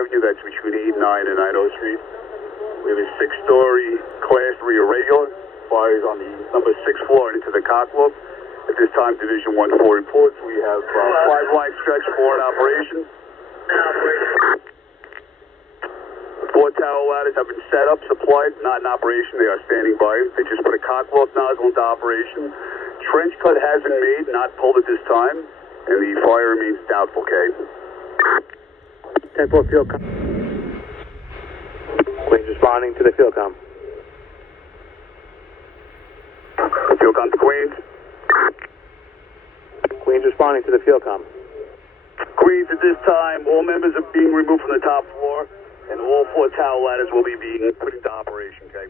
Avenue, that's between 89 and 90 Street. We have a 6-story Class 3 irregular. Fires on the number 6 floor and into the cock loft. At this time, Division 1-4 reports. We have 5 line stretch, 4 in operation. 4 tower ladders have been set up, supplied, not in operation. They are standing by. They just put a cock loft nozzle into operation. Trench cut has been made, not pulled at this time, and the fire remains doubtful, K. 10-4 field com. Queens responding to the field com. Field com to Queens. Queens responding to the field com. Queens, at this time, all members are being removed from the top floor, and all 4 tower ladders will be being put into operation, K.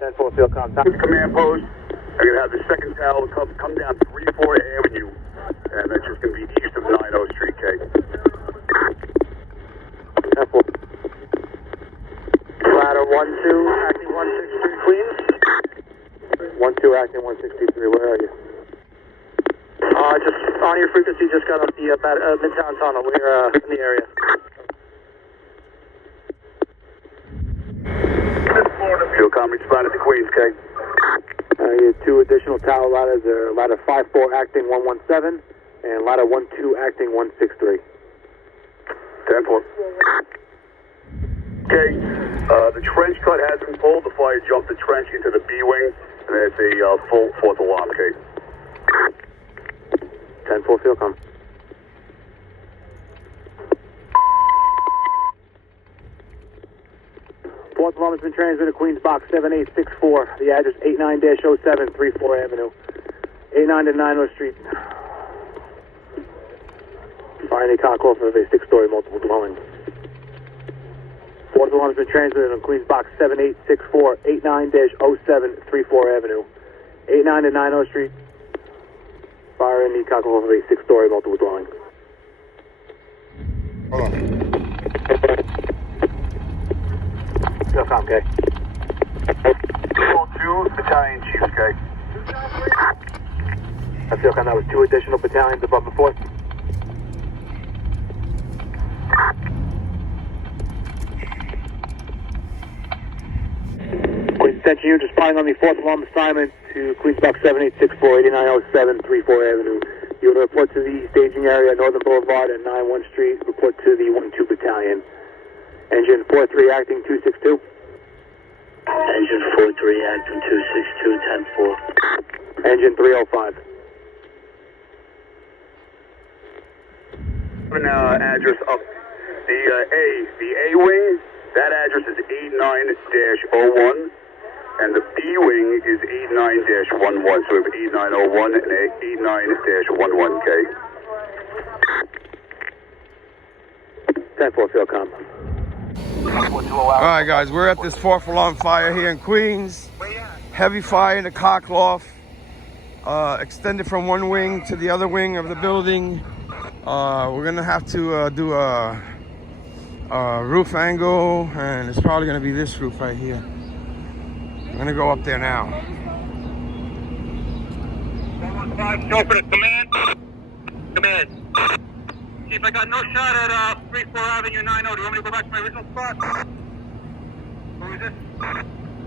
10-4 field com. Command post. I'm going to have the second tower come down 3-4 Avenue, and that's just going to be east of 90 Street, K. 10-4. Ladder 1-2, acting 163, Queens. 1-2, acting 163, where are you? Just on your frequency, just got off the Midtown Tunnel. We're in the area. Field com responded to Queens, K. You have 2 additional tower ladders. Ladder 5-4 acting 117 and ladder 1-2 acting 163. 10-4. Okay, the trench cut has been pulled. The fire jumped the trench into the B wing, and that's a full 4th alarm, K. 10-4 field com. Fourth alarm has been transmitted to Queens Box 7864. The address 89-07 34 Avenue. 89 to 90 Street. Firing a cock off of a 6-story multiple dwelling. Fourth alarm has been transmitted on Queens Box 7864. 89-07 34 Avenue. 89 to 90 Street. Firing the cock off of a 6-story multiple dwelling. Hold on. Field com, K. 2 Battalion Chiefs, K. Field com, that was 2 additional battalions above the 4th. Queens Attention Unit responding on the 4th alarm assignment to Queens Box 7864, 8907 34 Avenue. You will report to the staging area, Northern Boulevard and 91 Street. Report to the 1-2 Battalion. Engine 43 acting 262. Engine 43 acting 262, 10-4. Engine 305. Address up. The A wing, that address is 89-01, and the B wing is 89-11. So we have 8901 and 89-11, K. 10-4 field com. Alright guys, we're at this 4th alarm fire here in Queens. Heavy fire in the cock loft. Extended from one wing to the other wing of the building. We're gonna have to do a roof angle, and it's probably gonna be this roof right here. I'm gonna go up there now. 115, show for the command. Command. Chief, I got no shot at 3-4 Avenue 90. Do you want me to go back to my original spot? Who is this?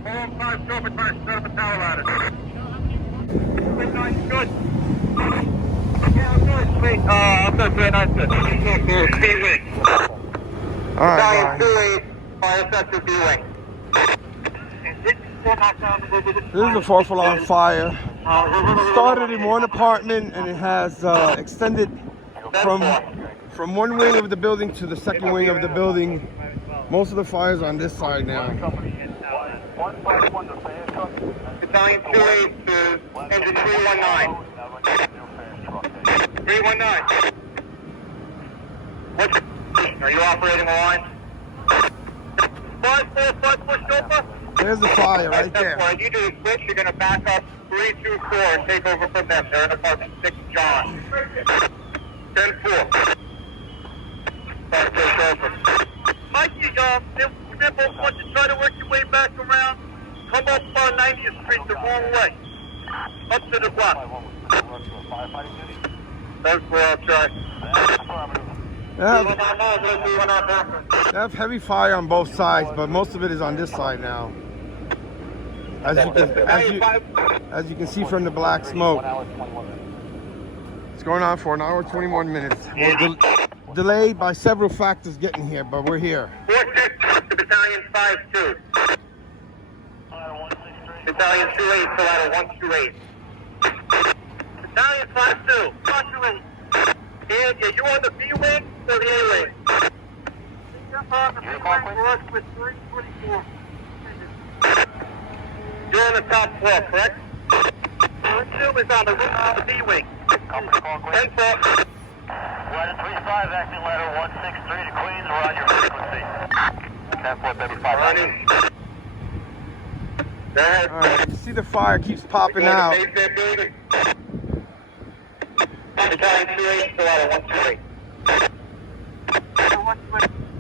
415, show for trying to set up a tower ladder. 39, good. Yeah, I'm good. Sweet. I'm good. 39, good. Stay with. Alright, Fire sector B wing. this is the 4th alarm fire. It started in one apartment and it has extended from one wing of the building to the second wing of the building. Most of the fires are on this side now. Battalion 2-8 to engine 319. 319. What's are you operating a line? 5-4 chauffeur. There's the fire right there. When you do the switch, you're going to back up 324 and take over from them. They're in apartment 6 John. 10-4. 5-4 chauffeur. Mikey, they're both want to try to work your way back around. Come up on 90th Street the wrong way. Up to the block. 10-4, I'll try. They have heavy fire on both sides, but most of it is on this side now. As you can see from the black smoke. It's going on for an hour 21 minutes. We're delayed by several factors getting here, but we're here. 4-6 to Battalion 5-2. Battalion 2-8 to ladder 128. Battalion 5-2. 128. And are you on the B wing or the A wing? On the B wing, we're with 324. You're on the top floor, correct? 2 is on the roof of the B wing. 10-4. Ladder 35, acting ladder 163 to Queens, we're on your frequency. 10-4, 35. Running. Go ahead. Alright, you see the fire keeps popping out. Battalion 2-8 to ladder 128.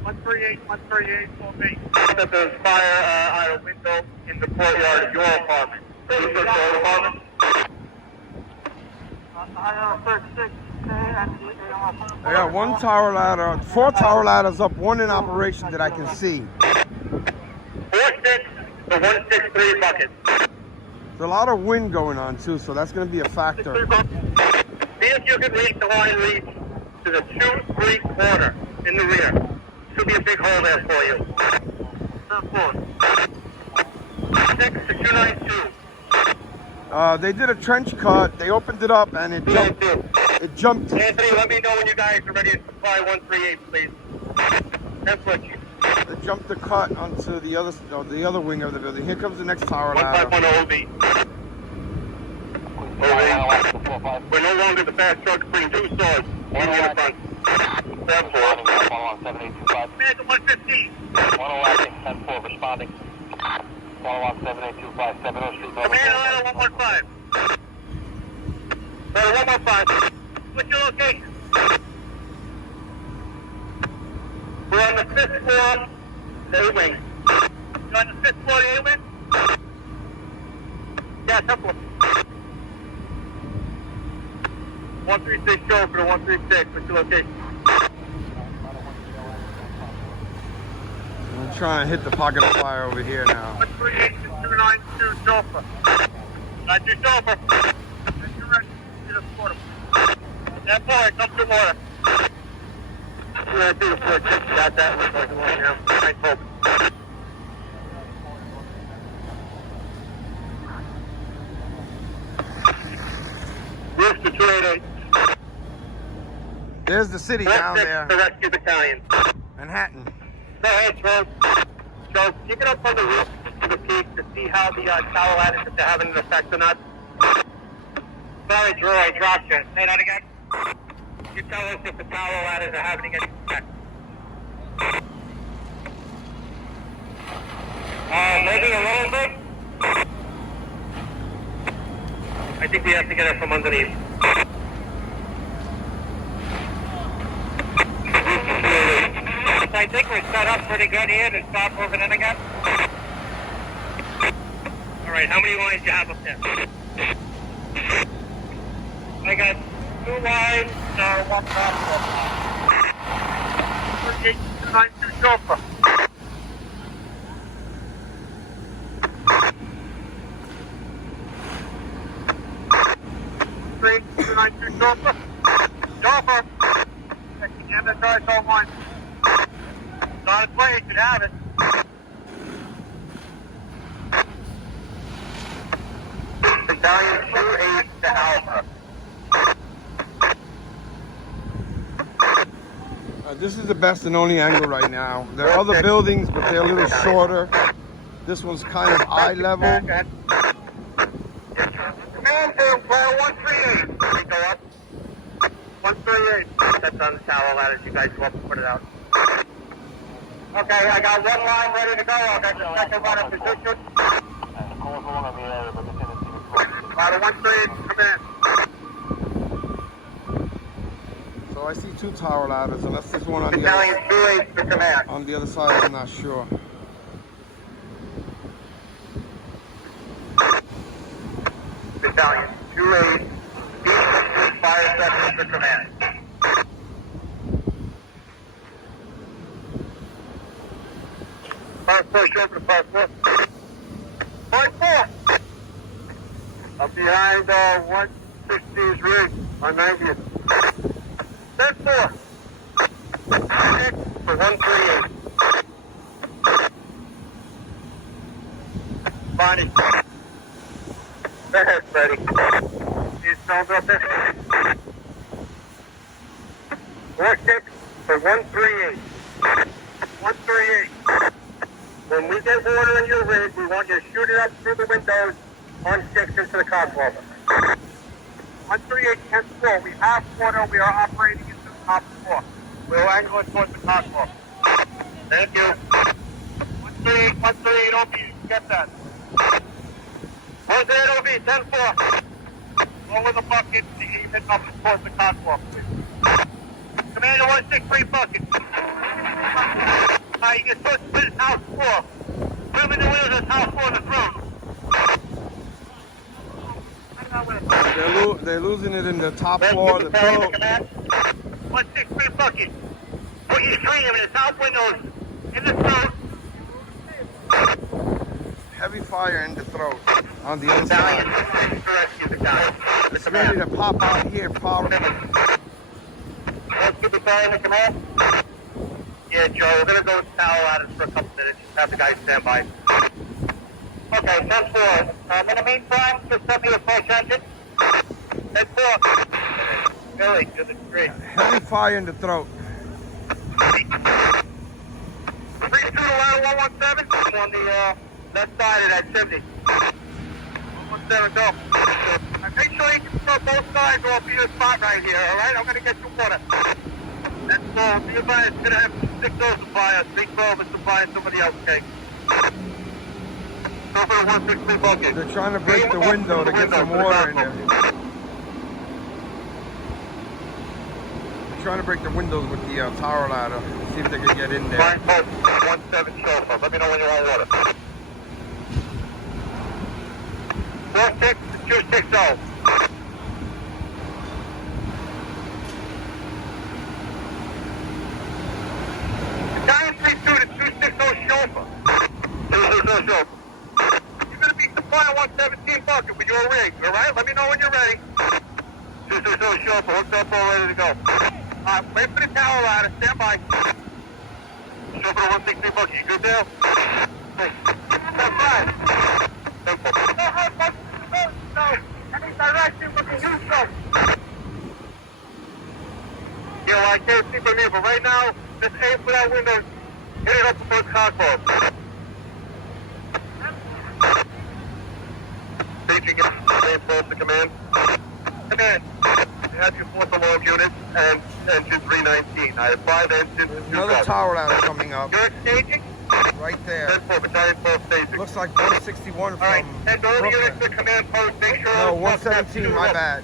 138 for me. That there's fire out a window in the courtyard of your apartment. Your apartment? I got 1 tower ladder, 4 tower ladders up, 1 in operation that I can see. 4-6 to 163 bucket. There's a lot of wind going on too, so that's going to be a factor. See if you can reach the line reach to the 2-3 corner in the rear. Should be a big hole there for you. 6 to 292. They did a trench cut. They opened it up and it jumped. Anthony, let me know when you guys are ready to supply 138, please. That's what you. They jumped the cut onto the other wing of the building. Here comes the next tower ladder. 151 OB. We're no longer the fast truck between 2 stores. One in the front. 7-4. Man to 115. 10-4, responding. 101-7825, 70 Street. Command ladder 115. Ladder 115. What's your location? We're on the 5th floor, the A-wing. You're on the 5th floor, the A-wing? Yeah, 10th floor. 136 show for the 136. What's your location? I'm trying to hit the pocket of fire over here now. 138 to 292 chauffeur. Not your chauffeur. You're ready. Get us portable. That boy, come to water. You're going to do the 4-6. Got that. Looks like a long now. Nice hope. Roof to 288. There's the city down there. The rescue battalion. Manhattan. Go ahead, Charles. Charles, you get up on the roof to the peak to see how the tower ladders, if they're having an effect or not. Sorry, Drew, I dropped you. Say that again. You tell us if the tower ladders are having any effect. Maybe a little bit. I think we have to get it from underneath. I think we're set up pretty good here to start moving in again. Alright, how many lines do you have up there? I got 2 lines, 1 platform. 292 chauffeur. 292 chauffeur. Chauffeur. Checking inventory, so one. It's on its way, you should have it. Battalion 2-8 to Alpha. This is the best and only angle right now. There are other buildings, but they're a little shorter. This one's kind of eye level. Command to 138. We go up. 138. That's on the tower ladders. You guys go up and put it out. Okay, I got 1 line ready to go. I got the second one in position. Ladder 138, come in. So I see 2 tower ladders, unless there's one on the Battalion other, 2-8 for command. on the other side. I'm not sure. Battalion 2-8, fire section for command. 5-4, chauffeur to 5-4. 5-4. Up behind 160's rig on 90th. 10-4. 6 for 138. Bonnie. Go ahead, Freddie. These stones up there. 4-6 for 138. 138. When we get water in your rig, we want you to shoot it up through the windows on 6 into the cocklover. 138, 10th floor. We have water. We are operating into the top floor. We'll angle it towards the cocklover. Thank you. 138, OB, get that. 138, OB, 10-4. Lower the bucket, even up towards the cocklover, please. Commander 163 bucket. You get supposed to put it house floor. Put them in the windows of house floor in the front. They're losing it in the top floor of the throat. 163 bucket. Put your stream in the top windows in the throat. Heavy fire in the throat on the other side. It's ready to pop out here, probably. Let's get the guy in the command. Yeah, Joe, we're going to go towel at us for a couple minutes. Have the guys stand by. Okay, 10-4. In the meantime, just send me a push engine. 10-4. Billy, to the street. Heavy fire in the throat. 3-2 to ladder 117. I'm on the left side of that chimney. 117, go. Make sure you can throw both sides or I'll be your spot right here, alright? I'm going to get you water. That's all. Be advised, it's going to have 6 doses of fire. 312 is supplying somebody else take. Go for the 163 bucket. They're trying to break the window to get some water in there. They're trying to break the windows with the tower ladder. See if they can get in there. Fine, post 17 chauffeur. Let me know when you're on water. 46 to 260. Battalion 32 to 260 chauffeur. 260 chauffeur. You're going to be supplying 117 bucket with your rig, alright? Let me know when you're ready. 260 chauffeur, hooked up, all ready to go. Wait for the tower ladder, stand by. Chauffeur 163 bucket, you good there? Hey, stand by. No, any direction but the neutral. You know, I can't see from here, but right now, just aim for that window, hit it up before the cockpit. Staging it, aim close to command. Command, you have your 4th alarm unit and engine 319. I have 5 engines and 2 Another guns. tower ladder coming up. You're staging? Right there. 10-4, Battalion 12 staging. Looks like 161 All right, from send all the units to Brooklyn. command post. Make sure. No, 117, my bad.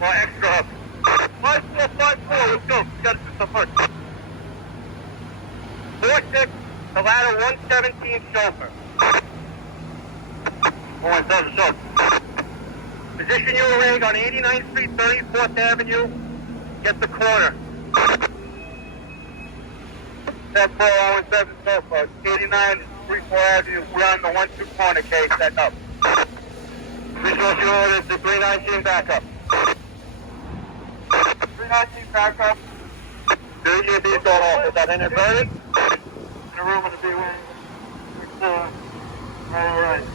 Well, extra up. 5-4, 5-4. Let's go. We got to do some fun. 4-6, the ladder 117 chauffeur. 117 chauffeur. Position your rig on 89th Street, 34th Avenue. Get the corner. 10-4, 117 chauffeur. 89th, 34th Avenue. We're on the 1-2 corner case. Set up. Resource your orders to 319 backup. 319 backup. Do your B going off. Is that inadvertent? In the room in the B-wing. Alright.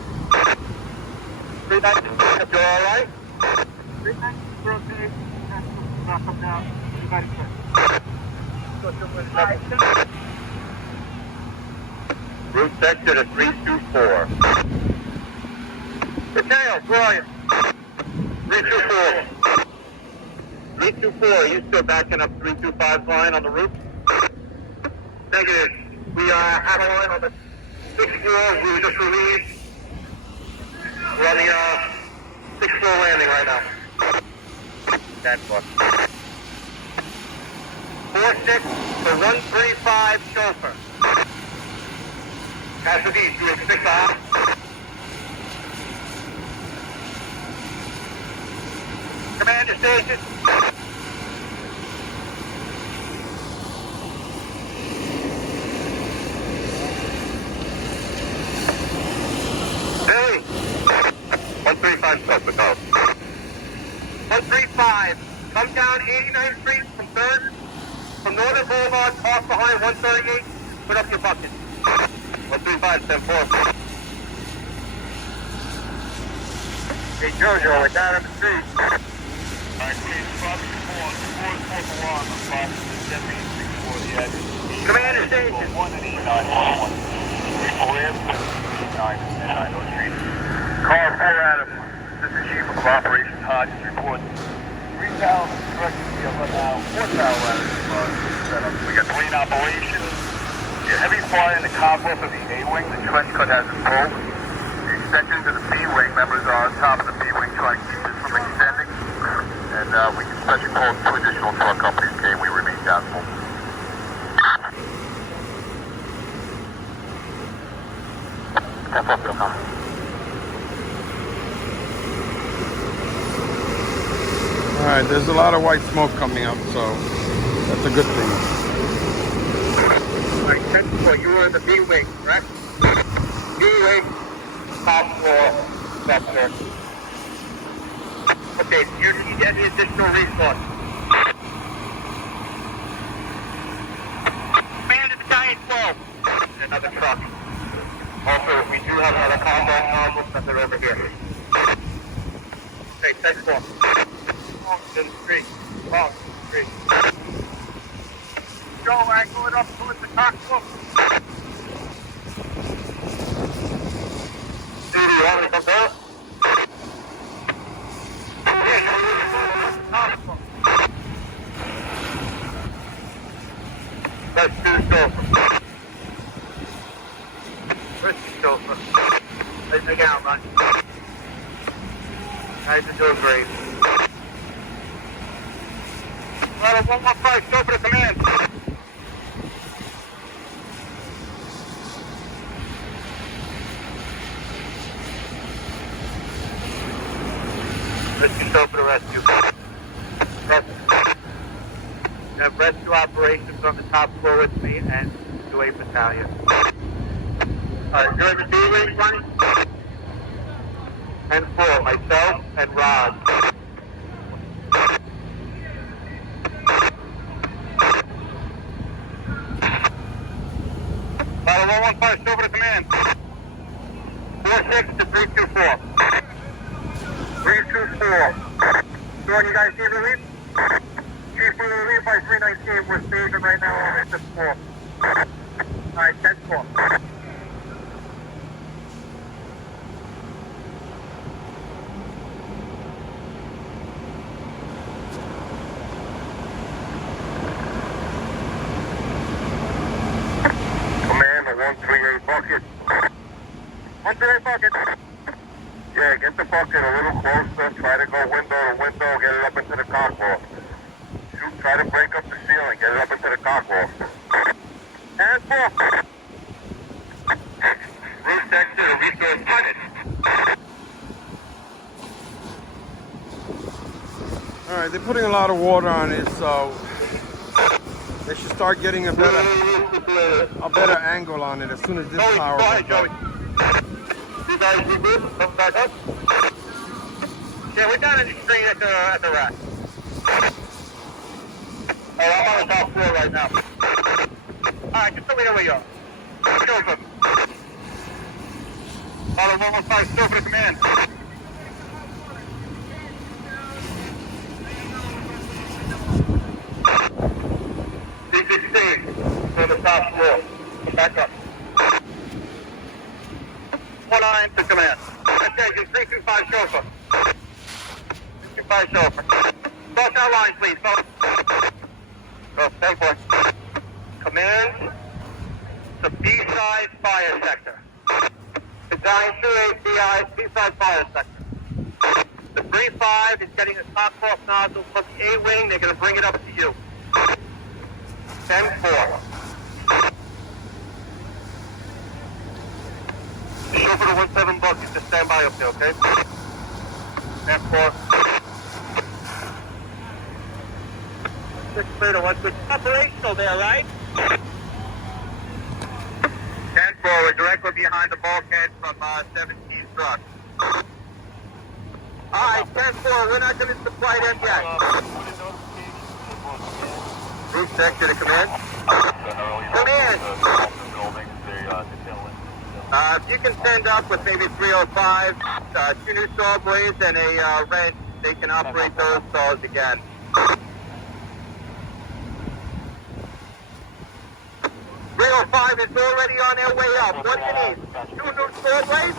319 backup. You alright? 319 we're okay. Now come down. Everybody good. Route sector to 324. Mateo, where are you? 324. 324, are you still backing up 325's line on the roof? Negative. We have a line on the 6th floor. We were just released. We're on the 6th floor landing right now. That's what. 4-6 for 135 chauffeur. Pass these, you expect that? Commander station. Chopper, go. 135, come down 89th Street from 3rd, from Northern Boulevard, off behind 138, put up your bucket. 135, 10-4. Hey, Jojo, we're down on the street. Alright, please, Bobby, come on. 4th alarm, I'm passing the 7864, the address. Commander Station. 1 and 8911. 39 and 90 Street. Car 4 Adam. This is Chief of Operations Hodges reporting. 3 Tower directed to the 11 now. 4 Tower Adam set up. We got 3 in operation. Your heavy fire in the cobweb of the A-wing. The trench cut has its pulled. The extensions of the B-wing members are on top of the B-wing trying to keep this from extending. And we especially called 2 additional truck companies came. We remain doubtful. Alright, there's a lot of white smoke coming up, so that's a good thing. Alright, 10-4, you were in the B-wing, correct? B-wing, top floor, left there. Okay, so you need any additional resource. Command of Battalion 12. Another truck. Also, we do have another combat nozzle center over here. Okay, 10-4. Long to the street. Long to the street. Joe, angle it up towards the cockpit. Do you want me to come there? That's 2 chauffeur. Where's the chauffeur? Let's make out, man. Guys are doing great. Ladder 115, chauffeur to command. Rescue chauffeur to rescue. We have rescue operations on the top floor with me and 2A Battalion. Alright, you're in the B-wing, Ronnie? 10-4, myself and Rod. Ladder 115, chauffeur to command. 46 to 324. 324. Sean, you guys see relief? Chief, we're relief by 319. We're staging right now on this floor. Alright, 10-4. Command, the 138 bucket. 138 bucket. Yeah, get the bucket a little closer. Try to go window to window. Get it up into the cockpit. Shoot, try to break up the ceiling. Get it up into the cockpit. And 4. Roof section of resource unit. Alright, they're putting a lot of water on it, so they should start getting a better angle on it as soon as this power goes up. You guys reboot? Come back up? Yeah, we're down in the street at the rack. Oh, I'm on the top floor right now. Alright, just tell me where you are. Chauffeur. Ladder 115, chauffeur to command. C-16, to the top floor. Come back up. 19 to command. Attention, 325 chauffeur. 325 chauffeur. Cross our line, please. Go, 10-4. Command to B-side fire sector. Battalion 2A B-side fire sector. The 3-5 is getting a top off nozzle from the A-wing. They're going to bring it up to you. 10-4. Chauffeur to 17 buckets, just stand by up there, okay? 10-4. 6 clear to 1 switch. Operational there, right? 10-4, we're directly behind the bulkhead from 17's truck. Alright, 10-4, we're not going to supply them yet. Route sector to command. Command! If you can send up with maybe 305, 2 new saw blades and a wrench, they can operate those saws again. 305 is already on their way up. What do you need? 2 new saw blades?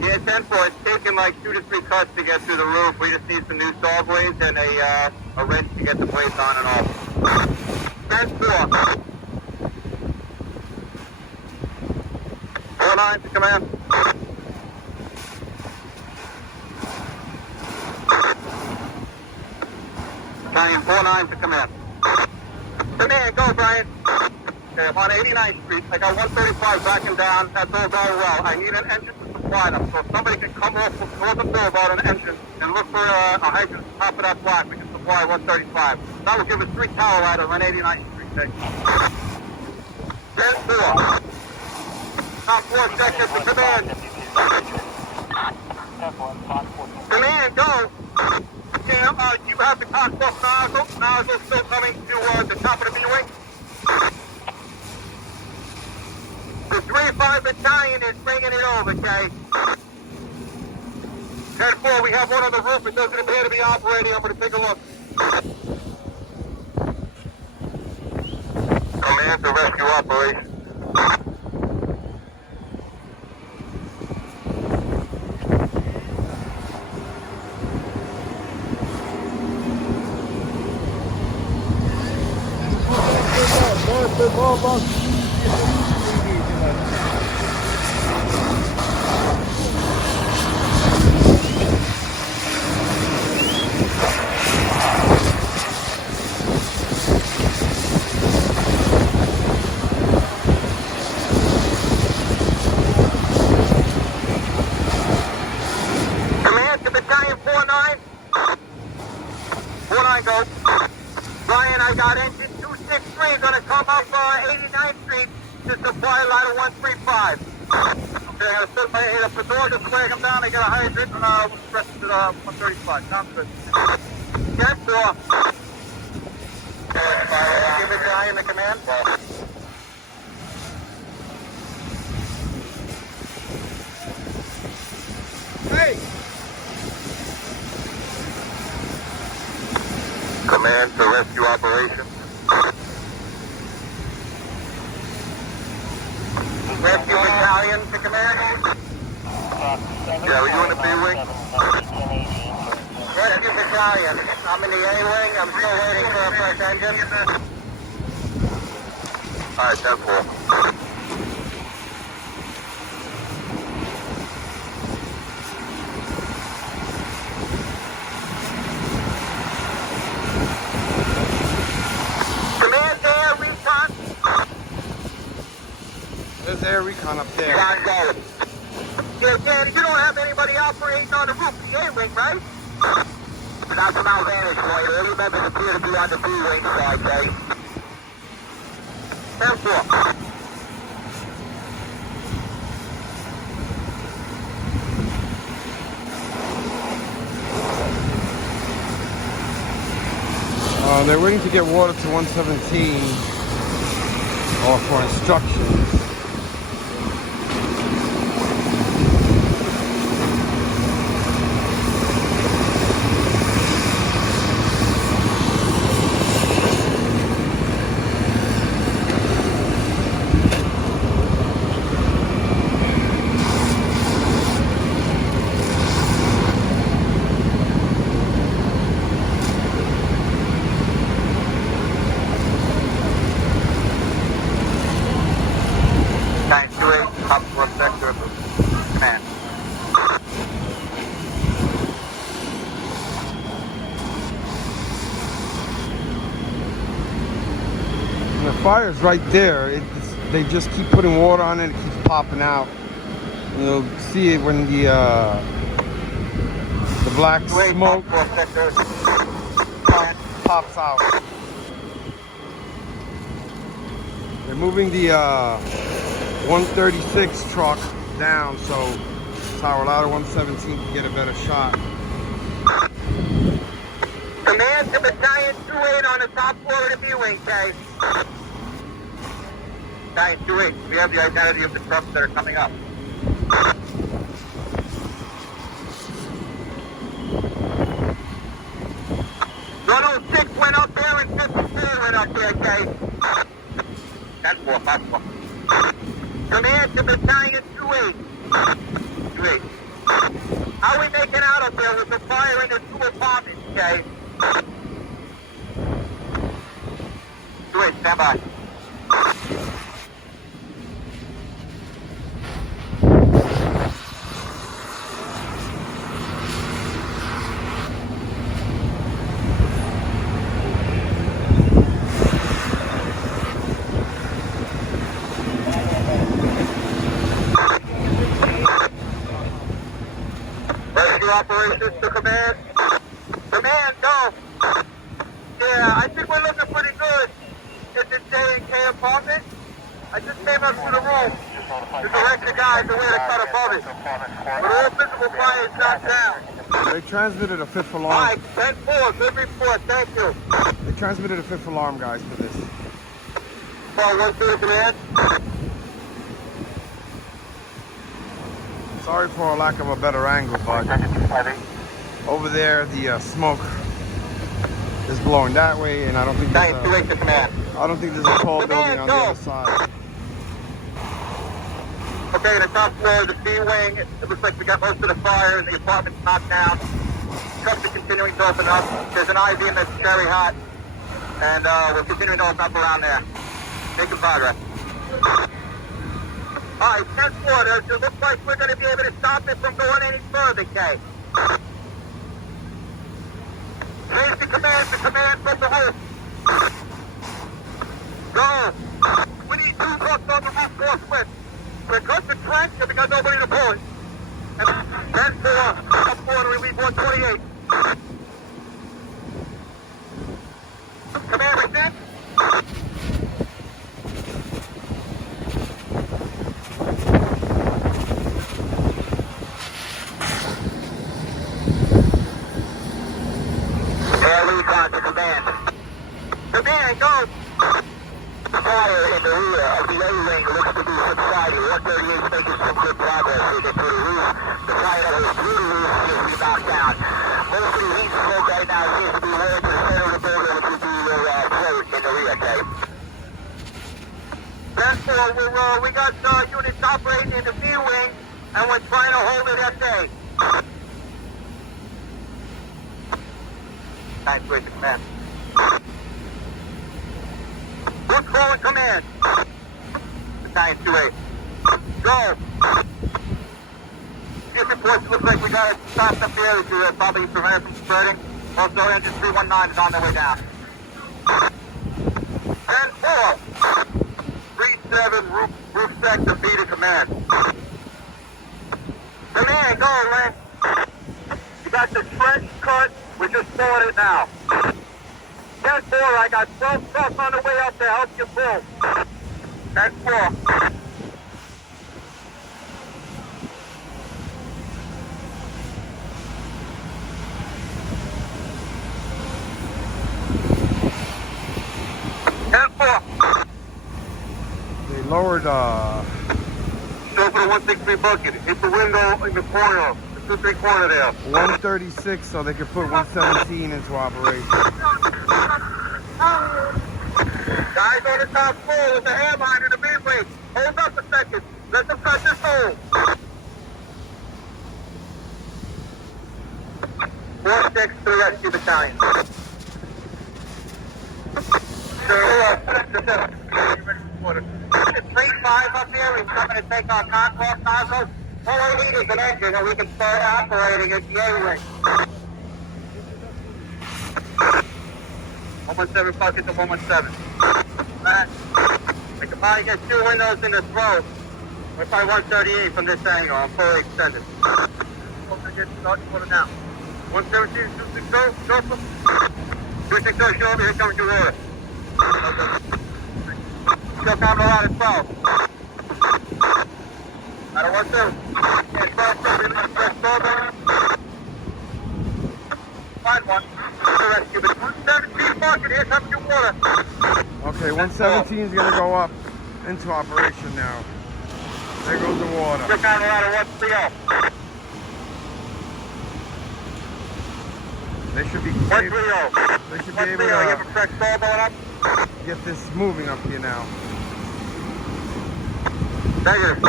Yeah, 10-4. It's taken like 2 to 3 cuts to get through the roof. We just need some new saw blades and a wrench to get the blades on and off. 10-4. 4-9 to command. Battalion 4-9 to command. Command, go, Brian. Okay, I'm on 89th Street. I got 135 backing down. That's all going well. I need an engine to supply them. So if somebody can come off from Northern Boulevard on an engine and look for a hydrant at the top of that block, we can supply 135. That will give us 3 tower ladders on 89th Street. Okay? 10-4. Top 4 seconds to command. Command, go. Yeah, you have the cock off nozzle. Nozzle still coming to the top of the B-wing. The 3-5 Battalion is bringing it over, okay? 10-4, we have one on the roof. It doesn't appear to be operating. I'm going to take a look. Command to rescue operation. Command to Battalion 4-9. 4-9, go. Brian, I got engine 263 going to come up 89th Street to supply ladder 135. Okay, I got to set my head up the door, just flag them down. I got a hydrant and we'll press it to 135. Sounds good. 10-4. Give it guy in the command. Hey! Command to rescue operations. Rescue Battalion to command. Yeah, are you in the B-wing? Rescue Battalion. I'm in the A-wing. I'm still waiting for a fresh engine. Alright, 10-4. Command there, recon. There's air recon up there. Yeah, Danny, you don't have anybody operating on the roof of the A-wing, right? Not from our vantage point. All you members appear to be on the B-wing side, okay? 10-4. They're waiting to get water to 117 or for instructions. Top 4 sector of the command. And the fire's right there. They just keep putting water on it. It keeps popping out. And you'll see it when the black smoke pops out. They're moving the 136 truck down, so Tower ladder 117 can get a better shot. Command to Battalion 28 on the top floor of the B-wing, Kay. Battalion 28, we have the identity of the trucks that are coming up. 106 went up there and 54 went up there, Kay. That's 4. Command to Battalion 28. 28. How are we making out up there with the fire in the 2 apartments, Kay? 28, stand by. Operations to command. Command, go. Yeah, I think we're looking pretty good. It's a J&K apartment. I just came up to the room to direct the guys the way to cut above it. But all visible fire is not down. They transmitted a 5th alarm. All right, 10-4, good report, thank you. They transmitted a 5th alarm, guys, for this. Well, 1-2 command. Sorry for a lack of a better angle, but over there the smoke is blowing that way, and I don't think there's a tall building on the other side. Okay, the top floor of the B-wing, it looks like we got most of the fire and the apartment's knocked down. Trucks are continuing to open up. There's an IV that's very hot, and we're continuing to open up around there. Making progress. All right, 10-4, it looks like we're going to be able to stop it from going any further, Kay. Change the command from the roof. Go. We need 2 trucks on the roof forthwith. We're cut the trench and we got nobody to pull it. And 10-4, up 4 to relieve 128. Command, resent. Command, go! Fire in the rear of the A-wing looks to be subsiding. 138 is making some good progress. We get to the roof. The fire that was through the roof seems to be knocked down. Most of the heat smoke right now seems to be lowered to the center of the building, which would be your throat in the rear, okay? 10-4, we got units operating in the B-wing, and we're trying to hold it at bay. 9-3 to command. Who's calling command? Battalion 28. Go! These reports look like we got it stopped up here to probably prevent it from spreading. Also, engine 319 is on their way down. 10-4. 3-7, roof sector, B to command. Command, go, Lynn. You got the trench cut. We're just pulling it now. 10-4, I got 12 trucks on the way up to help you pull. 10-4. They lowered Go for the 163 bucket. Hit the window in the corner. The 2-3 corner there. 136 so they could put 117 into operation. Guys on the top floor with the air mine in the B-wing. Hold up a second. Let them cut this hole. 4-6 to the rescue battalion. 3-5 up here. He's coming to take our concourse nozzle. All we need is an engine and we can start operating at the A-wing. 117 bucket to 117. Matt, I can probably get 2 windows in the throat. We're probably 138 from this angle. I'm fully extended. Supposed to get started for now. 117, 260, shuffle. 260, show over here coming to order. Still coming a lot of 12. I don't want to. Yeah, 12 somebody left first over. Find one. Rescue, but 117 bucket, here comes your water. Okay, 117 is gonna go up into operation now. There goes the water. Took out a lot of 130. They should be 130. They should be 130, able you have a to fresh ball going up? get this moving up here now. Negative.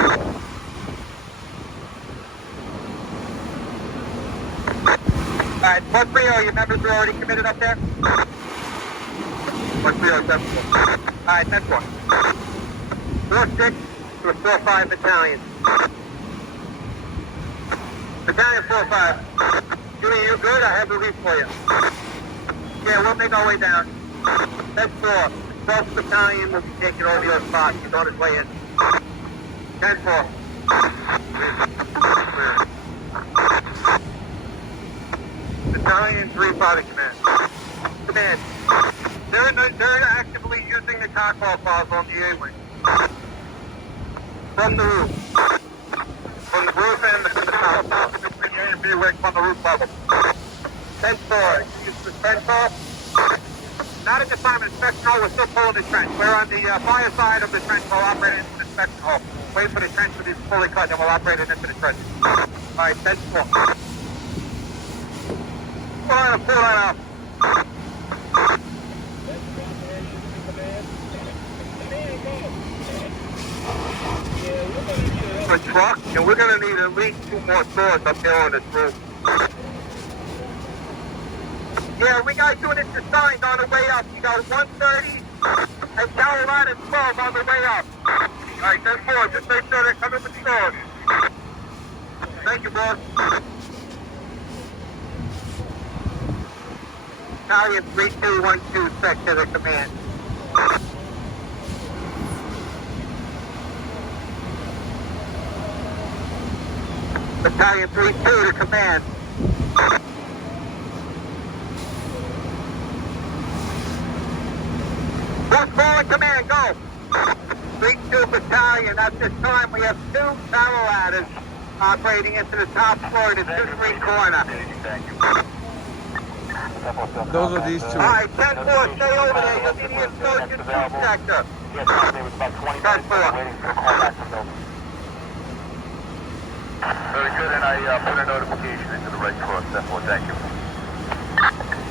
Alright, 130, your members are already committed up there? 130, alright, next one. 4-6 to a 4-5 battalion. Battalion 4-5. Julie, you good? I have relief for you. Yeah, we'll make our way down. That's 4. 12th battalion will be taking over your spot. He's on his way in. 10-4. Battalion 3-5 command. Command. They're actively using the cockball files on the A-wing. From the roof. From the roof and from the top. You're in B-wing from the roof level. 10-4. Use the 10-4. Not at the time of inspection hole, we're still pulling the trench. We're on the fire side of the trench, we'll operate into the inspection hole. Wait for the trench to be fully cut, then we'll operate it into the trench. Alright, 10-4. Pull that out. A truck, and we're going to need at least 2 more stores up there on this roof. Yeah, we got units assigned on the way up. We got 130 and Carolina 12 on the way up. Alright, 10-4, just make sure they're coming with stores. Thank you, boss. Battalion 3212, sector the command. Battalion 32 to command. Who's calling command? Go! 32 Battalion. At this time, we have 2 tower ladders operating into the top floor of the 2-3 corner. Those are these 2. Alright, 10-4, stay over there. You'll be the insurgent 2 sector. 10-4. Very good, and I put a notification into the Red Cross. 10-4, thank you.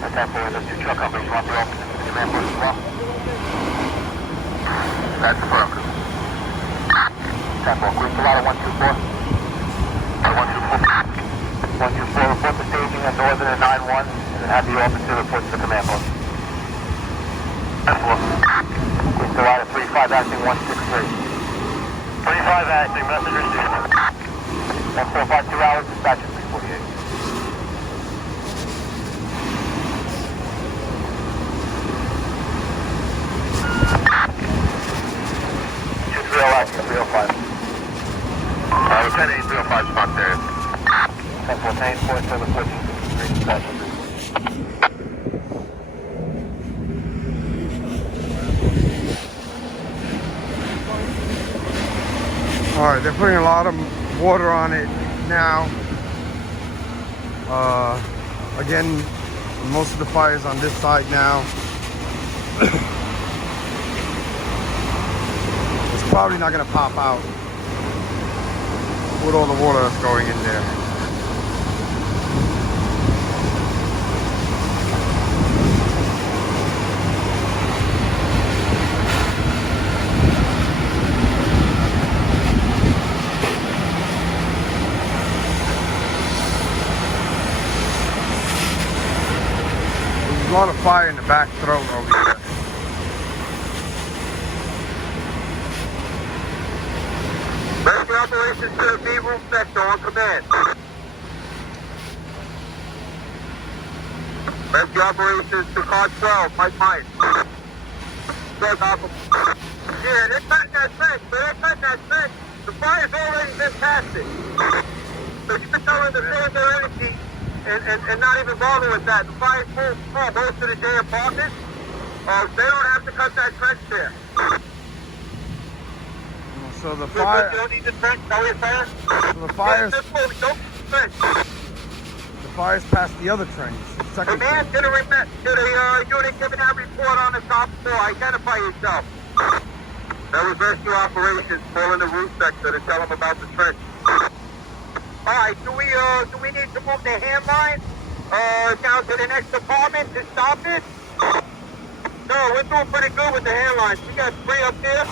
10-4, there's 2 truck companies. You want the officer to the command post as well? That's affirmative. 10-4, Queen Salada 124. 124, report the staging at Northern and 9-1, and then have the officer report to the command post. 10-4. Queen Salada 3-5, acting 163. 3-5 acting, message received. 145, 2 hours, dispatch at 348. Acting 305. Lieutenant 305 spot there. 10-4, 7 14, dispatch. Alright, they're putting a lot of water on it now. Again, most of the fire's on this side now. It's probably not going to pop out with all the water that's going in there. There's a lot of fire in the back throat over here. Rescue operations to the B-room sector on command. Rescue operations to car 12, Mike Myers. Go, Malcolm. Yeah, they're cutting that fence, but they're cutting that fence. The fire's already been past it. So you can tell them to save their energy and not even bother with that. The fire's full most of the day of pockets. They don't have to cut that trench there. So the You fire, don't need the trench, no way fire. so the fire's, Just move, don't trench. the fire's past the other trench. The second Command trench. to the unit giving that report on the top floor. Identify yourself. That was rescue operations, call in the roof sector to tell them about the trench. Alright, do we need to move the hand line down to the next department to stop it? No, we're doing pretty good with the hand lines. We got 3 up there.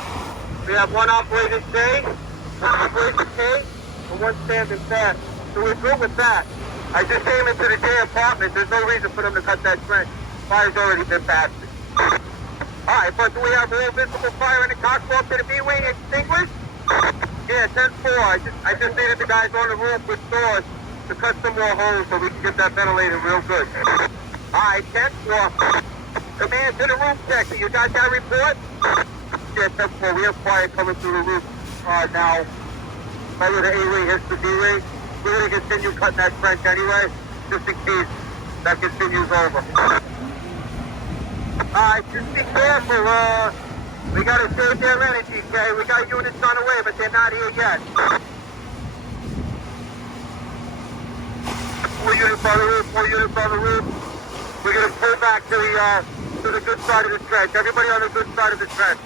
We have 1 operator J, 1 operator K, and 1 standing fast. So we're good with that. I just came into the J apartment. There's no reason for them to cut that trench. Fire's already been blasted. Alright, but do we have all visible fire in the cockpit to the B-wing extinguished? Yeah, 10-4. I just needed the guys on the roof with saws to cut some more holes so we can get that ventilated real good. Alright, 10-4. Command to the roof section. You got that report? Yeah, 10-4. We have fire coming through the roof now. Right where the A-wing hits the B-wing. We're going to continue cutting that trench anyway, just in case that continues over. Alright, just be careful. We got to save their energy, okay? We got units on the way, but they're not here yet. 4 units on the roof, 4 units on the roof. We're going to pull back to the good side of the trench. Everybody on the good side of the trench.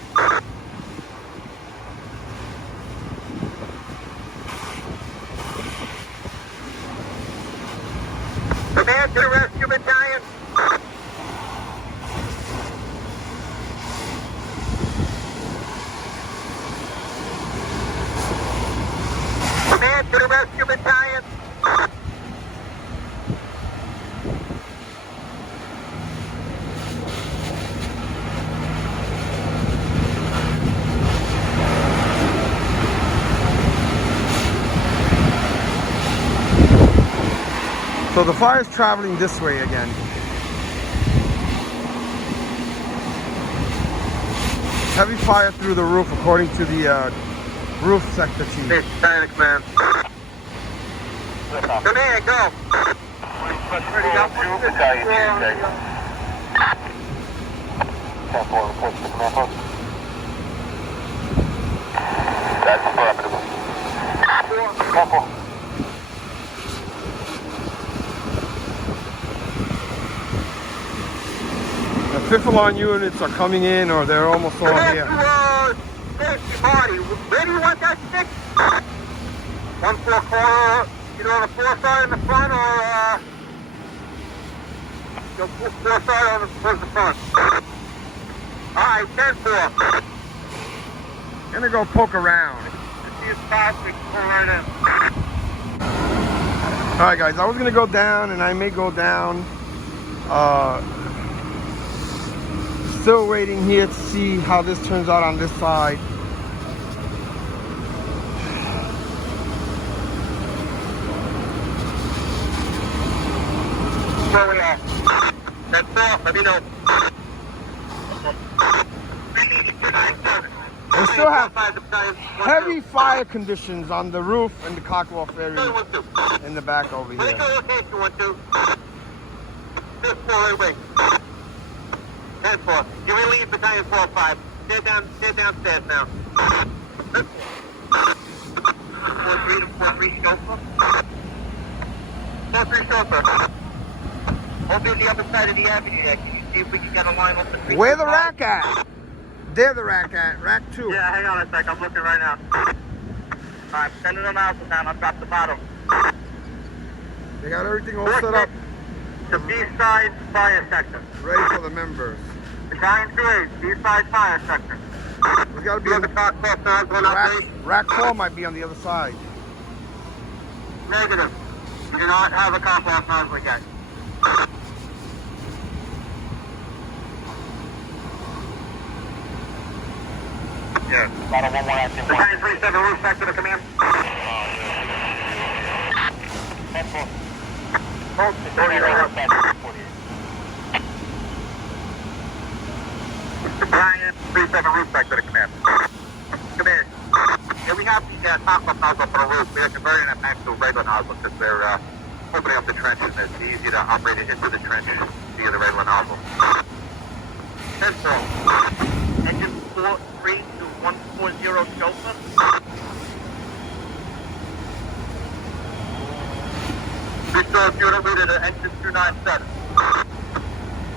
Command to the rescue battalion. Command to the rescue battalion. So the fire's traveling this way again. Heavy fire through the roof according to the roof sector chief. Hey, Panic Man. Command, go. Ready, go. That's affirmative. Couple. The fifth alarm units are coming in, or they're almost all here. Safety body. Where do you want that stick? 1-4 corner, either on the 4 side in the front or the 4 side towards the front. Alright, 10-4. Gonna go poke around. See a spot, we can pull right in. Alright guys, I was gonna go down and I may go down. Still waiting here to see how this turns out on this side. Where we at? That's off, let me know. We still have heavy fire conditions on the roof and the cockloft area in the back over here. Location 1-2. 5-4 wing. 10-4. You relieve battalion 4-5. Stay downstairs now. 4-3 to 4-3 chauffeur. 4-3 chauffeur. Hold in the other side of the avenue there. Can you see if we can get a line up the street? Where the rack at? There the rack at. Rack 2. Yeah, hang on a sec. I'm looking right now. Alright, sending them out down. I've got the bottom. They got everything all set up. The B-side fire sector. Ready for the members. Battalion 2-8, B-side fire sector. We gotta be on the rack 4 might be on the other side. Negative. We do not have a compound nozzle yet. Yeah. Battle 1-1 active. Battalion 3-7 roof sector to command. Battalion 3-7 roof sector to command. Command. Yeah, we have the top nozzle for the roof. We are converting that back to a regular nozzle because they're opening up the trenches and it's easy to operate it into the trenches via the regular nozzle. 10-4. Engine 4-3 to 140 chauffeur. Ghost unit leader to engine 297.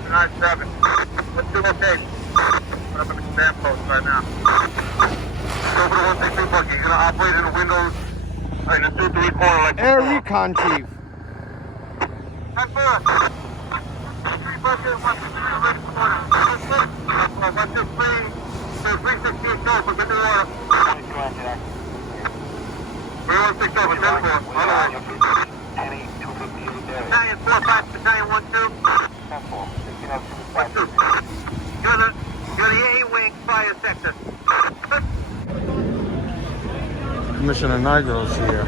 297. What's your location? I'm up at the command post right now. Go for the 163 buggy. You're gonna operate in the windows. Alright, let's do 3 corner like Air Recon Chief. 10-4. 3 buggy, 163 right corner. 163. There's 316 south, but get the order. 3167, 10-4. Alright. Battalion 45, Battalion 12. 10-4. 12. You're the A-wing fire sector. Commissioner NIGRO's here.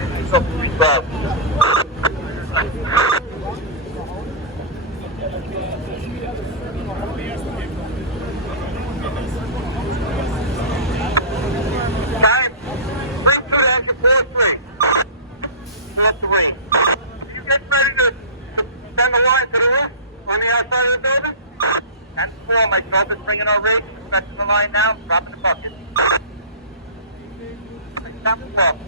Time. Bring to the exit 4-3. Left the ring. You get ready to send the line to the roof on the outside of the building? That's 4, my son. Just bringing our rig. Stretching the line now. Dropping the bucket. Stop the bucket.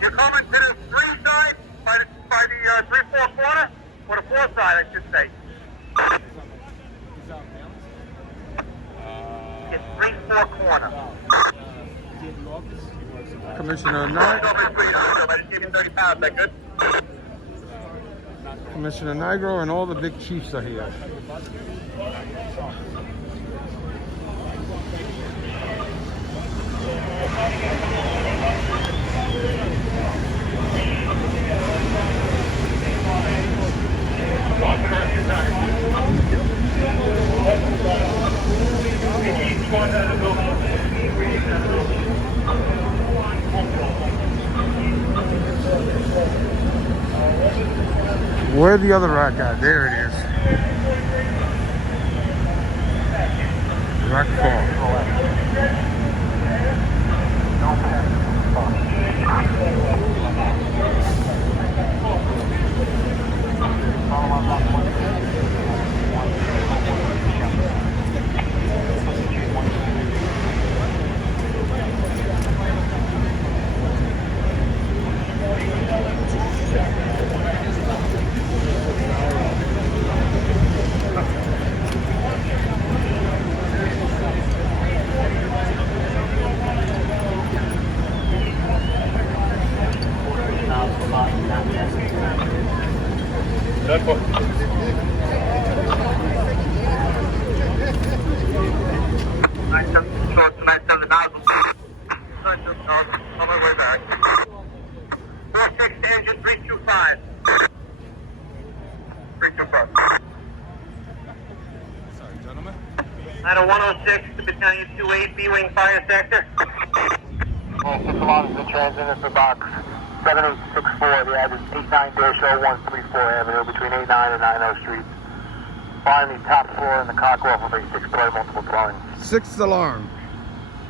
You're coming to the 3 side by the 3-4 corner? Or the 4 side, I should say. It's 3-4 corner. Commissioner I just gave you 30 pounds. Is that good? Commissioner NIGRO and all the big chiefs are here. Where'd the other rack at? There it is. Rack On my way back. 46 engine 325. 325. sorry, gentlemen. Ladder 106 to Battalion 28 B-Wing Fire Sector. 6 alarms in transit into box 7864. The address 89-0134 Avenue between 89 and 90 Street. Find the top floor in the cockloft of a 6-story multiple dwelling. 6th alarm.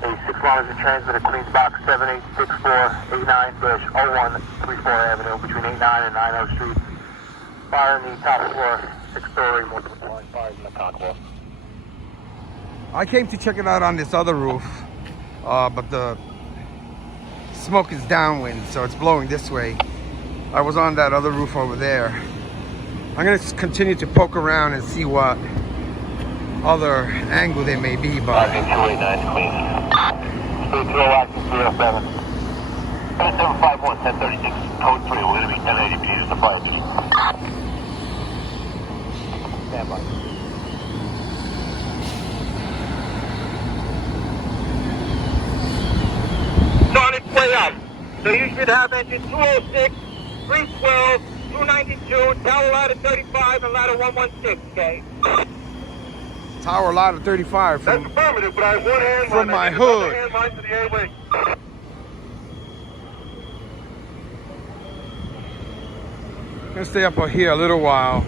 A 6 alarms in transit at Queens Box 7864 89-0134 Avenue between 89 and 90 Street. Fire in the top floor, 6-story multiple dwelling. Fires in the cockloft. I came to check it out on this other roof, but the smoke is downwind, so it's blowing this way. I was on that other roof over there. I'm gonna continue to poke around and see what other angle they may be, but 289 Queens. Stay 2 acting 307. 751 1036. Code 3. We're going to be 1080 meters to fire. Stand by. It's on its way up. So you should have engine 206, 312, 292, tower ladder 35, and ladder 116, okay? tower ladder 35 That's from affirmative, but I have one hand from my hood. hand line to the A-wing. I'm gonna stay up here a little while.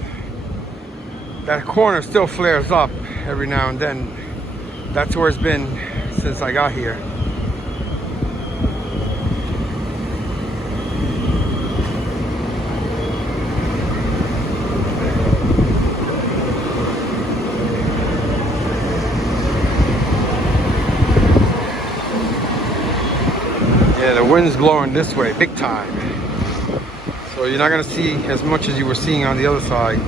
That corner still flares up every now and then. That's where it's been since I got here. Yeah, the wind's blowing this way, big time. So you're not going to see as much as you were seeing on the other side.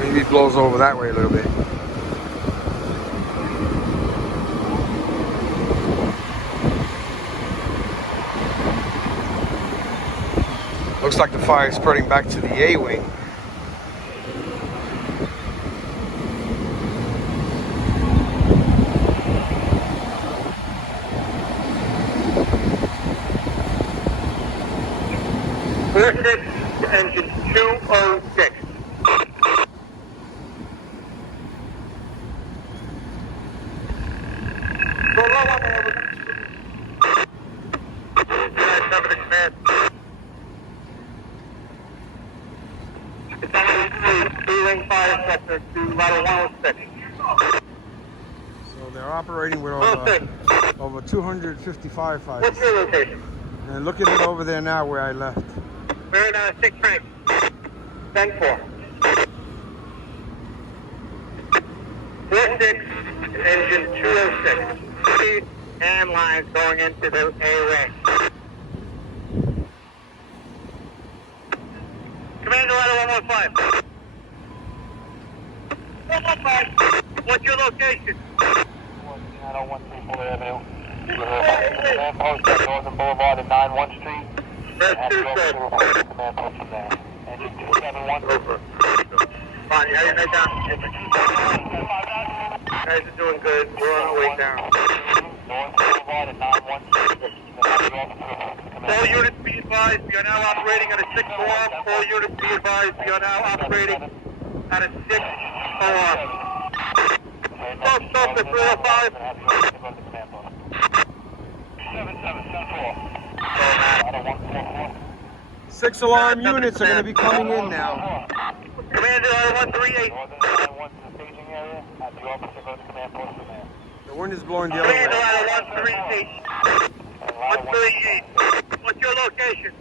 Maybe it blows over that way a little bit. Looks like the fire is spreading back to the A wing. Engine 206. Go low on there. Cover the command. Battalion 3, wing fire sector to level 106. So they're operating with over 250 firefighters. What's your location? And look at it over there now where I left. We're in 6 rank. 10-4. 46, engine 206. Speed and lines going into the A wing. Commander Ladder 115. 115. What's your location? 131 Avenue. Command post at Northern Boulevard and 91 Street. That's 2-7. Command post from there. Engine 271. Over. Bonnie, how you make down? Guys are doing good. We're on our way down. Northern Boulevard and 91 Street. All units be advised, we are now operating at a 6 alarm. All units be advised, we are now operating at a 6 alarm. Stop at 305. 6 alarm units are going to be coming in now. Commander 138. The wind is blowing the other Commander way. 138. 138. What's your location?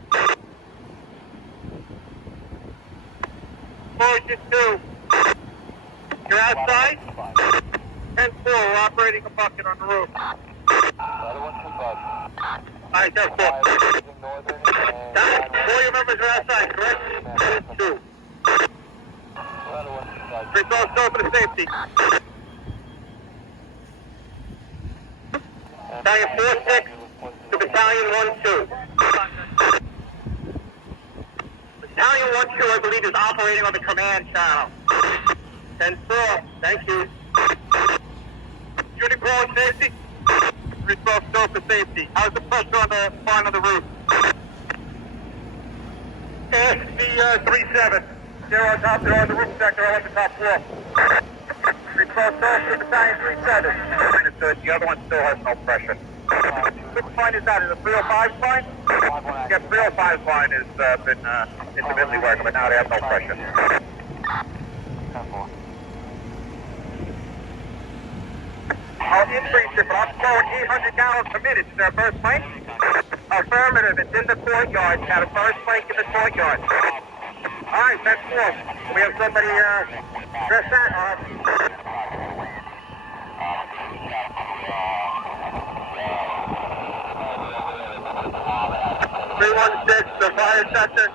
Position 2. You're outside? 10-4, we're operating a bucket on the roof. Alright, 10-4. All your members are outside, correct? 2. Results go for the safety. Battalion 46 to Battalion 12. Battalion 12, I believe, is operating on the command channel. 10-4, thank you. Unit growing safety? Results go for safety. How's the pressure on the front of the roof? SB 37. They're on top, they're on the roof sector, I'm on the top floor. Results go for Battalion 37. Understood, the other one still has no pressure. Which line is that? Is it 305 line? Yeah, 305 line has been intermittently working, but now they have no pressure. I'll increase it, but I'm flowing 800 gallons per minute. Is there a first plank? Affirmative, it's in the courtyard. Got a first plank in the courtyard. All right, that's cool. We have somebody dress that. 316, the fire sector.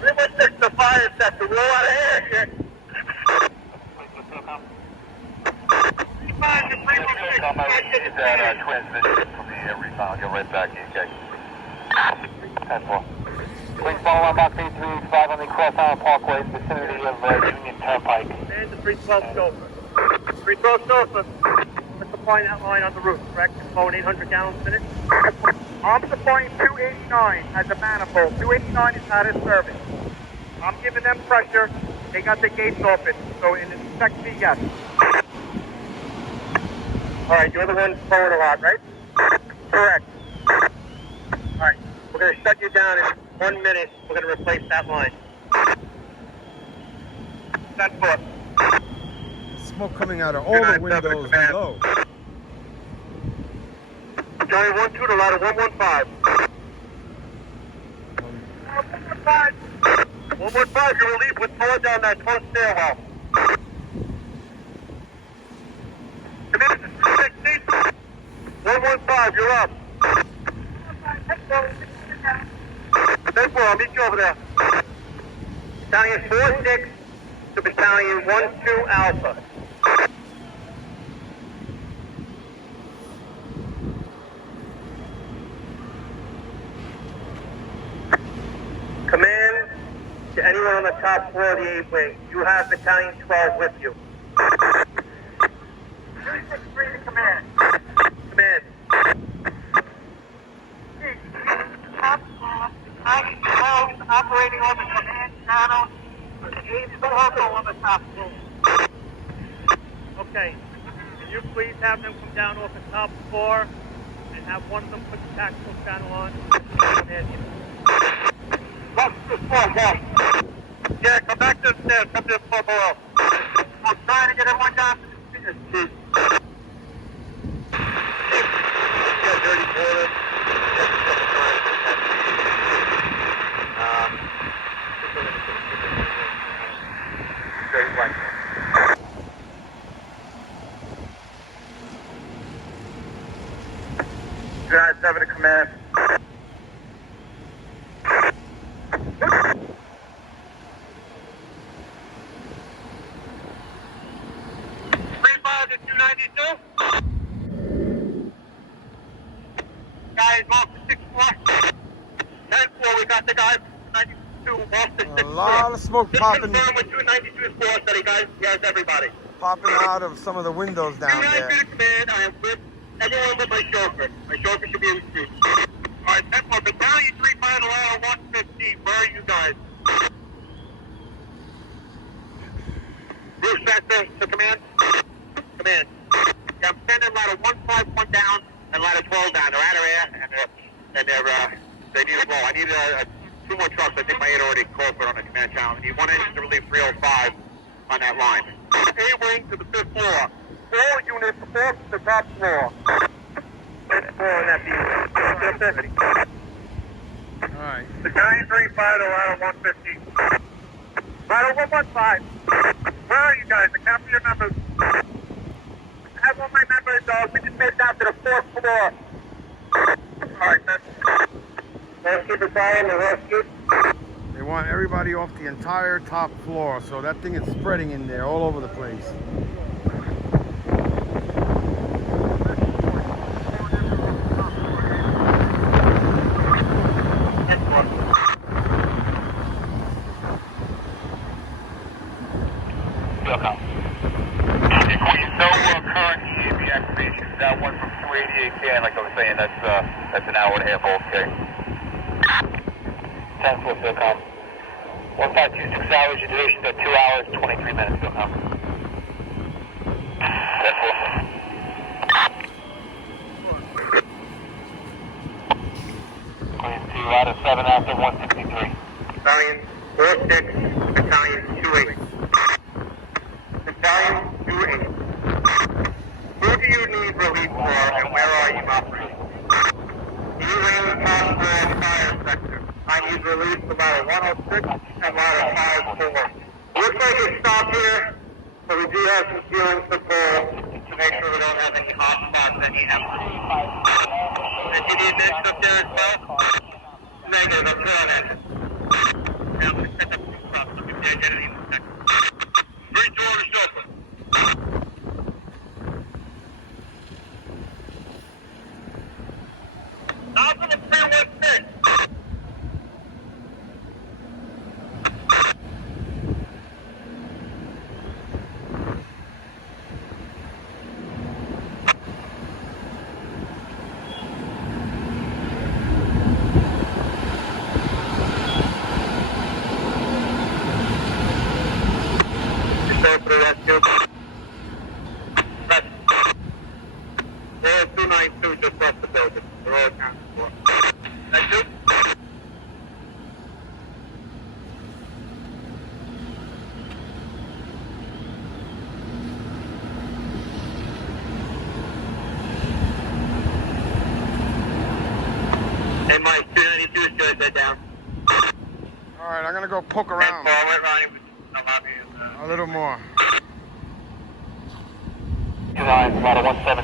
316, the fire sector. We're out of here, shit. Transmission from the every I'll get right back to you, okay? 10-4. Please follow on box 8385 on the Cross Island Parkway in the vicinity of Union Turnpike. And the 312 sofa. 312 sofa. We're supplying that line on the roof, correct? It's flowing 800 gallons a minute. I'm supplying 289 as a manifold. 289 is out of service. I'm giving them pressure. They got the gates open. So in effect, yes. All right, you're the one flowing a lot, right? Correct. All right, we're going to shut you down in 1 minute. We're going to replace that line. That's foot. Smoke coming out of all the windows below. Johnny 12 to ladder 115. 115. 115, your relief with forward down that close stairwell. Command to 360. 115, you're up. Thank you, I'll meet you over there. Battalion 4-6 to Battalion 1-2 Alpha. Command to anyone on the top floor of the 8th wing. You have Battalion 12 with you. 363 to command. Command. Operating on the command channel. He's also on the top floor. Okay. Can you please have them come down off the top floor and have one of them put the tactical channel on? What's the floor, boss? Yeah, come back to the stairs. Come to the floor below. I'm trying to get everyone down to the stairs, Chief. Yeah, dirty quarter. You guys have it to command. 35 to 292. Guys, off the 6th floor. 10th floor, we got the guy from 92 off the 6th floor. A lot of smoke popping. Confirm with 292's floor that he has everybody. Popping out of some of the windows down there. To the command, I am with everyone but my chauffeur. My chauffeur should be in the street. Alright, 10th floor, Battalion 3 Final Hour 115. Where are you guys? Bruce Vector to command. Command. Yeah, I'm sending ladder 151 down and ladder 12 down. They're out of air and they need a blow. I need 2 more trucks. I think my 8 already called for it on the command channel. I need 1 engine to relieve 305 on that line. A-wing to the 5th floor. 4 units off the top floor. 5th floor on that B-wing. Alright. Battalion 3 Final Hour 115. Ladder 115. Where are you guys? I can't see your members. I have all my members, we just made it down to the 4th floor. Alright, man. Rescue Battalion, the rescue. They want everybody off the entire top floor, so that thing is spreading in there all over the place. That one from 288K, like I was saying, that's an hour and a half old, okay? 10 foot, Philcom. 1526 hours, your duration's at 2 hours, 23 minutes, Philcom. 10 foot. Clean to out of 7 after 163. Battalion 46, Battalion 28. Battalion 28. Who do you need relief for, and where are you operating? You ran the top floor fire sector. I need relief for ladder 106 and ladder 54. Looks like it stopped here, but we do have some ceiling support to make sure we don't have any hot spots that need empty. And you need this up there as well? Negative, that's what I meant. Now, I'm going to set up 2 props. I'll give you the identity in a second. Bring to order chauffeur. Out of the 316. Just over the rescue. Press. 292 just left the building. They're all accounted for. Thank you. Hey Mike, 292 is good, they're down. All right, I'm gonna go poke around a little more. 29, Ladder 176. Ladder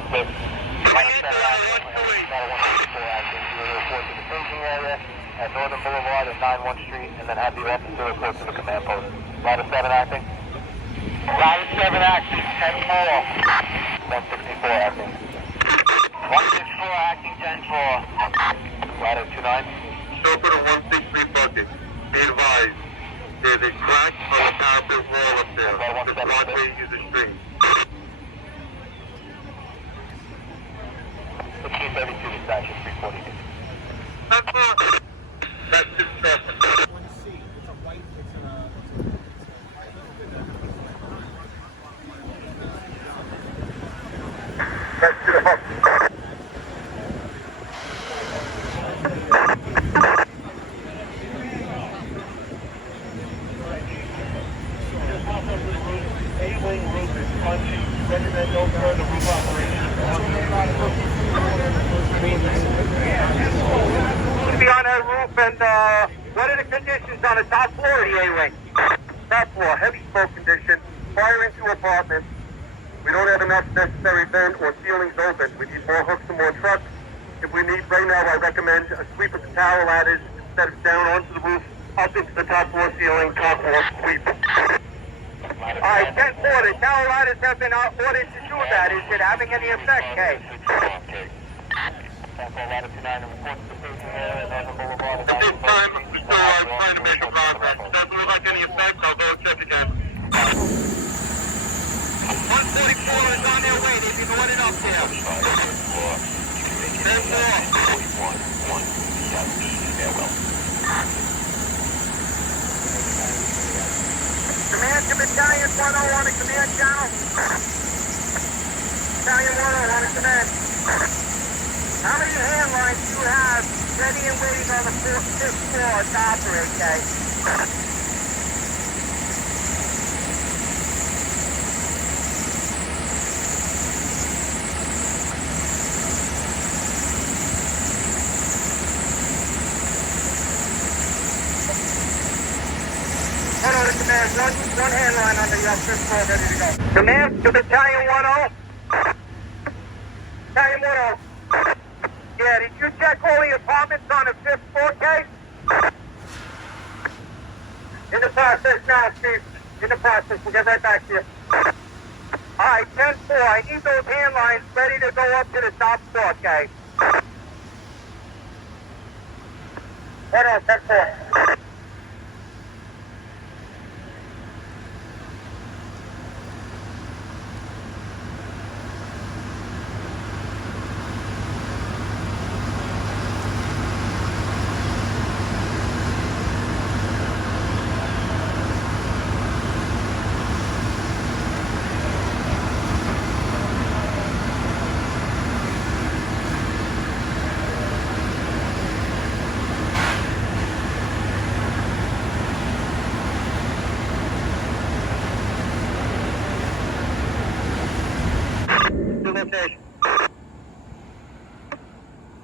7 acting, Ladder 164 acting. You will report to the staging area at Northern Boulevard and 91 Street, and then have the officer report to the command post. Ladder 7 acting. Ladder 7 acting, 10-4. 164 acting. 164 acting, 10-4. Ladder 29. Chauffeur to 163 bucket. Be advised, there's a crack on the parapet wall up there. The squad may use a string. 1632 dispatch 340. That's his traffic. That's to the hook. A-wing roof is punching. Recommend no further roof operation. Be on that roof, and what are the conditions on the top floor of the A-wing? Top floor, heavy smoke condition, fire into apartments. We don't have enough necessary vent or ceilings open. We need more hooks and more trucks. If we need, right now, I recommend a sweep of the tower ladders instead of down onto the roof, up into the top floor ceiling, top floor sweep. All right, 10-4, the tower ladders have been ordered to do that. Is it having any effect, Kay? At this time, we're still trying to make progress. Doesn't look like any effect. I'll go check again. 144 is on their way. They've been ordered up there. 10-4. Command to Battalion 10 on the command channel. Battalion 10 on the command. How many hand lines do you have ready and waiting on the 5th floor to operate, Kay? Hold on, command. One hand line on the 5th floor ready to go. Command to Battalion 10. Battalion 10. Yeah, did you check all the apartments on the 5th floor, Kay? In the process now, Steve. In the process. We'll get right back to you. All right, 10-4. I need those hand lines ready to go up to the top floor, Kay. Hold on, 10-4.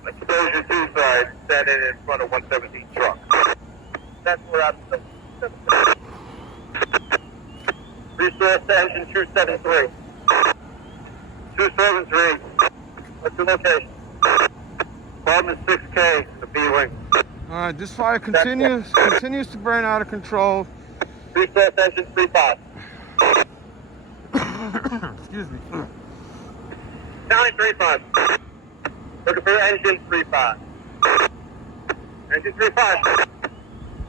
Exposure 2 side, standing in front of 117 truck. That's where I'm. Resource to engine 273. 273. What's the location? Apartment 6K, the B-wing. All right, this fire continues to burn out of control. Resource engine 35. Excuse me. County 35. Looking for engine 35. Engine 35.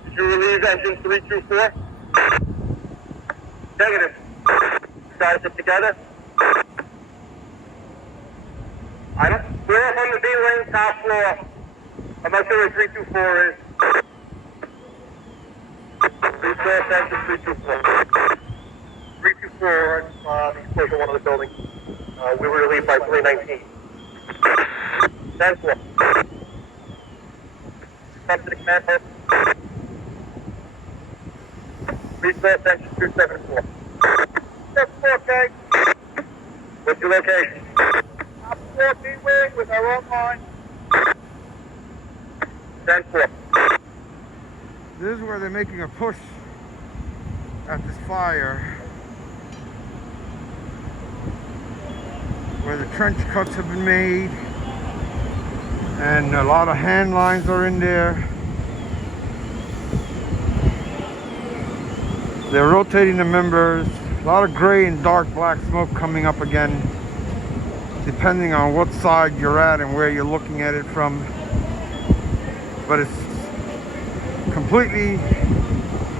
Did you relieve engine 324? Negative. Guys are together? I don't. We're up on the B-wing, top floor. I'm not sure where 324 is. Resource engine 324. 324, the explosion one of the buildings. We were relieved by 319. 10-4. Come to the command post. Resource engine 274. That's 4K. What's your location? Top 4 B-wing with our own line. 10-4. This is where they're making a push at this fire, where the trench cuts have been made, and a lot of hand lines are in there. They're rotating the members. A lot of gray and dark black smoke coming up again, depending on what side you're at and where you're looking at it from. But it's completely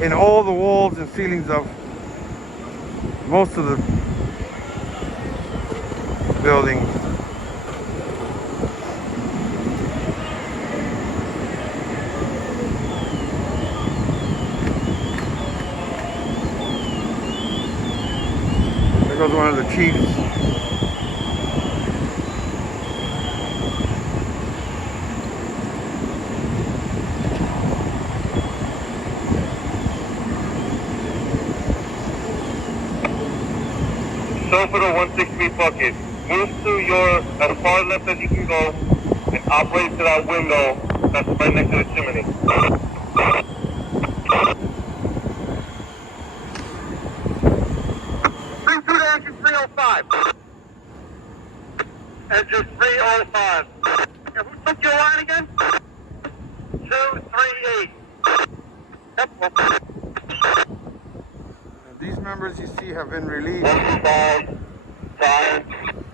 in all the walls and ceilings of most of the buildings. There goes one of the chiefs. So for the 160 bucket, move to your as far left as you can go and operate to that window that's right next to the chimney. 305. Engine 305. And who took your line again? 238. These members you see have been released. 125. Time.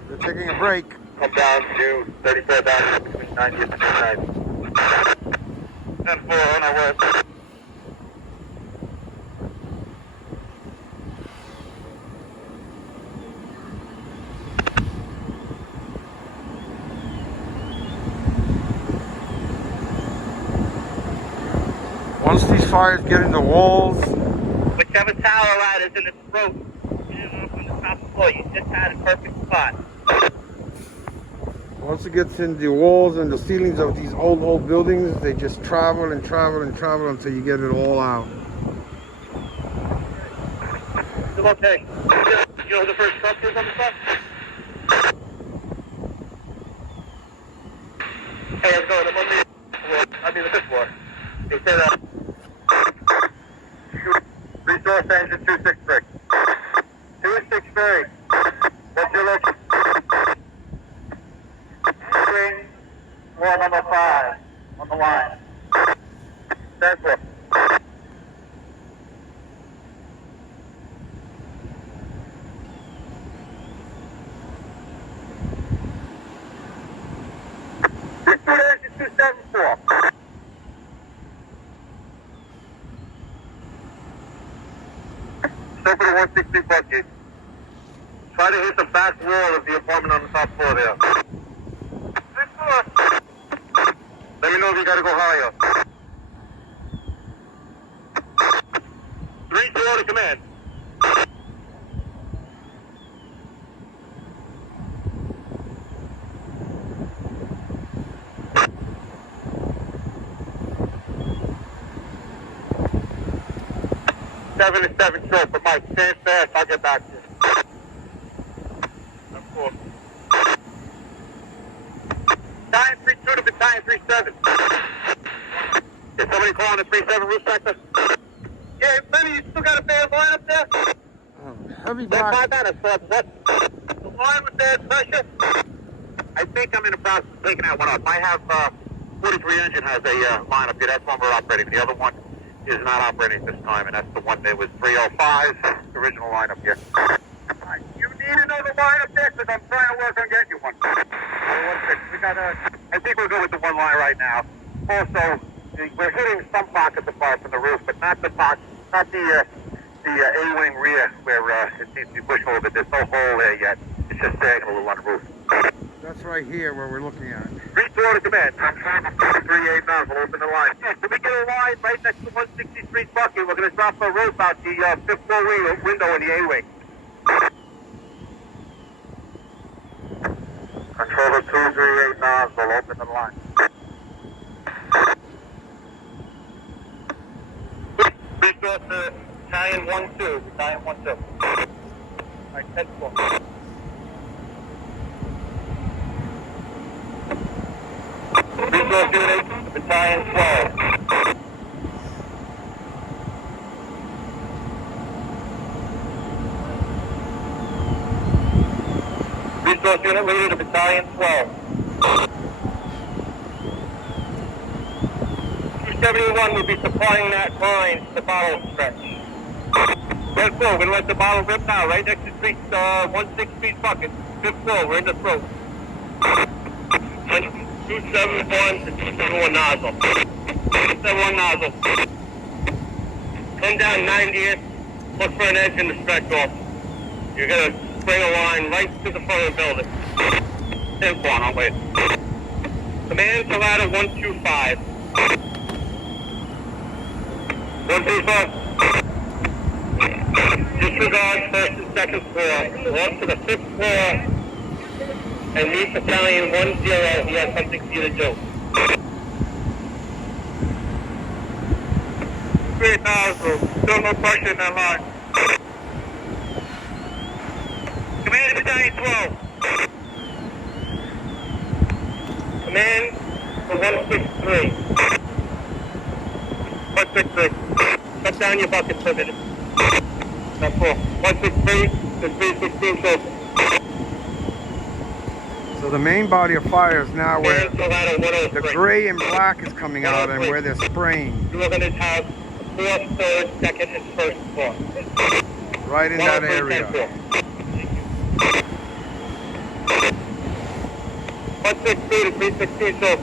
They're taking a break. Come down to 34,000 between 90 and 59. 10-4 on our way. Once these fires get in the walls, Whichever tower light is in the throat, on the top floor, you just had a perfect spot. once it gets in the walls and the ceilings of these old buildings, they just travel and travel and travel until you get it all out. Still okay. You know the first truck is on the front? Hey, I'm going. I'm on the floor. I mean the fifth floor. They said resource engine 263. 263. What's your location? Screen floor number 5 on the line. Third floor. Resource engine 274. So for the 160 bucket, try to hit the back wall of the apartment on the top floor there. Let me know if you gotta go higher. 3-2 to command. Seven to 7 short, but Mike, stand fast, I'll get back to you. That's 4. Battalion 32 to Battalion 37. Is somebody calling the 37 roof sector? Yeah, Benny, you still got a bad line up there? Heavy That's black. my bad, that's the line with bad pressure. I think I'm in the process of taking that one up. I have, 43 engine has a line up here, that's one we're operating. The other one is not operating this time, and that's the one that was 305, the original line up here. You need another line up there, because I'm trying to work on getting you one. We got I think we'll go with the one line right now. Also, we're hitting some pockets of fire from the roof, but not the A-wing rear, where it seems to be pushed a little bit. There's no hole there yet. It's just sagging a little on the roof. That's right here where we're looking at. 3-2 to command. 3-8 knots, we'll open the line. Yeah, can we get a line right next to 163 bucket? We're going to drop a rope out the 5th floor window in the A-wing. Controller 238 knots, we'll open the line. Resource Battalion 1-2, Battalion 1-2. All right, 10-4. Resource unit, Battalion 12. Resource unit leader to Battalion 12. 271 will be supplying that line to the bottle stretch. Red floor, we're going to let the bottle rip now, right next to street, 1-6 feet bucket. Fifth floor, we're in the throat. 271 to 271 nozzle. 271 nozzle. Come down 90th, look for an edge in the stretch off. You're going to bring a line right to the front of the building. 10 floor, I'll wait. Command to ladder 125. 125. Disregard first and second floor. Walk to the fifth floor and meet Battalion 10. He has something for you to do. 3,000. Still no pressure in that line. Command to Battalion 12. Command to 163. 163. Shut down your bucket for a minute. That's all. 163 to 316 short. So the main body of fire is now where the gray and black is coming out and where they're spraying. You are going to have fourth, third, second, and first floor. Right in that area. 163 to 316 short.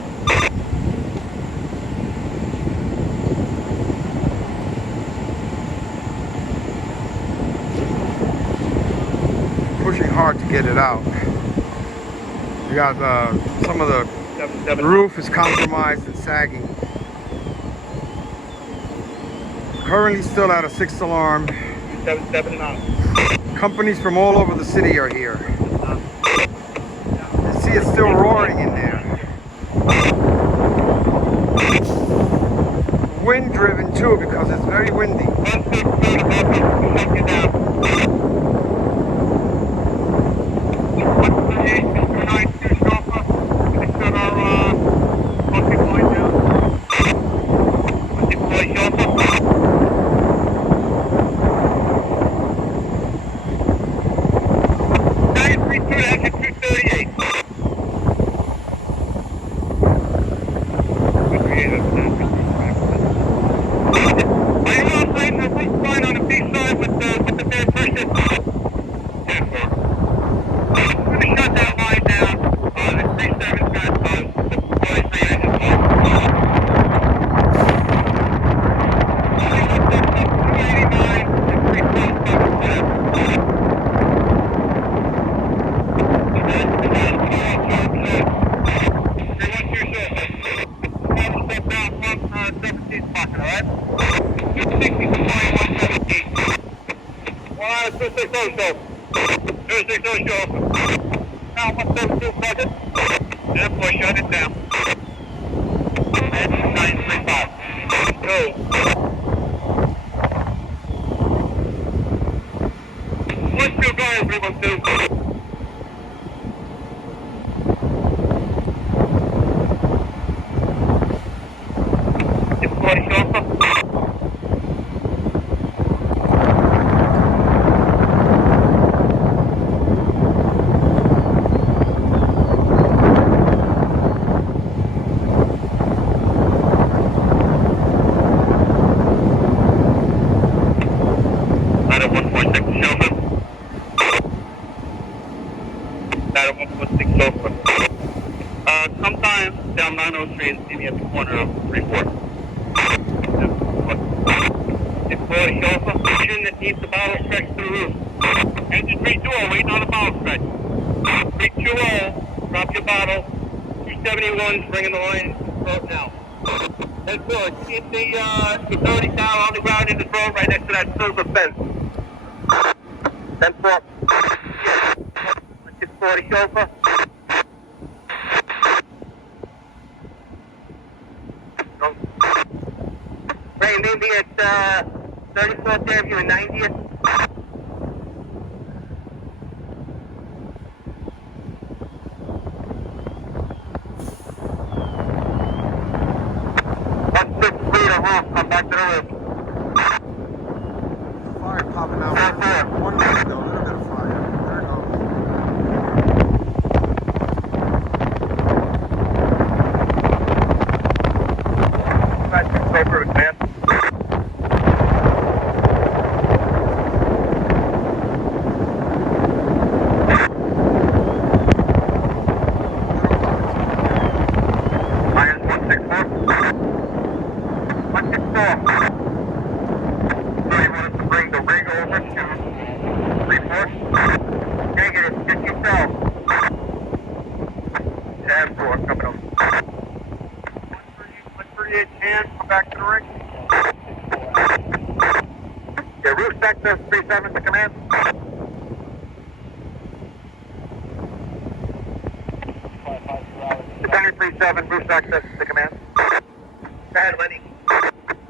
Pushing hard to get it out. You got some of the roof is compromised and sagging. Currently still at a 6th alarm. 77 and on. Companies from all over the city are here. You see it's still roaring in there. Wind driven too because it's very windy. 163 to 162 down. 138 to 292 chauffeur. We shut our monkey line down. 164 chauffeur. 932 to exit 238. 238. Are you operating the roof line on the B side with the bad pressure? 10-4. We're going to shut that line down. The 37's got the 43 engine line. 289 and 347. Step down from 17th pocket, alright? 260 to 2117. 260 show. 260 show. Now 172 pocket. And boy, shut it down. And 935. Go. What's your guy, 312? Sometime down 903 and see me at the corner of 3-4. It's for a chauffeur engine that needs the bottle stretch to the roof. Engine 320 waiting on the bottle stretch. 320, drop your bottle. 271's bringing the line to the throat now. That's good. Keep the utility tower on the ground in the throat right next to that silver fence. 10-4. 140 chauffeur. Ray, maybe at 34th Avenue and 90th. That's 6.5, come back to the roof. Fire popping out. One window, a little bit of fire. There it goes. Okay, roof sector 37 to command. Battalion 37, roof sector to command. Go ahead, Lenny.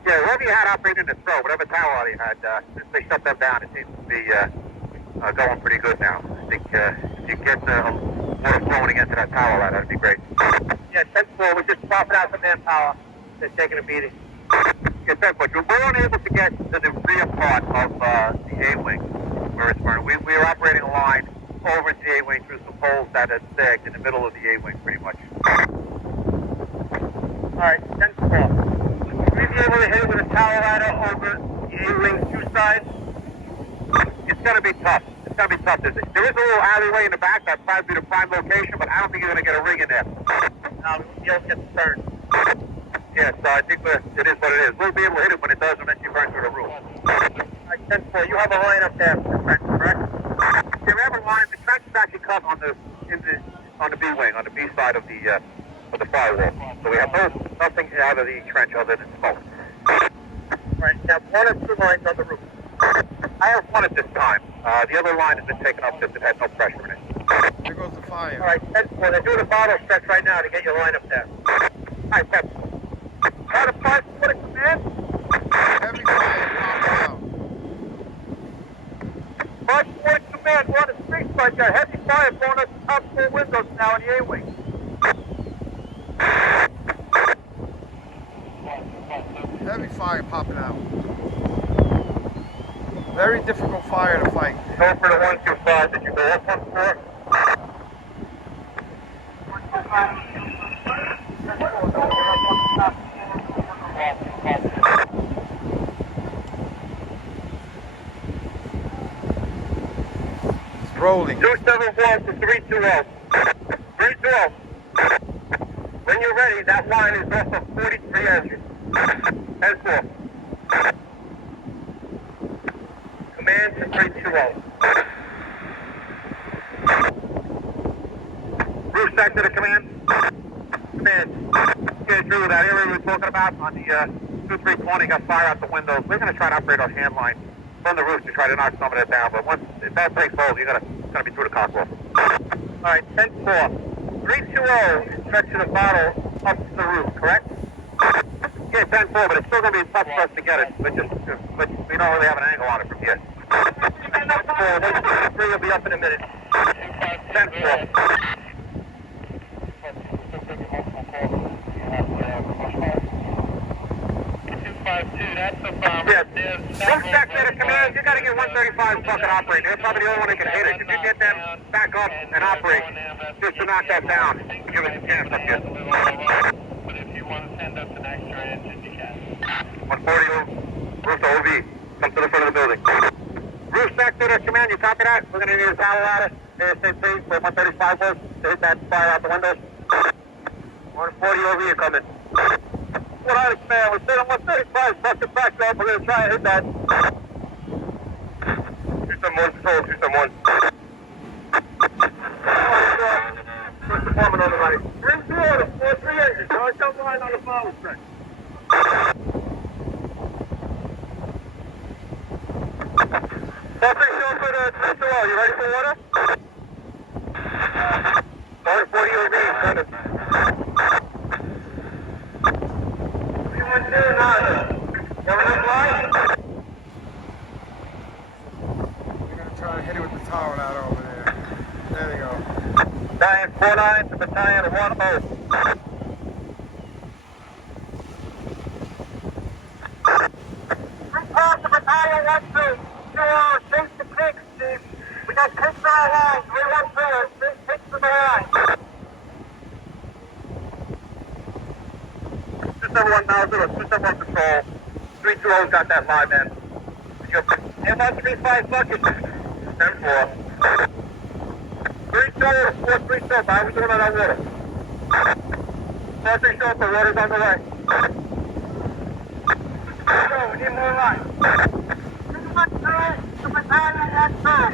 Yeah, whoever you had operating the throw, whatever tower you had, since they shut them down, it seems to be going pretty good now. I think if you get water flowing into that tower ladder, that'd be great. Yeah, 10-4, we're just swapping out the manpower. They're taking a beating. Yeah, 10-4, we were unable to get to the rear part of the A-wing where it's burned. We were operating a line over to the A-wing through some poles that had sagged in the middle of the A-wing, pretty much. All right, 10-4. Will we be able to hit it with a tower ladder over the A-wing's two sides? It's going to be tough. It's going to be tough. There is a little alleyway in the back that's probably the prime location, but I don't think you're going to get a ring in there. You'll get the turn. Yeah, so I think it is what it is. We'll be able to hit it when it does eventually burn through the roof. All right, 10-4, you have a line up there for the trench, correct? Yeah, we have a line. The trench is actually cut on the B-wing, on the B side of the firewall. So we have nothing out of the trench other than smoke. All right, you have one or two lines on the roof. I have one at this time. The other line has been taken up since it had no pressure in it. There goes the fire. All right, 10-4, they're doing a bottle stretch right now to get your line up there. All right, 10-4. Try to find what it commands. Heavy fire popped out. 5-4 command, we're on the street side. Got heavy fire blowing up the top four windows now in the A-wing. Heavy fire popping out. Very difficult fire to fight. Go for the 125. Did you go up 1-4? It's rolling. 271 to 320. 320. When you're ready, that line is off of 43 engine. 10-4. Command to 320. Roof sector to command. Command. Get through that area we were talking about on the 2320. Got fire out the windows. We're going to try to operate our hand line from the roof to try to knock some of that down. But once if that takes hold, it's going to be through the cockwall. All right, 10-4. 320 is stretching the bottle up to the roof, correct? Yeah, 10-4, but it's still going to be tough for us to get it. But we don't really have an angle on it from here. 10-4, 3 will be up in a minute. 10-4. Yeah, roof sector to command, you got to get 135 fucking operating. They're probably the only one that can hit it. If you get them back up and operate, just to knock that down, give us a chance up here. But if you want to send us an extra engine, you can. 140, roof to OV. Come to the front of the building. Roof sector to command, you copy that? We're going to need a tower ladder, ASAP, where 135 was, to hit that fire out the windows. 140 OV, you're coming. What I understand, we're sitting on 135, bust it back up, we're going to try and hit that. 271, control, 271. First department on the right. 3-2, 4-3 engines, so I don't line on the follow stretch. Something show for the 3-2, you ready for water? 140 OV, coming. 3-1-2, nada. You have enough line? We're going to try to hit it with the tower ladder over there. There we go. Battalion 49 to Battalion 10. Report to Battalion 12. Chase the pigs, Chief. We got pigs on our line. 3-1-2. 3 pigs on the line. 271 miles or 271 patrol. 320's got that live end. M135 bucket. 10-4. 3-2, 4-3-2. How are we doing on our water? 4-3-2, the water's on the way. So, we need more line. 3-1-2 to Battalion 12.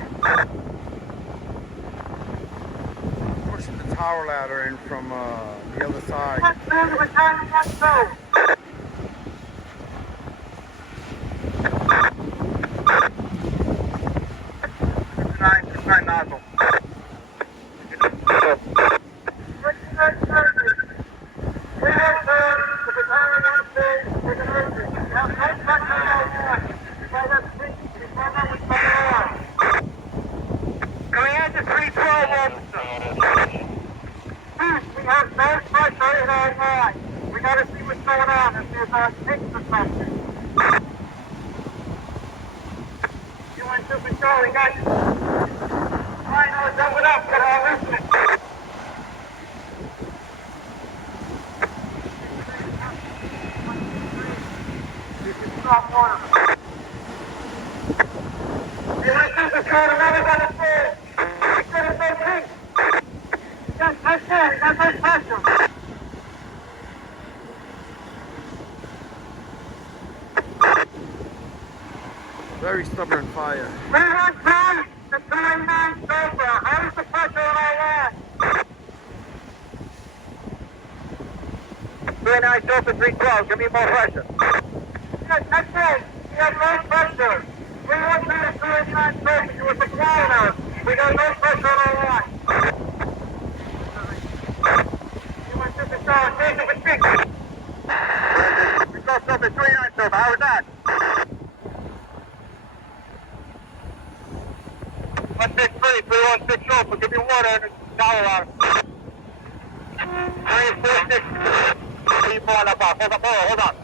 Pushing the tower ladder in from the other side. 3-1-2 to Battalion 12. Super Charlie, got you. Alright, now jump it up, get all listening. Stop water. Hey, my Super Charlie, remember on the stairs. It's gonna say pink. Just right there, that's my pressure. Very stubborn fire. Red on the 29 Cobra. How is the pressure on our line? 29 Cobra 312. Give me more pressure. Yes, that's right. We have low pressure. 313 to 29 Cobra. You were supplying us. We got low pressure on our line. You want to the star. Take it with six. We crossed over 29 Cobra. How was that? 163, 316 Alpha, give me water and a towel on it. 346, keep on up, hold on.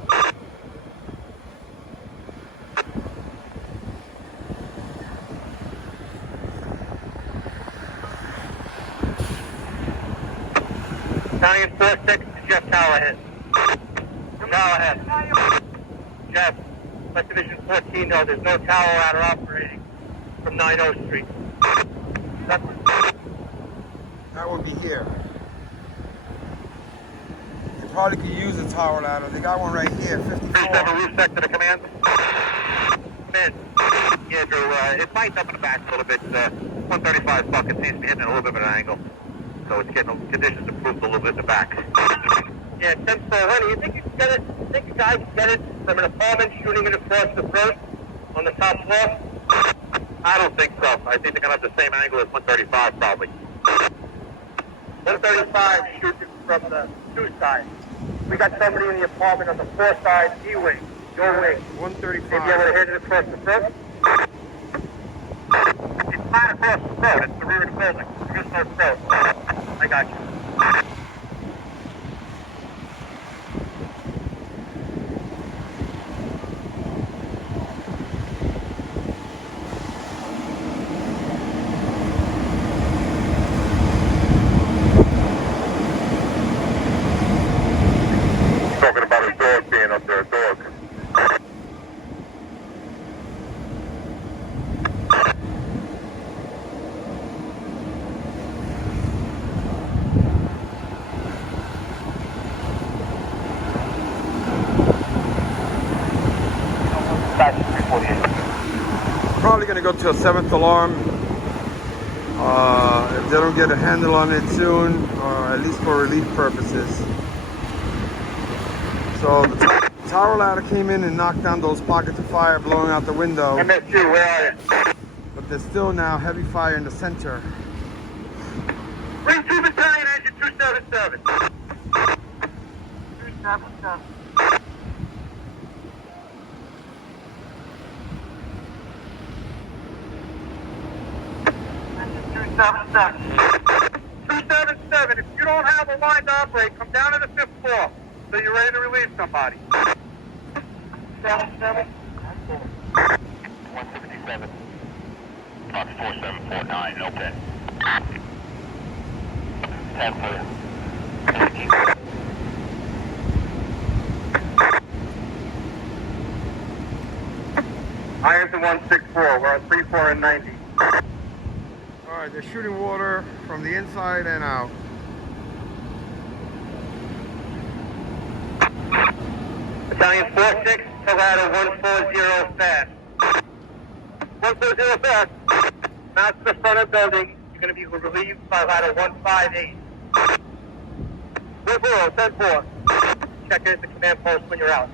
Battalion 46, Jeff Callahan. Jeff, West Division 14, no, there's no tower ladder operating from 90 Street. That would be here. They probably could use a tower ladder. They got one right here, 54. 37 roof sector to command. Command. Yeah, Drew, it might up in the back a little bit. 135 bucket seems to be hitting at a little bit of an angle. So it's getting conditions improved a little bit in the back. Yeah, 10-4, you think you can get it? You think a guy can get it from an apartment shooting it across the front on the top floor? I don't think so. I think they're going to have the same angle as 135 probably. 135 shooting from the 2 side. We got somebody in the apartment on the 4 side, E-wing, your wing. 135. Maybe able to hit it across the front? It's not across the front, it's the rear of the building. There is no front. I got you. Talking about a dog being up there, a dog. Probably going to go to a 7th alarm. If they don't get a handle on it soon, or at least for relief purposes. So the tower ladder came in and knocked down those pockets of fire, blowing out the window. MSU, where are you? But there's still now heavy fire in the center. Bring 2 Battalion engine 277. 277. Engine 277. 277, if you don't have a line to operate, come down to the 5th floor. So you're ready to relieve somebody. 77. 167. Fox 4749, no pin. 10 clear. Irons 164, we're on 34 and 90. Alright, they're shooting water from the inside and out. Battalion 46, Colorado 140 fast. 140 fast. Mount to the front of the building. You're going to be relieved by ladder 158. 10-4. Check in at the command post when you're out.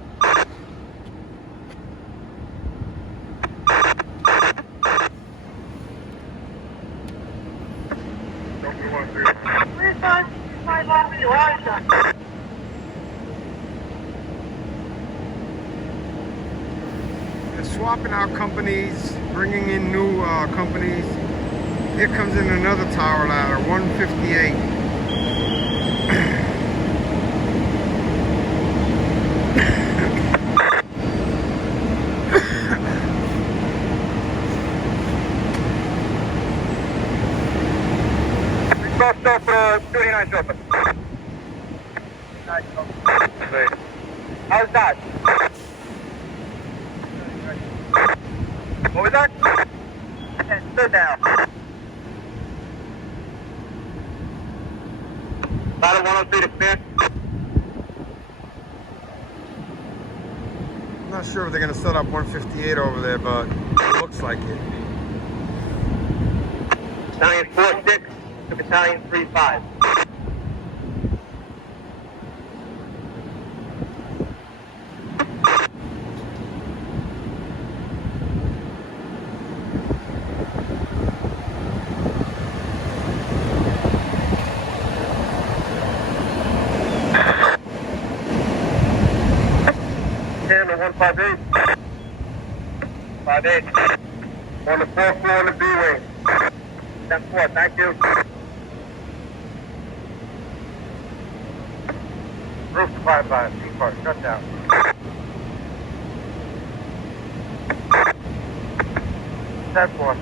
They're swapping out companies, bringing in new companies. Here comes in another tower ladder, 158. 39 chauffeur. How's that? What was that? Sit down. Ladder 103 to clear. I'm not sure if they're gonna set up 158 over there, but it looks like it. Battalion 46 to Battalion 35. Camera 158. 58. On the 4th floor on the B wing. 10-4, thank you. Roof to 5-5, C-part, shut down. That's one.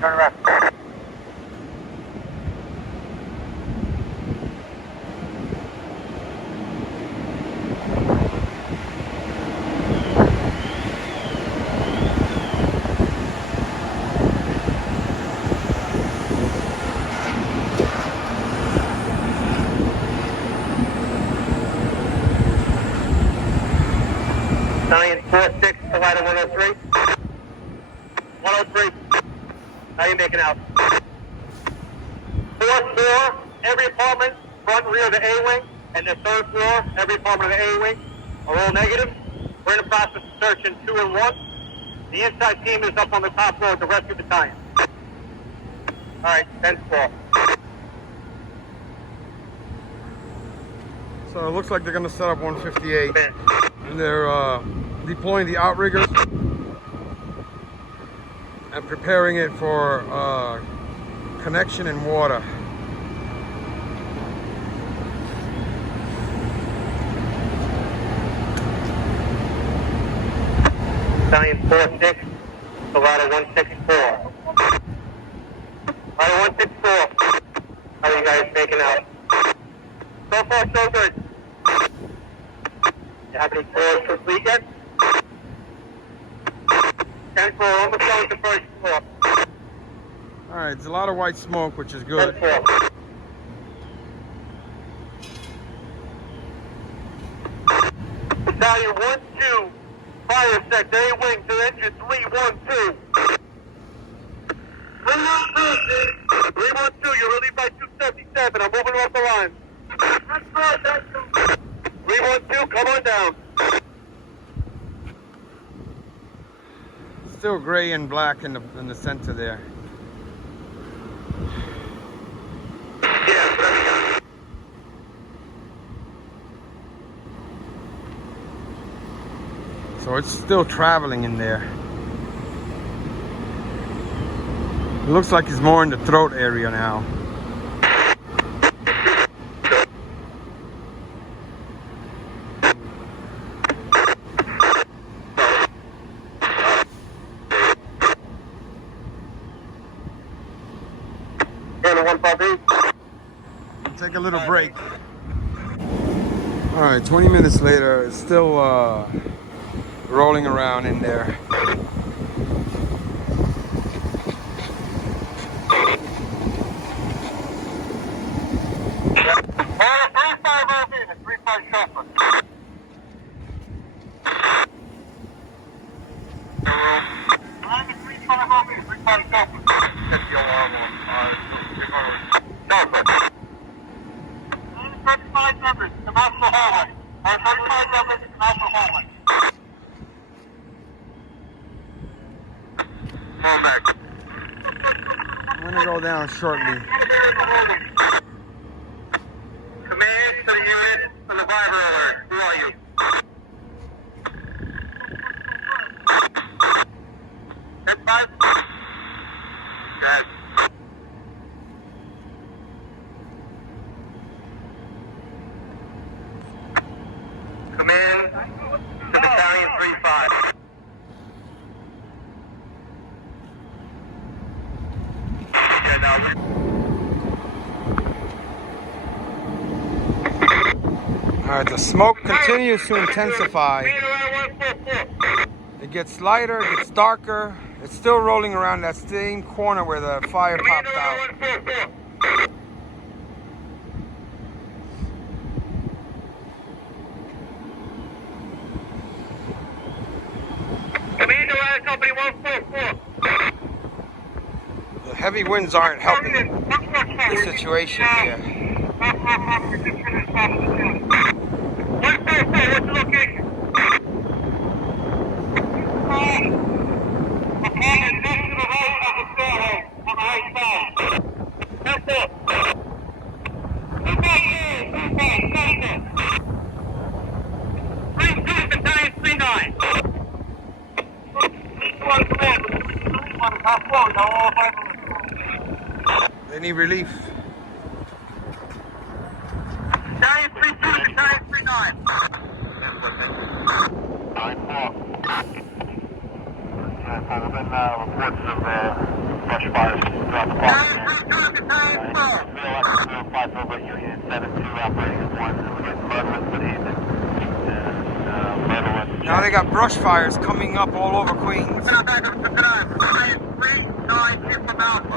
Turn around. Battalion 46, Ladder 103. 103. How are you making out? 4th floor, every apartment, front and rear of the A wing, and the 3rd floor, every apartment of the A wing are all negative. We're in the process of searching 2 and 1. The inside team is up on the top floor with the rescue battalion. All right, 10th floor. So it looks like they're gonna set up 158, and they're deploying the outriggers and preparing it for connection and water. Battalion 46, to Ladder 164. Ladder 164. How are you guys making out? So far, so good. You have any calls for the weekend? 10th floor, almost going to 1st floor. All right, it's a lot of white smoke, which is good. 10th floor. Battalion 1-2, fire sector A wing to engine 312. 312, you're relieved by 277. I'm moving off the line. 312, come on down. Still gray and black in the center there. So it's still traveling in there. It looks like it's more in the throat area now. Take a little break. All right, 20 minutes later, it's still rolling around in there. I'm gonna go down shortly. Command to the unit, survivor alert. Who are you? Alright, the smoke continues to intensify. It gets lighter, it gets darker. It's still rolling around that same corner where the fire popped out. Commander, Ladder Company 144. The heavy winds aren't helping the situation here. 144, what's the location? They need relief. Battalion 32 to Battalion 39. 9-4. There's been reports of brush fires throughout the park. Battalion 32 to Battalion 4. 305 over at Union 72 operating as one. We're getting murderous with heat. Now they got brush fires coming up all over Queens. Back up to Battalion 39, keep from Alpha.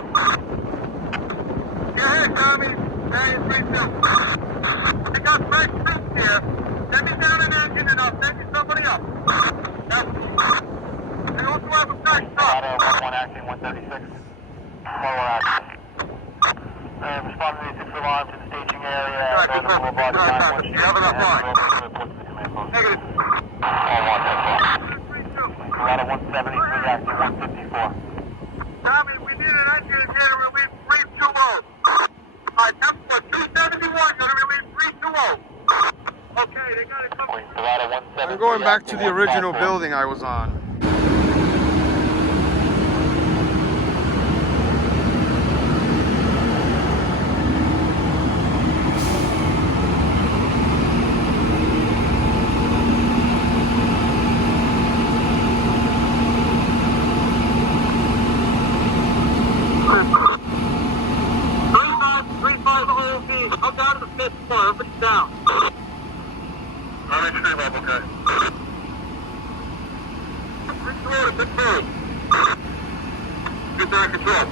You're here, Tommy. Battalion 32. We got fresh troops here. Send me down an engine and I'll send you somebody up. Now, we also have a fresh truck. 1 acting 136. Follow action. Respond to the 6 alarm to the staging area. Northern Boulevard, 9-1 Street. Negative. All 110. 173 acting 154. Tommy, we need an engine in here to release 320. Tempo 271, gonna release 320. Okay, they gotta come. I'm going back to the original building I was on. Come down to the 5th floor, everybody's down. I'm in tree level, okay. Bring to order, control. Get back control.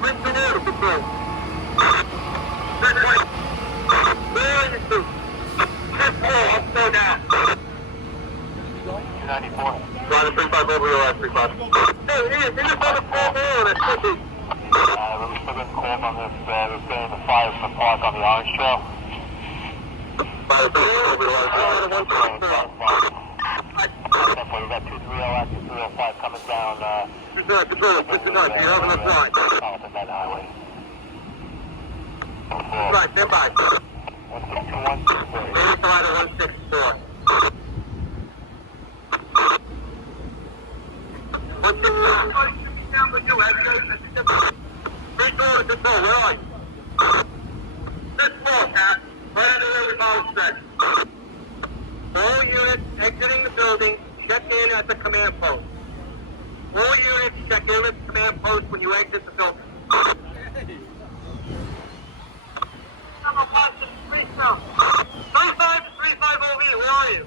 Bring to order, control. Where are you two? 5th floor, I'll slow down. 294. Line 35 over your last 35. Hey, Ian, bring us on the 4th floor, that's 50. We're still getting calls on this. We're getting the fires in the park on the Orange Trail. Fire over your last 35. We've got 230 active 305 coming down. Control, 59, do you have enough line? Carlton Med Highway. Right, stand by. 162 Maybe to ladder 164. 164. Down with you, Bring forward to control, where are you? 5th floor, Pat. Right under where we found stretch. All units exiting the building, check in at the command post. All units check in at the command post when you exit the building. Number 163. 35 OV, where are you?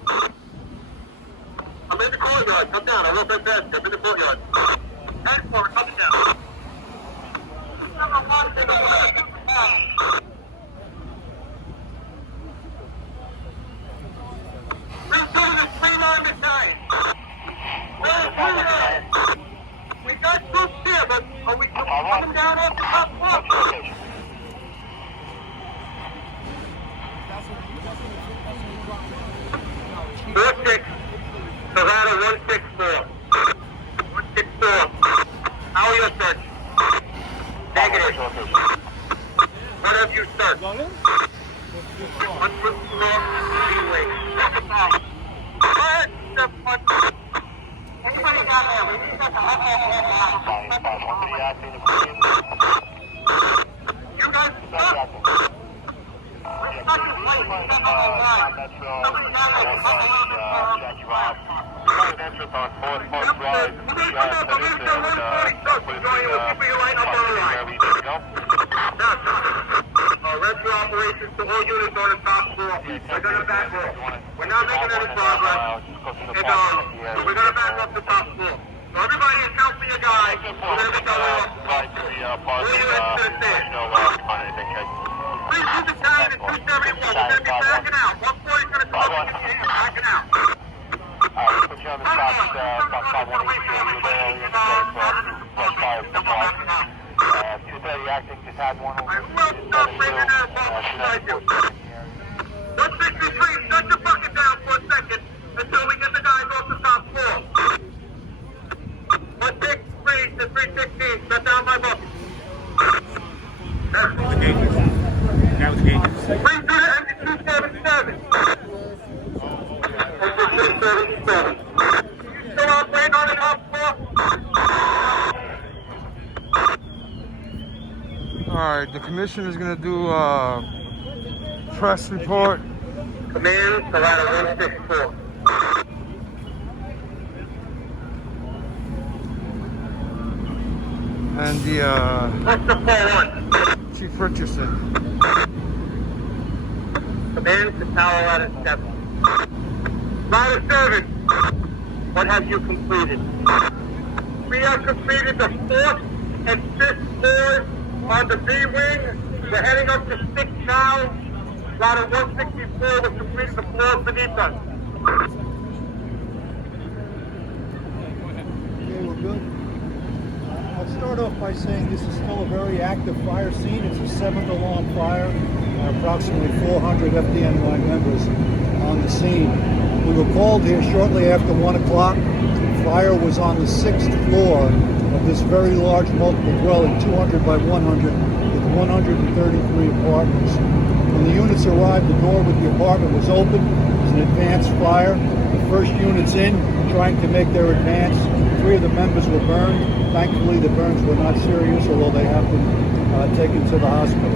I'm in the courtyard. Come down. I wrote that fast. I'm in the courtyard. 10-4, coming down. Number 163. We're doing the 3-line battalion. We got troops here, but are we coming down off the top floor? Four six. Savannah 164. 164. How are your search? Negative. What have you searched? 164. Anyway. Go ahead, step 1. Anybody down there? We need to get the hot air now. You guys stop. We're stuck in place. We're stuck on the line. Somebody down there can come along and Jackie Rob. We got an entrance on 4th Park Drive. We're going to come up. We're going to go 140 trucks. We're going to keep your line up on the line. Where we need to go. No, rescue operations to all units on the top floor. We're going to back off. We're not making any progress. And we're going to back off the top floor. So everybody account for your guys. We're going to get that way off the top floor. All units to the stairs. 32 Battalion and 271. We're going to be backing out. 140 is going to come up and give you here. Backing out. Put you on the spot, about 518, you're there, you're plus 5 for 230 acting, just had one. I will stop bringing that ball beside you. 163, shut your fucking down for a second until we get the guys off the top floor. 163 to 316, shut down my bucket. That was dangerous. 277. Still operating on the top floor? All right, the commissioner is going to do a press report. Command, Colorado 164. And the What's the 4-1? Chief Richardson. Command to Tower Ladder 7. Ladder 7, what have you completed? We have completed the 4th and 5th floors on the B-wing. We're heading up to 6 now. Ladder 164 was completed the floors beneath us. Okay, we're good. I'll start off by saying this is still a very active fire scene. It's a 7th alarm fire. Approximately 400 FDNY members on the scene. We were called here shortly after 1 o'clock. Fire was on the 6th floor of this very large multiple dwelling, 200 by 100, with 133 apartments. When the units arrived, the door with the apartment was open. It was an advanced fire. The first units in, trying to make their advance. 3 of the members were burned. Thankfully, the burns were not serious, although they have been taken to the hospital.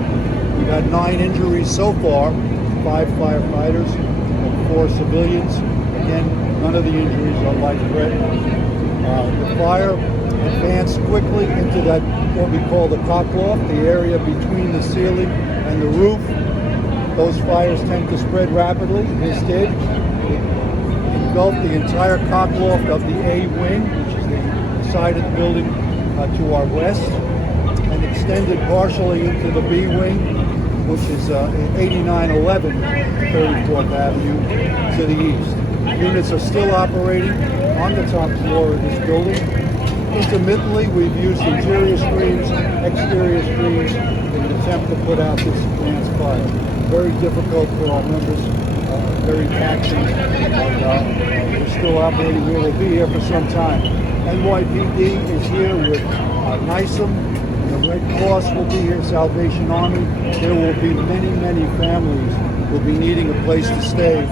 We've had 9 injuries so far, 5 firefighters and 4 civilians. Again, none of the injuries are life-threatening. The fire advanced quickly into that, what we call the cock loft, the area between the ceiling and the roof. Those fires tend to spread rapidly. This did. It engulfed the entire cock loft of the A wing, which is the side of the building to our west, and extended partially into the B wing, which is 8911 34th Avenue to the east. Units are still operating on the top floor of this building. Intermittently, we've used interior screens, exterior screens in an attempt to put out this advanced fire. Very difficult for our members, very taxing, and we're still operating here. We'll be here for some time. NYPD is here with NISM. The Red Cross will be here, Salvation Army. There will be many, many families will be needing a place to stay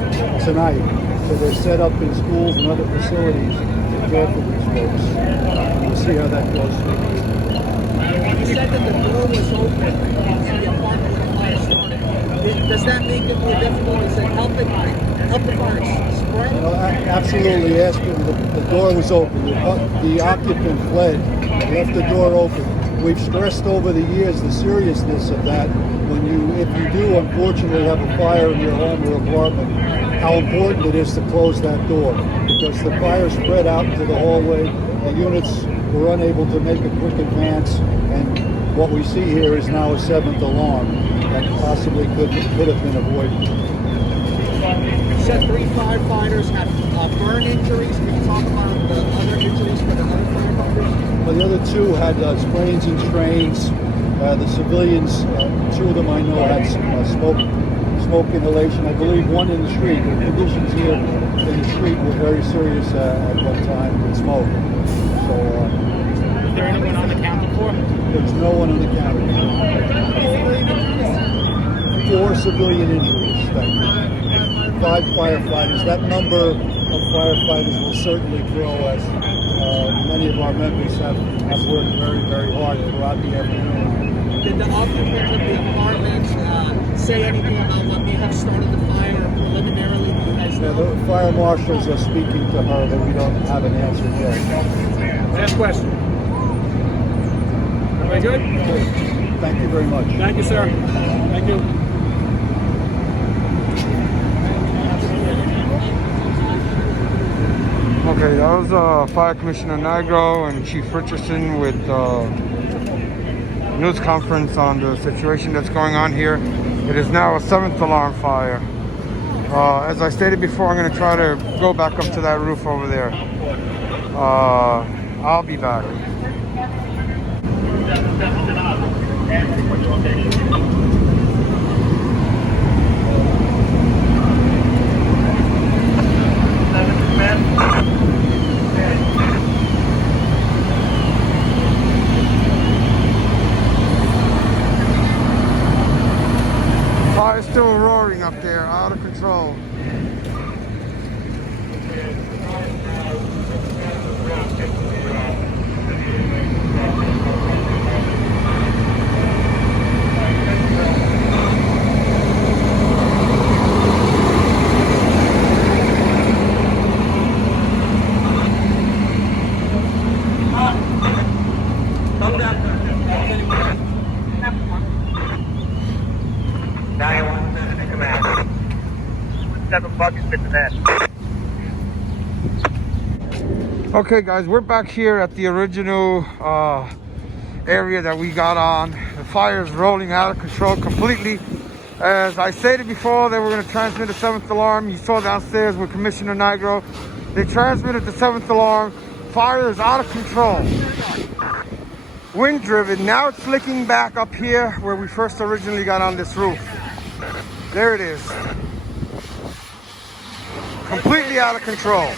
tonight. So they're set up in schools and other facilities to care for these folks. We'll see how that goes. You said that the door was open in the apartment when the fire started. Does that make it more difficult? Is it help the fire spread? You know, absolutely. Yes, the door was open. The occupant fled, left the door open. We've stressed over the years the seriousness of that. If you do unfortunately have a fire in your home or apartment, how important it is to close that door, because the fire spread out into the hallway. The units were unable to make a quick advance, and what we see here is now a 7th alarm that possibly could have been avoided. You said 3 firefighters had burn injuries. Can you talk about the other injuries for the other firefighters? Well, the other 2 had sprains and strains. The civilians, 2 of them I know had smoke inhalation. I believe 1 in the street. The conditions here in the street were very serious at one time with smoke. So, is there anyone on the counter for? There's no one on the counter. 4 civilian injuries. 5 firefighters. That number of firefighters will certainly grow as many of our members have worked very, very hard throughout the afternoon. Did the occupants of the apartments say anything about what may have started the fire preliminarily? Do you guys know? The fire marshals are speaking to her, that we don't have an answer yet. Last question. Everybody good? Good. Thank you very much. Thank you, sir. Thank you. Okay, that was Fire Commissioner NIGRO and Chief Richardson with news conference on the situation that's going on here. It is now a 7th alarm fire. As I stated before, I'm going to try to go back up to that roof over there. I'll be back. Fire's still roaring up there, out of control. Okay guys, we're back here at the original area that we got on. The fire is rolling out of control completely. As I stated before, they were going to transmit a 7th alarm. You saw downstairs with Commissioner NIGRO. They transmitted the 7th alarm. Fire is out of control. Wind driven. Now it's flicking back up here where we first originally got on this roof. There it is. Completely out of control.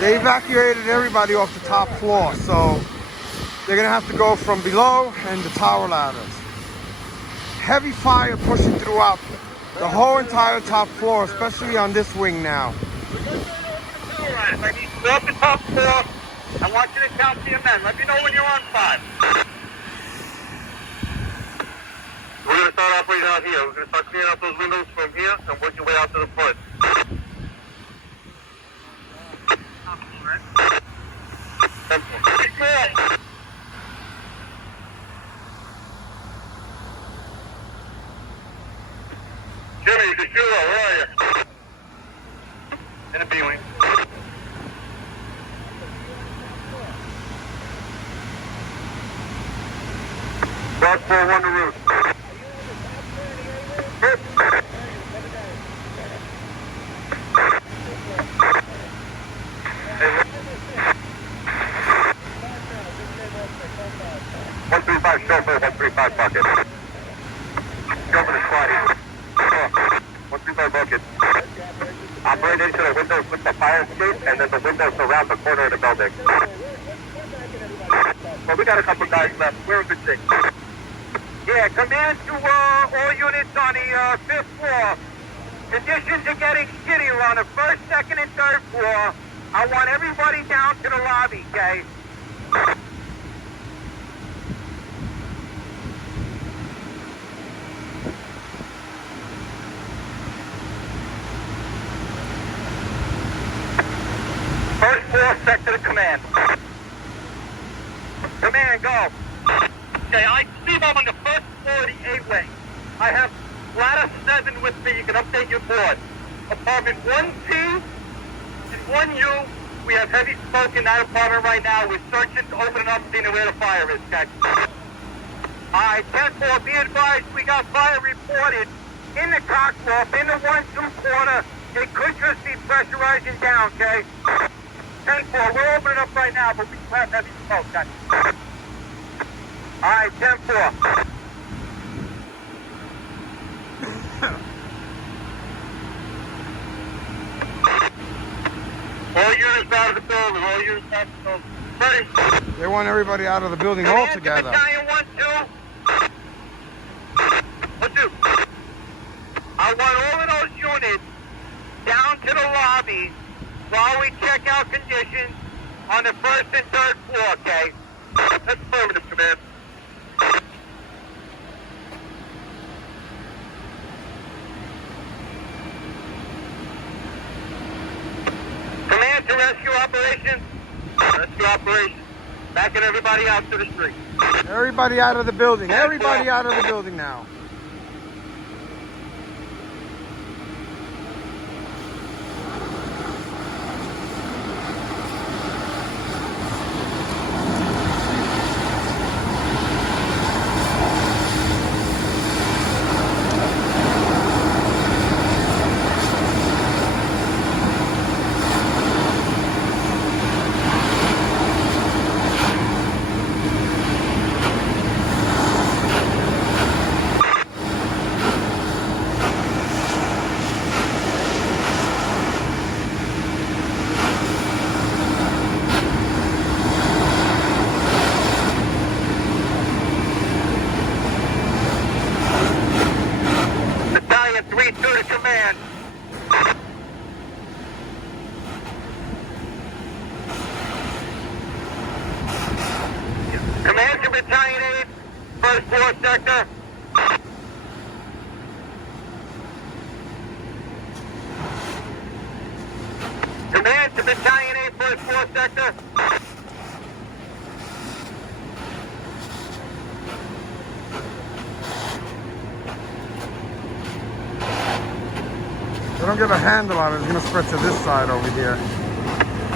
They evacuated everybody off the top floor, so they're gonna have to go from below and the tower ladders. Heavy fire pushing throughout the whole entire top floor, especially on this wing now. If I need to go up the top floor, I want you to count to your men. Let me know when you're on 5. We're going to start operating out here. We're going to start clearing out those windows from here and work your way out to the front. Jimmy, it's you. Where are you? In a B-wing. Rock 4-1 to roof. Chauffeur, 135 bucket. Chauffeur to squatty. 135 bucket. Operate into the windows with the fire escape, and then the windows around the corner of the building. Well, we got a couple guys left. We're in good shape. Yeah, command to all units on the 5th floor. Conditions are getting shittier on the 1st, 2nd, and 3rd floor. I want everybody down to the lobby, okay? First floor, sector to command. Command, go. Okay, I believe I'm on the 1st floor of the 8-way. I have ladder 7 with me. You can update your board. Apartment 1P and 1U. We have heavy smoke in that apartment right now. We're searching to open it up, seeing where the fire is, okay? Alright, 10-4, be advised, we got fire reported in the cockpit, in the 1-2 corner. It could just be pressurizing down, okay? 10-4, we're opening up right now, but we have heavy smoke, okay? Alright, 10-4. All units out of the building, all units out of the building. Ready? They want everybody out of the building altogether. Battalion 1-2. 1-2. I want all of those units down to the lobby while we check out conditions on the 1st and 3rd floor, okay? That's affirmative, command. Command to rescue operations. Rescue operations. Backing everybody out to the street. Everybody out of the building. Everybody out of the building now. Battalion 3-2 to command. Command to Battalion 8, first floor sector. Command to Battalion 8, first floor sector. They don't get a handle on it. It's going to spread to this side over here.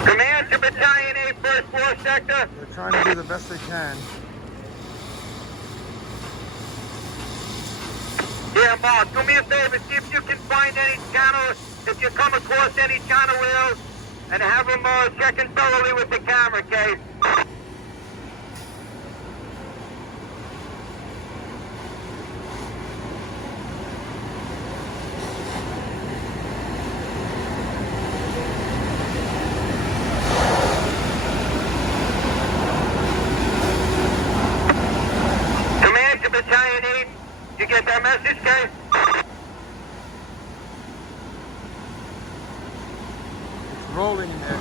Command to Battalion 8, first floor sector. They're trying to do the best they can. Yeah, Mark, do me a favor, see if you can find any channel, if you come across any channel wheels, and have them checking thoroughly with the camera, okay? Command to Battalion 8, you get that message, okay? It's rolling in there.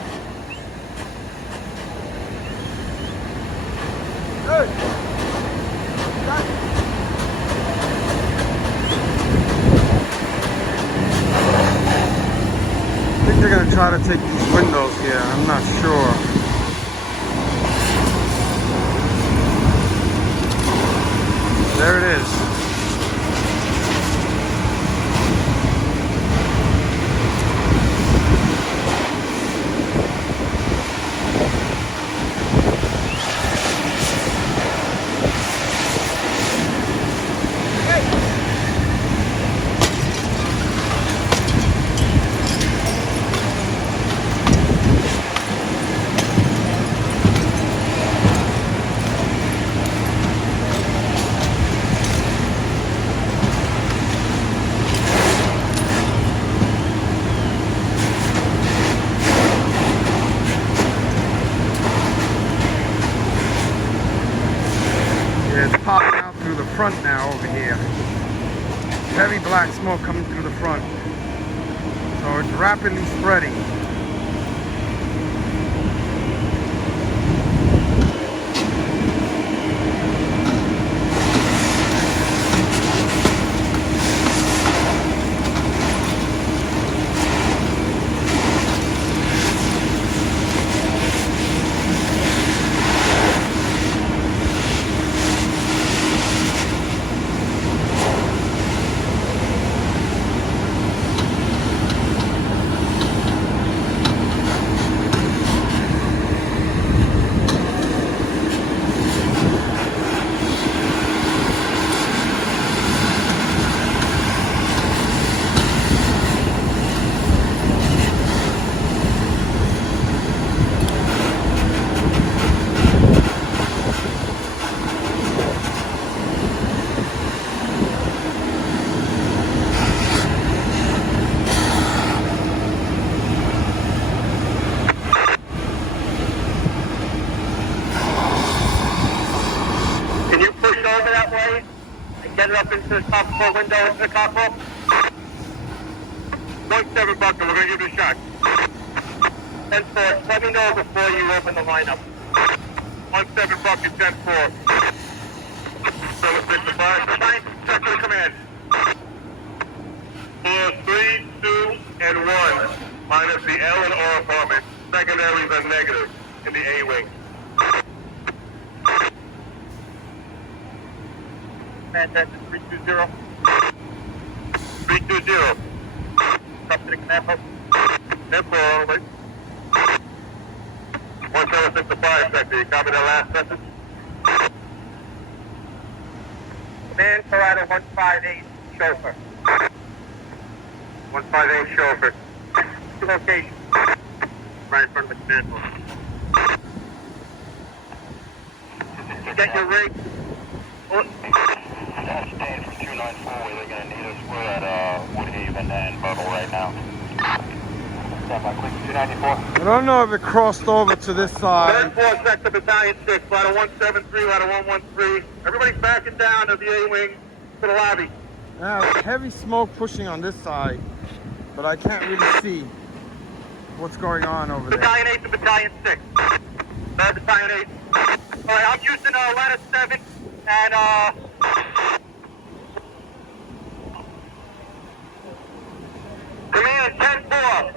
Hey! I think they're going to try to take these windows here. I'm not sure. There it is. It's popping out through the front now over here. Heavy black smoke coming through the front. So it's rapidly spreading. Get it up into the top floor window into the cockpit. 1-7 Buckner, we're going to give it a shot. 10-4, let me know before you open the lineup. 1-7 Buckner, 10-4. 7-6-5, check to the command. Floor 3, 2, and 1, minus the L and R apartment. Secondaries are negative in the A wing. Contact is 320. 320. Up to the command post. Command post all the way. 176 to fire sector. You copy that last message? Command Colorado 158 chauffeur. 158 chauffeur. Two locations. Right in front of the command post. Get your rig. That's staying from 294 where they're going to need us. We're at Woodhaven and Bubble right now. Stand by, quick, 294. I don't know if it crossed over to this side. 4 sector Battalion 6, ladder 173, ladder 113. Everybody's backing down to the A-wing to the lobby. Now, heavy smoke pushing on this side, but I can't really see what's going on over there. Battalion 8 to Battalion 6. Battalion 8. Alright, I'm using ladder 7 and Command 10-4.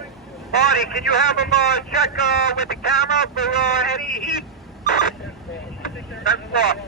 Marty, can you have him check with the camera for any heat? 10-4.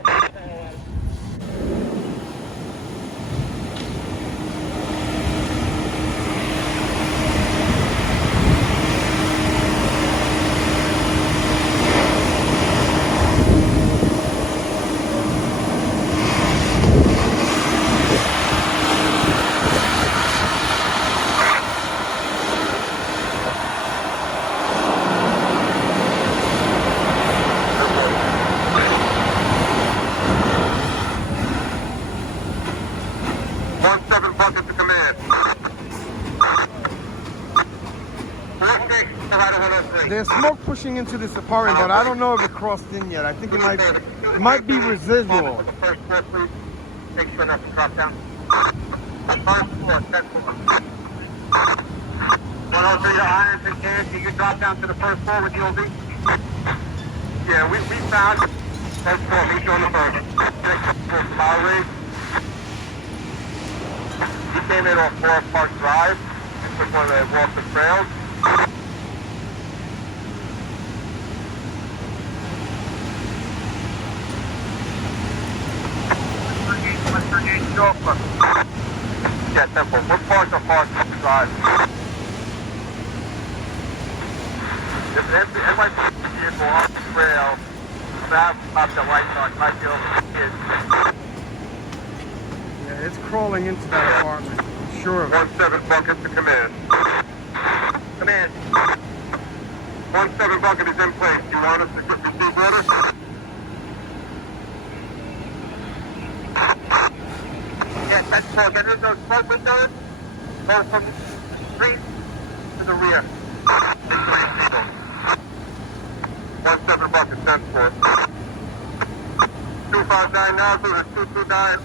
There's smoke pushing into this apartment, but I don't know if it crossed in yet. I think it might be residual. The first floor, please. Make sure not to drop down. First floor, 10th floor. 103 to Irons and Cans. You can drop down to the first floor with the OB. Yeah, we found first floor. Meet you on the first. Next floor, power raise. He came in off Forest Park Drive and took one of the Walker Trails. Yeah, Temple. We're parked on Park Drive. If an NYPD vehicle on the trail, I'm going to have to pop the lights on. Might be over the kids. Yeah, it's crawling into that apartment. Sure of it. 17 bucket to command. Command. 17 bucket is in place. You want us to receive orders? Yeah, that's four. Get rid of those smoke windows. Go from the street to the rear. 17 bucket, 10-4. 259 now to the 229.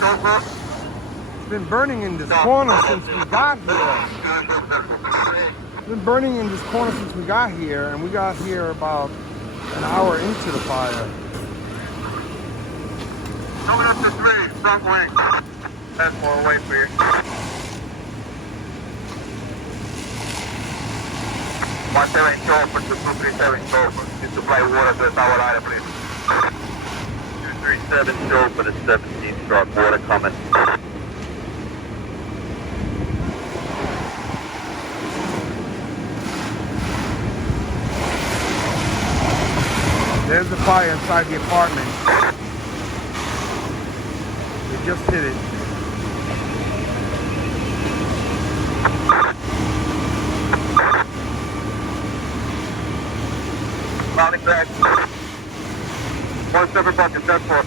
Chauffeur. It's been burning in this corner since we got here. It's been burning in this corner since we got here, and we got here about an hour into the fire. Coming up to 3, front wing. That's more away for you. One 7 chauffeur to 237 chauffeur. You supply water to the tower area, please. 237 chauffeur to 17 truck. Water coming. There's the fire inside the apartment. We just hit it. Mounting back. 17 bucket, 10-4.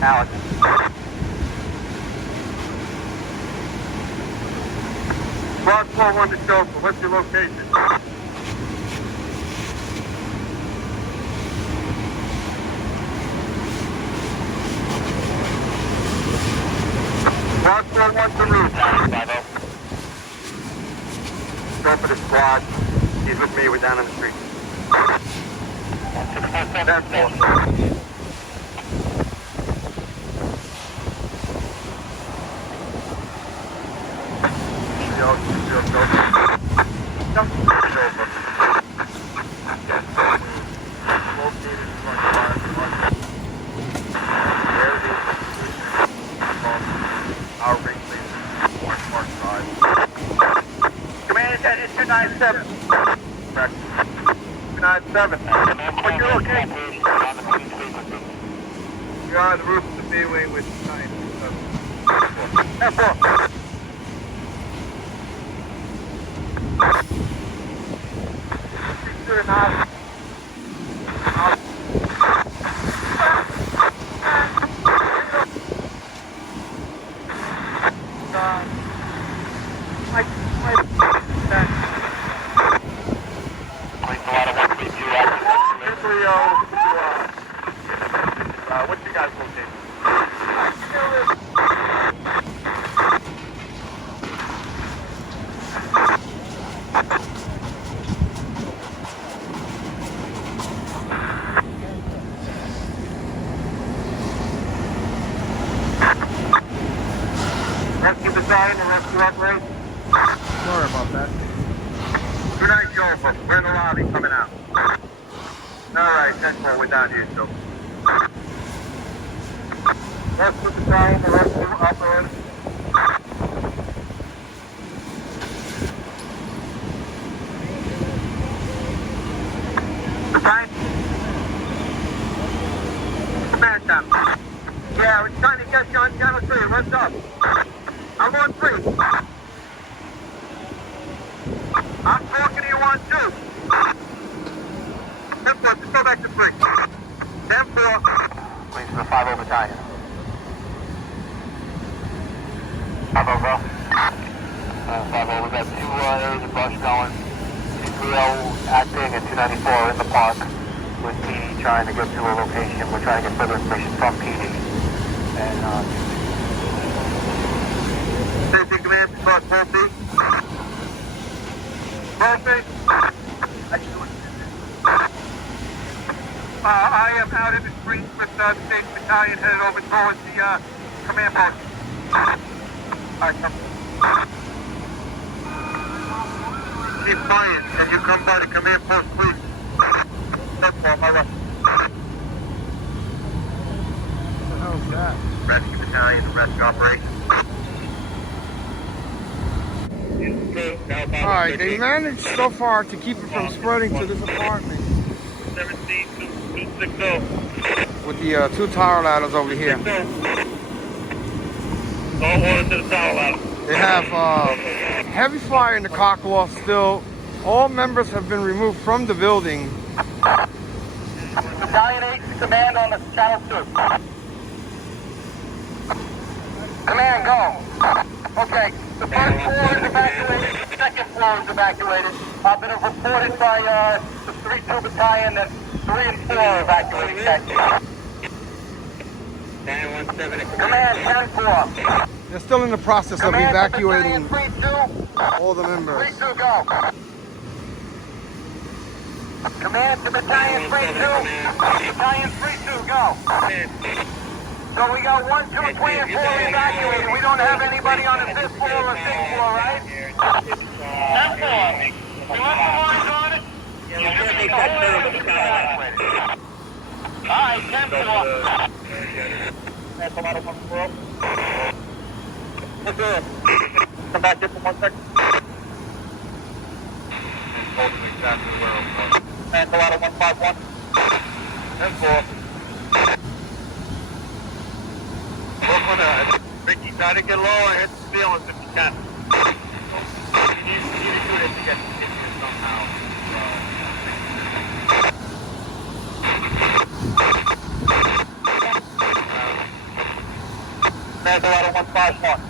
Alex. Block 4-1 to chauffeur. What's your location? Block 4-1 to roof. 5-0. Go for the squad. He's with me. We're down on the street. 10-4. our regulations, Mark Drive. Command attention 297. Correct. 297. What's your location? You're on the roof of the B-wing with 927. F4. What's your guys' location? Rescue Battalion and Rescue Operation. Sorry about that. Good night, Joe. We're in the lobby coming out. Alright, 10-4, we're down here, so. Rescue Battalion and Rescue Operation. Battalion? Command time. Yeah, we're trying to get you on channel 3. What's up? I'm on 3. I'm talking to you on 2. 10-4, let's go back to 3. 10-4. Please to the 5-0 Battalion. 5-0, bro. 5-0, we've got 2 areas of brush going. 2-3-0 acting and 294 in the park with PD trying to get to a location. We're trying to get further information from PD. And, Safety Command, cross Murphy. Murphy. I am out in the streets with the State Battalion headed over towards the command post. Alright, come. Keep quiet. Can you come by the command post, please? That's for my left. What the hell is that? Rescue Battalion, Rescue Operation. Alright, they managed so far to keep it from spreading to this apartment. 17-260. With the 2 tower ladders over here. Don't order to the tower ladder. They have heavy fire in the cockloft still. All members have been removed from the building. Battalion 8 to command on the channel 2. Command, go. Okay, the first floor is evacuated, the second floor is evacuated. I've been reported by the 3-2 Battalion that 3 and 4 are evacuating section. 917 Command, 10-4. They're still in the process of evacuating all the members. 3-2, go. Command to Battalion 3-2. Battalion 3-2, go. So we got 1, 2, 3, and 4 evacuated. We don't have anybody on the 5th floor or 6th floor, right? 10-4. We want the lines on it? You should be evacuated. Alright, 10-4. That's a lot of 1-4. Let's do it. Come back here for 1 second. Hold them exactly where I'm going. That's a lot of 151. 10-4. Ricky, try to get lower, hit the ceilings if you can. You need to do this to get here somehow. That's a lot of 151.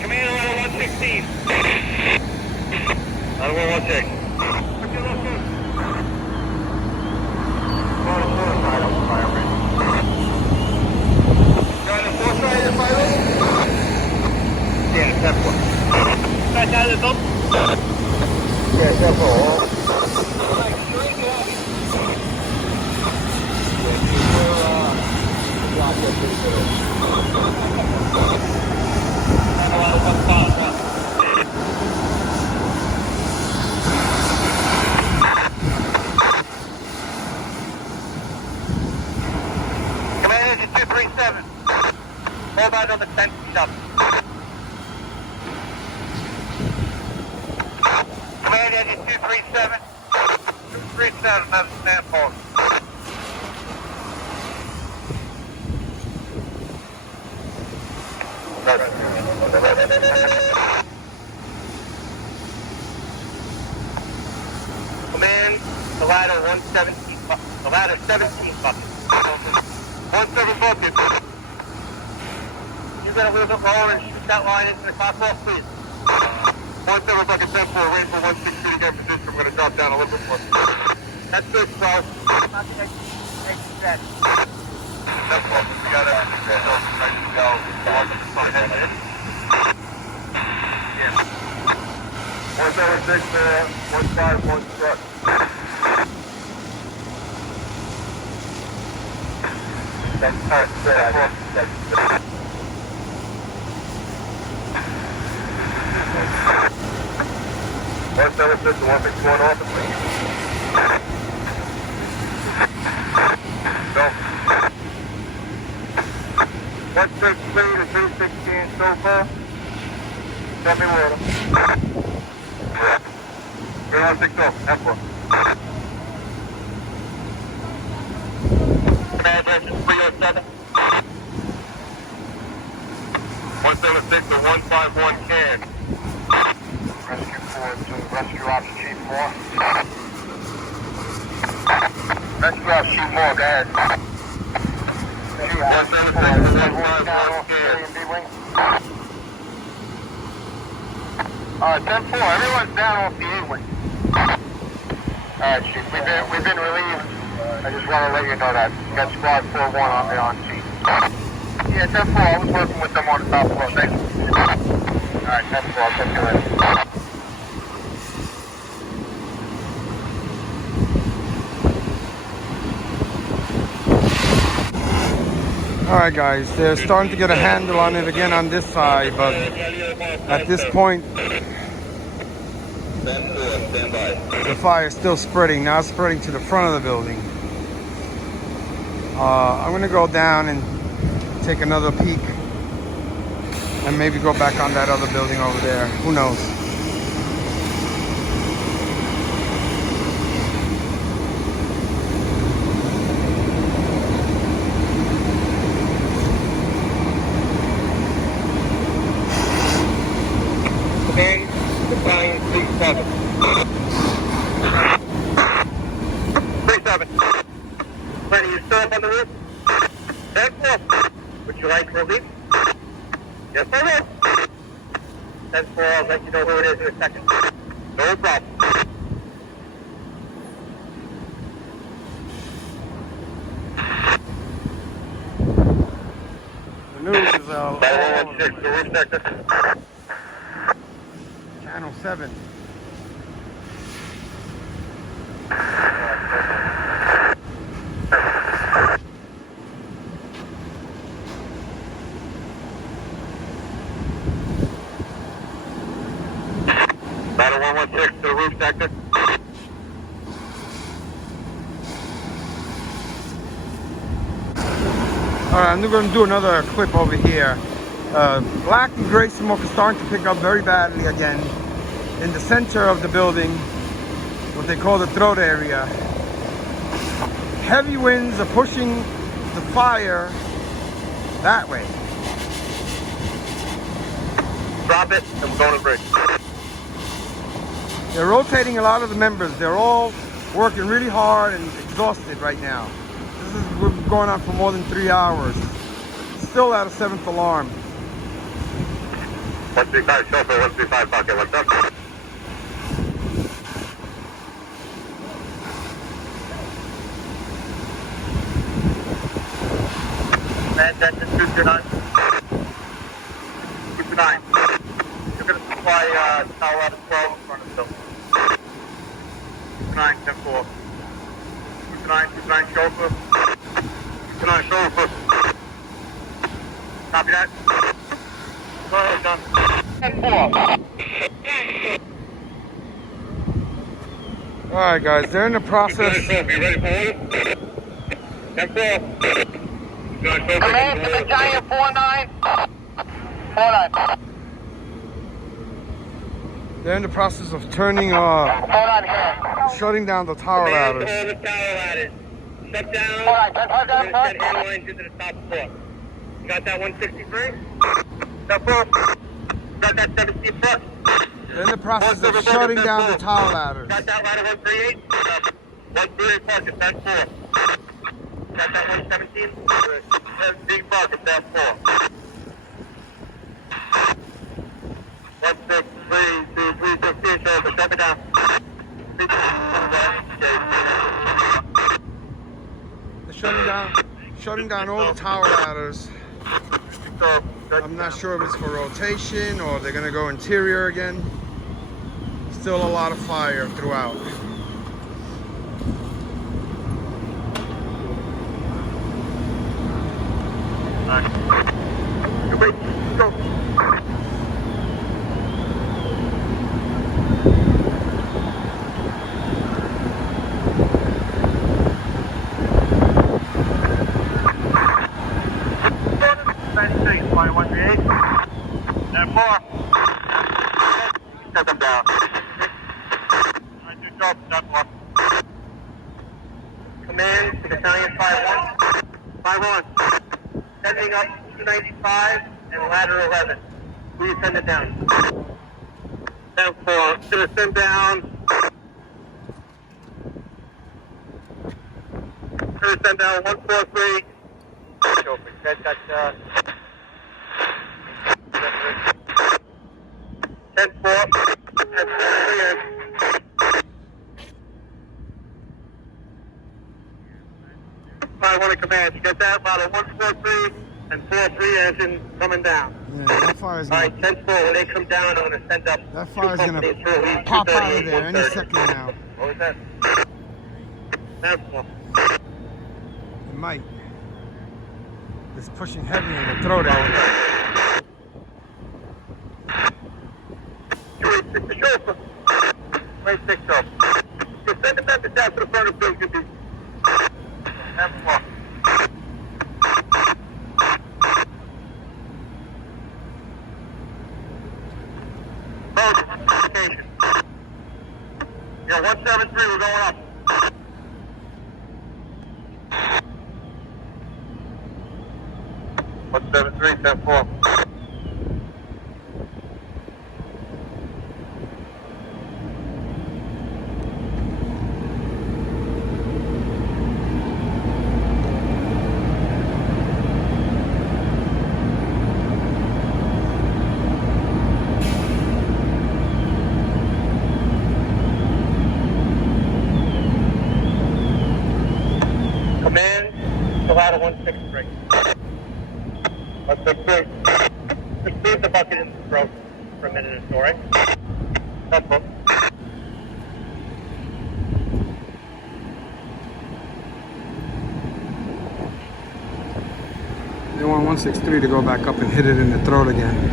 Command a lot of 116. Another 116. Yeah, that's one. Back out of the boat? Yeah, that's all. 237. Hold on number 10 stop. Command engine 237. 237, that's the stand post. Command, the ladder 117, the ladder 17 bucket. 17 bucket. You're going to move it lower and shoot that line into the cockpit, please. 17 bucket 10-4, range for 160 to get position. I'm going to drop down a little bit more. That's good, bro. Not the next set. That's what we got to go. Yeah. 176 there, 151 truck. That's part set. 176 to 161 office, please. Go. 163 to 216 so far. Tell me water. 3160, F4. Command engine 307. 176 to 151 can. Rescue 4 to rescue option Chief 4. Rescue option Chief 4, go ahead. Chief 176 to 151 can. Alright, 10-4, everyone's down off the A-wing. Alright, Chief, we've been relieved. I just want to let you know that. You got squad 4-1 on me on Chief. Yeah, 10-4, I was working with them on the top floor. Thank you. Alright, 10-4, I'll take you later. Alright guys, they're starting to get a handle on it again on this side, but at this point the fire is still spreading. Now it's spreading to the front of the building. I'm going to go down and take another peek and maybe go back on that other building over there. Who knows? Battalion 37. 37. Ready, you still up on the roof? 10-4. Would you like relief? Yes, I will. 10-4, I'll let you know who it is in a second. No problem. The news is all Battalion 6, the roof sector. Channel 7. Battle 116 to the roof sector. Alright, I'm going to do another clip over here. Black and gray smoke is starting to pick up very badly again in the center of the building, what they call the throat area. Heavy winds are pushing the fire that way. Drop it, and we're going to the bridge. They're rotating a lot of the members. They're all working really hard and exhausted right now. This is been going on for more than 3 hours. Still at a 7th alarm. 135 chauffeur, 135 bucket, what's up? Command engine 229. 229. You're going to supply Colorado 12 in front of the building. 229, 10-4. 229 chauffeur. 229 chauffeur. Copy that. Well done. 10-4. Alright guys, they're in the process. Be ready for order. 10-4. Command to Battalion 49. They're in the process of turning, shutting down the tower ladders. All the tower ladders. Shut down. We're going to send air lines into the top floor. You got that 163? That 4? Got that 17 foot? They're in the process of shutting down the tower ladders. Got that ladder 138? 138 bucket, that's 4. Got that 117? Big bucket, that's 4. 1, 6, 3, 2, 3, 16, so shut it down. They're shutting down all the tower ladders. I'm not sure if it's for rotation or they're gonna go interior again. Still a lot of fire throughout. Go. Command to Battalion 5-1. 5-1. Sending up 295 and ladder 11. Please send it down. 10-4. Gonna send down. Gonna send down 143. That's 10-4. And 5-1 command. You get that? Ladder 143 and 43 engine coming down. Yeah, that fire's All gonna, right, 10-4. When they come down, I'm gonna send up. that fire's gonna pop out of there any second now. What was that? 10-4. It might. It's pushing heavy in the throat area. The chauffeur. Wait, 6 up. Just send the message down to the front of the building. 10-4. Location. Yeah, 173, we're going up. What's 73, 10-4. Command to ladder 163. 163. Just leave the bucket in the throat for a minute or so, right? Helpful. They want 163 to go back up and hit it in the throat again.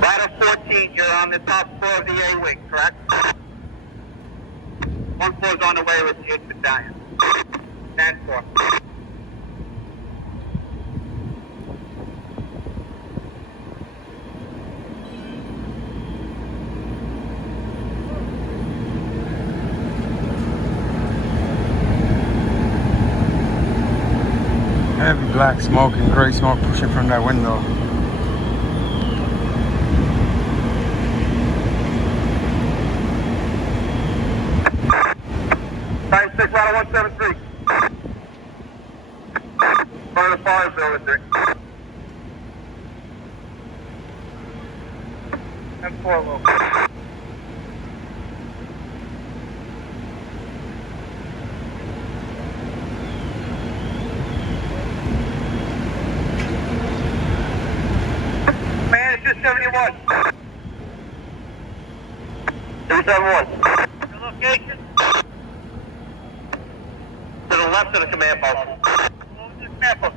Ladder 14, you're on the top floor of the A wing, correct? 1-4's on the way with the 8th Battalion. 10-4. Heavy black smoke and gray smoke pushing from that window. Time 6, ladder 173. Front of the fire building, Dick. 10-4, low. Man, it's just 71. 271. Your location? To the left of the command post. What was the command post?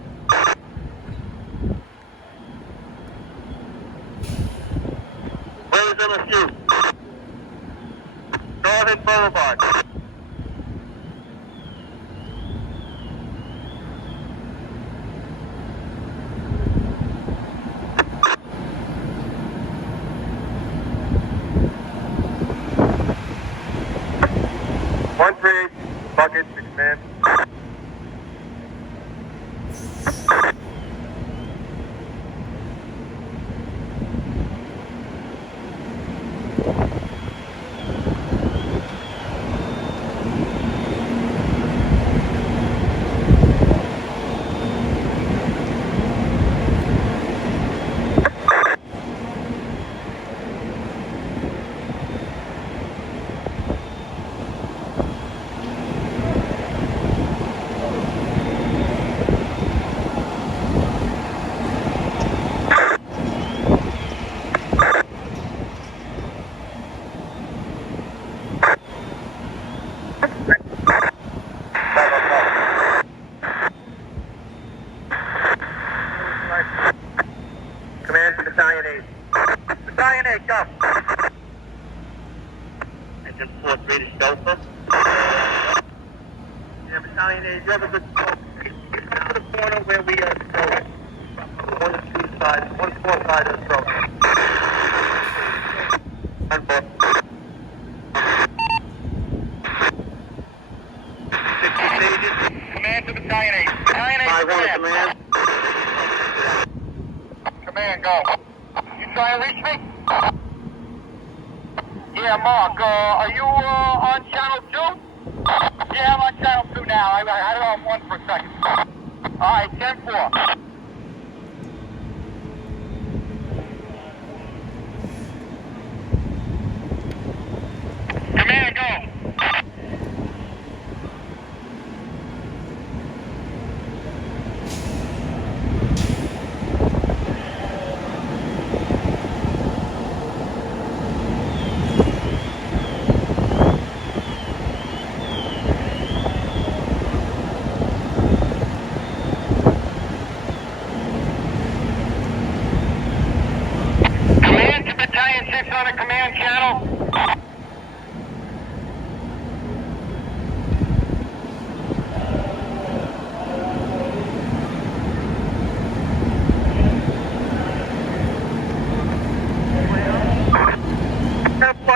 Where is MSU? Northern Boulevard. Command to Battalion 8. Battalion 8, go. Engine 4, British Delta. Yeah, Battalion 8, you have a good scope. Get to the corner where we are going. 1 to 2 side, 1 to 4 side of the throat. 1 4. 60 stages. Command to Battalion 8. Battalion 8, command. Command, go. You trying to reach me? Yeah, Mark, are you on channel 2? Yeah, I'm on channel 2 now. I had it on 1 for a second. Alright, 10-4. Command, go. Command to Battalion 6 on a command channel.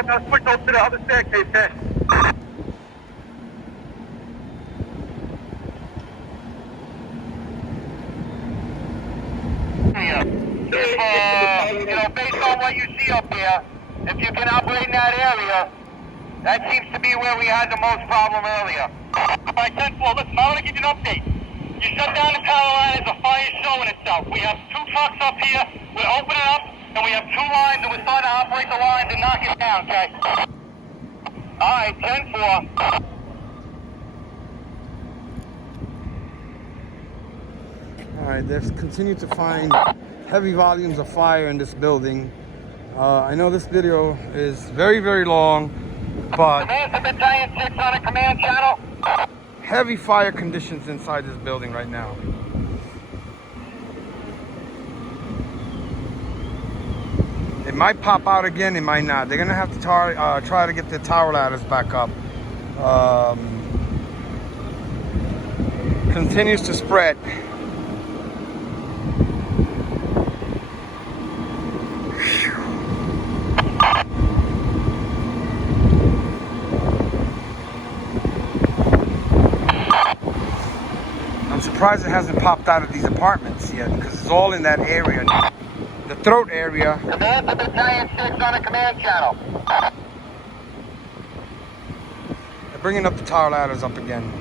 I'll switch over to the other staircase then. If, based on what you see up here, if you can operate in that area, that seems to be where we had the most problem earlier. Alright, 10-4, listen, I want to give you an update. You shut down the power line as a fire showing itself. We have 2 trucks up here, we're opening up, and we have 2 lines, and we're starting to operate the lines and knock it down, okay? Alright, 10-4. Alright, they've continued to find heavy volumes of fire in this building. I know this video is very, very long, but Command to Battalion 6 on a command channel. heavy fire conditions inside this building right now. It might pop out again, it might not. They're gonna have to try to get the tower ladders back up. Continues to spread. I'm surprised it hasn't popped out of these apartments yet, because it's all in that area. The throat area. Command to Battalion 6 on a command channel. They're bringing up the tower ladders up again.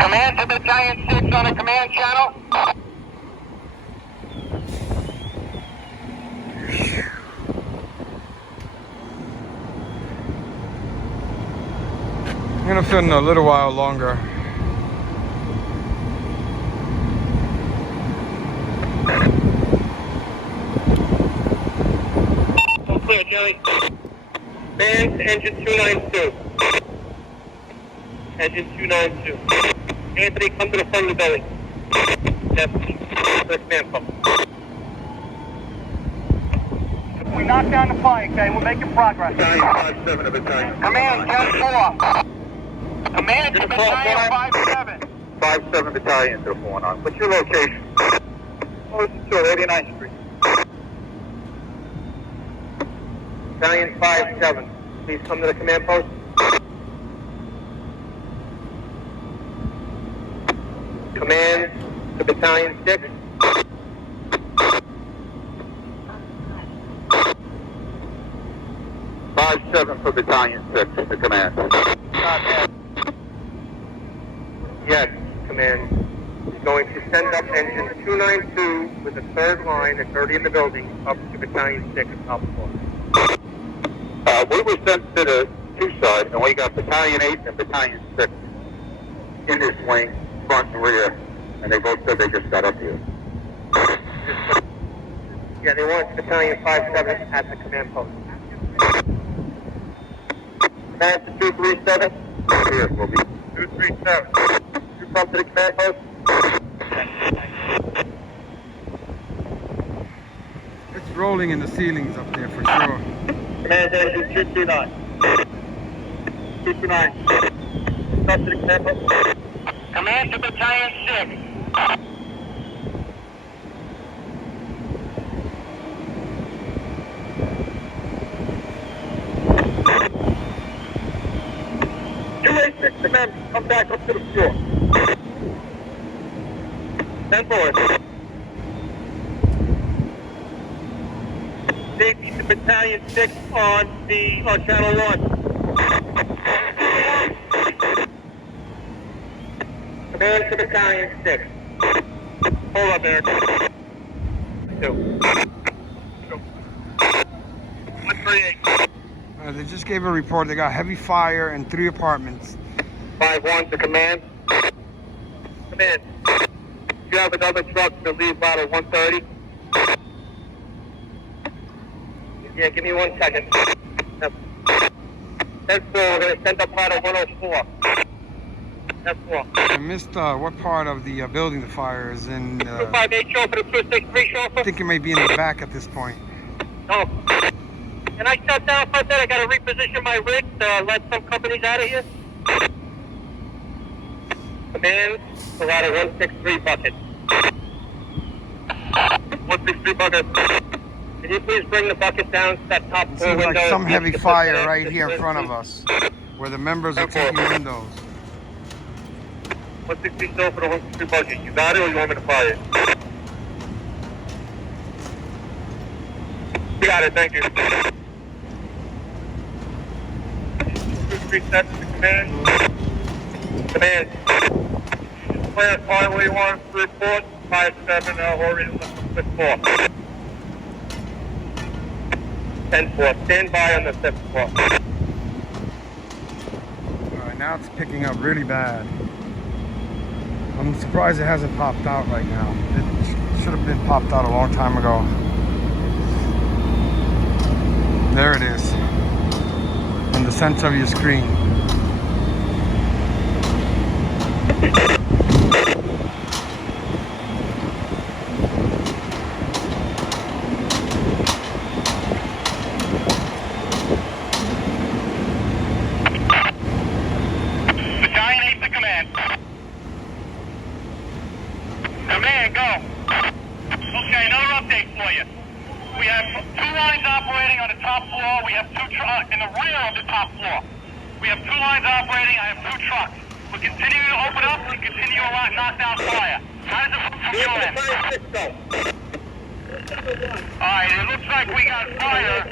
Command to Battalion 6 on a command channel. I'm gonna film a little while longer. All clear, Joey. Man to engine 292. Engine 292. Anthony, come to the front of the building. Deputy, first command post. We knocked down the fire, okay? We're making progress. Battalion 5-7 of Battalion. Command 10-4. Command to Battalion 5-7. 5-7 Battalion to the 4-9. What's your location? Close to 89th Street. Battalion 5-7. Please come to the command post. Command to Battalion 6. For Battalion 6, the command. Yes, command. He's going to send up engine 292 with the third line that's already in the building up to Battalion 6 at top floor. We were sent to the 2 side, and we got Battalion 8 and Battalion 6 in this wing, front and rear, and they both said they just got up here. Yeah, they want Battalion 5-7 at the command post. Command to 237. Here, will be 237. You come to the command post. It's rolling in the ceilings up there for sure. Command engine 229. 229. Come to the command post. Command to Battalion 6. Command, come back up to the floor. 10 forward. Safety to Battalion 6 on channel 1. Command to Battalion 6. Hold up, Eric. 2. 138. They just gave a report. They got heavy fire in 3 apartments. 5-1 to command. Command. You have another truck to leave out at 1:30. Yeah, give me 1 second. 10-4, we're going to send up out at 104. 10-4. I missed what part of the building the fire is in. 258 chauffeur to 263 chauffeur. I think it may be in the back at this point. Oh. Can I shut down for a bit? I got to reposition my rig to let some companies out of here. Command, pull out a 163 bucket. 163 bucket. Can you please bring the bucket down to that top It floor seems window? like some heavy fire right here in front of us, where the members are taking windows. 160 still for the 163 bucket. You got it, or you want me to fire it? You got it, thank you. 2-3 sets to command. Command. Clear highway 1 report. 5-7 already left 4. 10-4. Stand by on the 7th floor. Alright, now it's picking up really bad. I'm surprised it hasn't popped out right now. It should have been popped out a long time ago. There it is. In the center of your screen. Command, go. Okay, another update for you. We have 2 lines operating on the top floor. We have 2 trucks in the rear of the top floor. We have 2 lines operating. I have 2 trucks. We're continuing to open up and continue to knock down fire. How does it look from your end? Alright, it looks like we got fire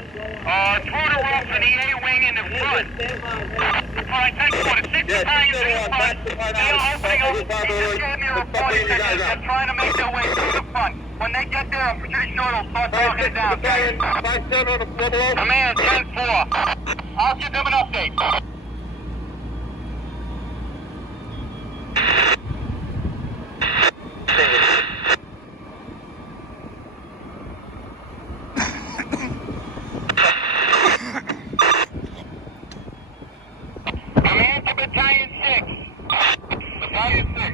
through the roof in the A wing in the front. Alright, thanks for the 6 Battalions in the front. They are opening up. He just gave me a report. He said they're trying to make their way through the front. When they get there, I'm pretty sure they'll start knocking it down. Command 10-4. I'll give them an update. Command to Battalion 6. Battalion 6.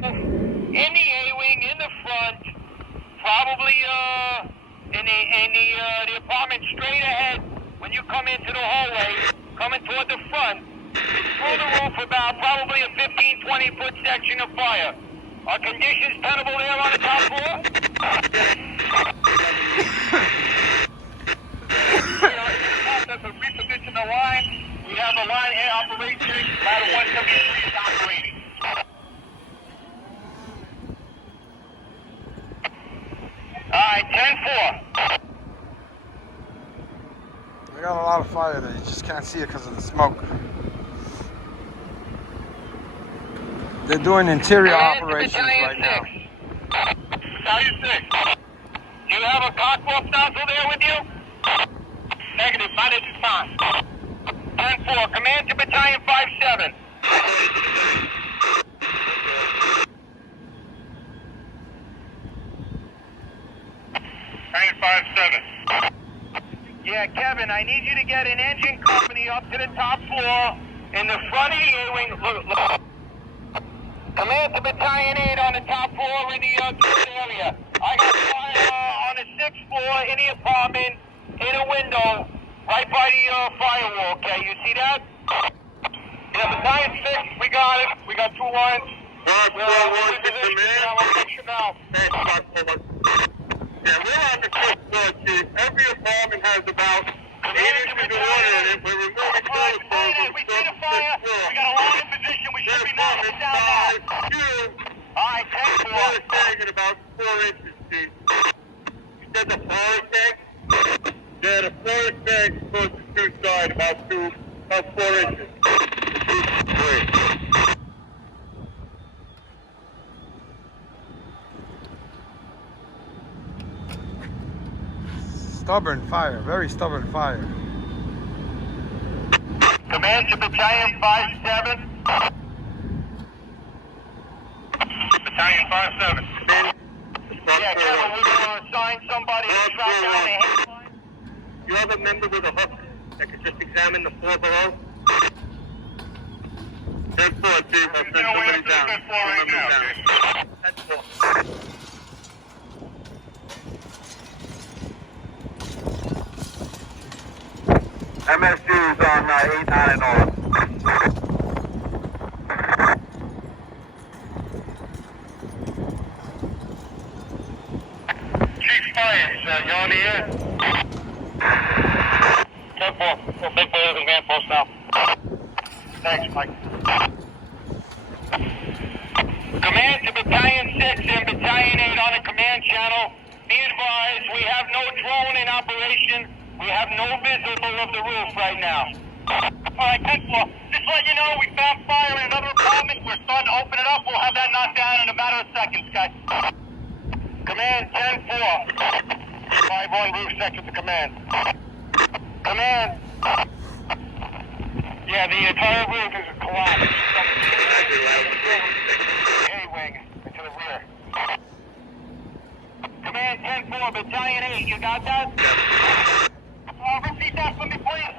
In the A-wing, in the front, probably in the apartment straight ahead. When you come into the hallway, coming toward the front, it's through the roof about probably a 15-20 foot section of fire. Are conditions tenable there on the top floor? To reposition the line. We have a line here operating. Ladder 173 is operating. Alright, 10-4. We got a lot of fire there. You just can't see it because of the smoke. They're doing interior operations right now. Battalion 6. Do you have a cockpit nozzle there with you? Negative, not at this time. 10-4, command to Battalion 5-7. Battalion 5-7. Yeah, Kevin, I need you to get an engine company up to the top floor in the front of the A-wing. Look. Command to Battalion 8 on the top floor in the kids area. I got fire on the 6th floor in the apartment, in a window, right by the firewall, okay? You see that? Yeah, Battalion 6, we got it. We got 2 lines. We're in position now. Yeah, we're on the 5th floor, Chief. Every apartment has about 8 inches of water in it. We're removing those. We see the fire. We got a line in position. We should be knocking it down now. All right, 10-4. Forest tank at about 4 inches, Chief. You said the forest tank? Yeah, the forest tank is supposed to shoot side about 4 inches. Stubborn fire, very stubborn fire. Command to Battalion 5-7. Battalion 5-7. Yeah, Kevin, we're going to assign somebody to track down the headline. You have a member with a hook that could just examine the floor below? 10-4, Chief. I'll send somebody down. 10-4 right now. 10-4. MSG is on 8, 9, and all. Chief Fires, you on the air? 10-4. We'll big boy in command post now. Thanks, Mike. Command to Battalion 6 and Battalion 8 on the command channel. Be advised, we have no drone in operation. We have no visible of the roof right now. Alright, 10-4. Just let you know, we found fire in another apartment. We're starting to open it up. We'll have that knocked down in a matter of seconds, guys. Command 10-4. 5-1 roof sector to command. Command. Yeah, the entire roof is collapsed. A-wing to the rear. Command 10-4, Battalion 8, you got that? Repeat that for me, please.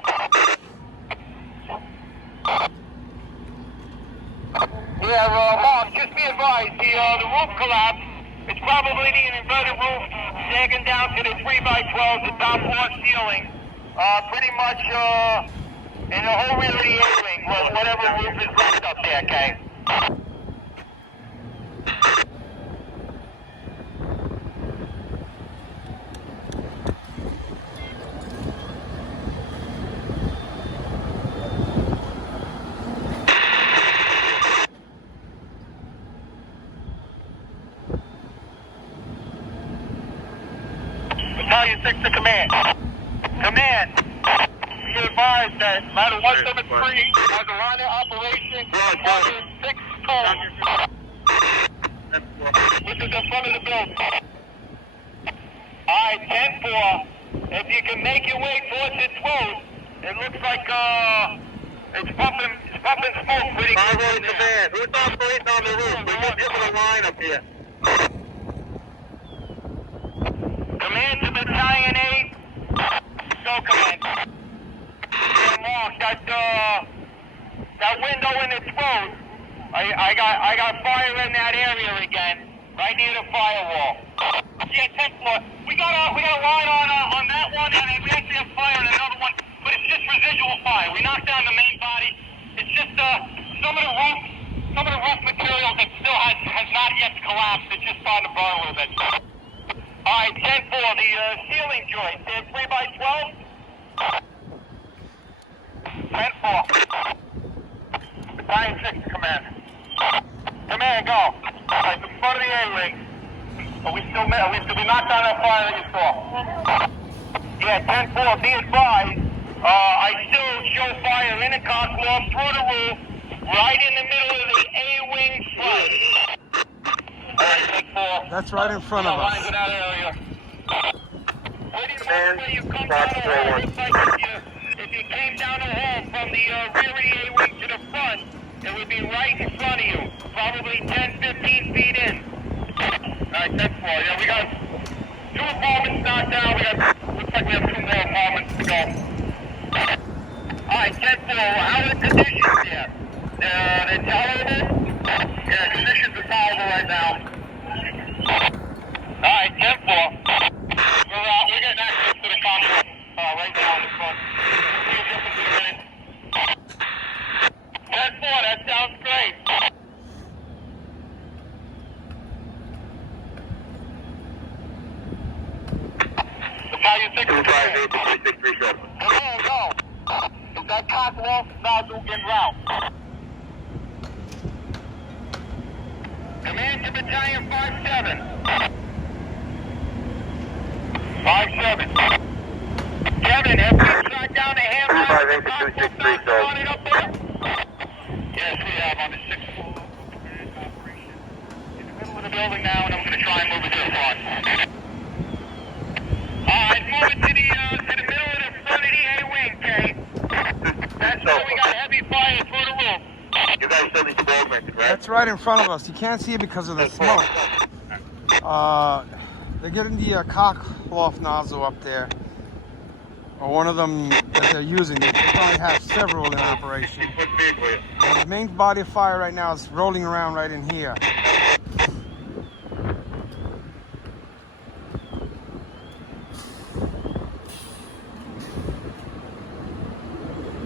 Yeah, Mark, just be advised, the roof collapsed. It's probably the inverted roof sagging down to the 3x12, the top floor ceiling. Pretty much, in the whole rear of the A-wing, whatever roof is left up there, okay? Battalion 6 to command. Command, be advised that ladder 173 has a line of operation. Battalion 6 code. This is in front of the building. Alright, 10-4. If you can make your way towards its road, it looks like it's pumping smoke pretty good. 5-1 command. Who's operating on the roof? We're just hitting a line up here. Command to Battalion 8. Go, command. Yeah, Mark, that window in its road. I got fire in that area again, right near the firewall. Yeah, 10-4. We got a line on that one, and we actually have fire on another one, but it's just residual fire. We knocked down the main body. It's just some of the roof material that still has not yet collapsed. It's just starting to burn a little bit. All right, 10-4, the ceiling joint, they're 3x12. 10-4. Battalion 6 to command. Command, go. All right, the front of the A-wing. We knocked down that fire that you saw. Yeah, 10-4, be advised. I still show fire in the cockloft through the roof, right in the middle of the A-wing front. That's right in front of us. Where you come down the hall, looks like if you came down the hall from the rear of the A-wing to the front, it would be right in front of you, probably 10, 15 feet in. Alright, 10-4, yeah, we got 2 apartments knocked down. Looks like we have 2 more apartments to go. Alright, 10-4. How are the conditions here? They're tolerable? Yeah, conditions are tolerable right now. Alright, 10-4. We're getting access to the complex right now in the front. See you just in a minute. 10-4, that sounds great. Battalion 6 is Command, go. Is that cock lost nozzle en route? Command to Battalion 5-7. 5-7. Kevin, have we tracked down a hammer? 258-263, sir. Yes, we have on the 6th floor. Operation. In the middle of the building now, and I'm going to try and move it to the front. Alright, move it to the middle of the front of the A wing, okay? That's where we got heavy fire through the roof. You guys still need to go over it, right? That's right in front of us. You can't see it because of the smoke. They're getting the cock loft nozzle up there. Or one of them that they're using. They probably have several in operation. And the main body of fire right now is rolling around right in here.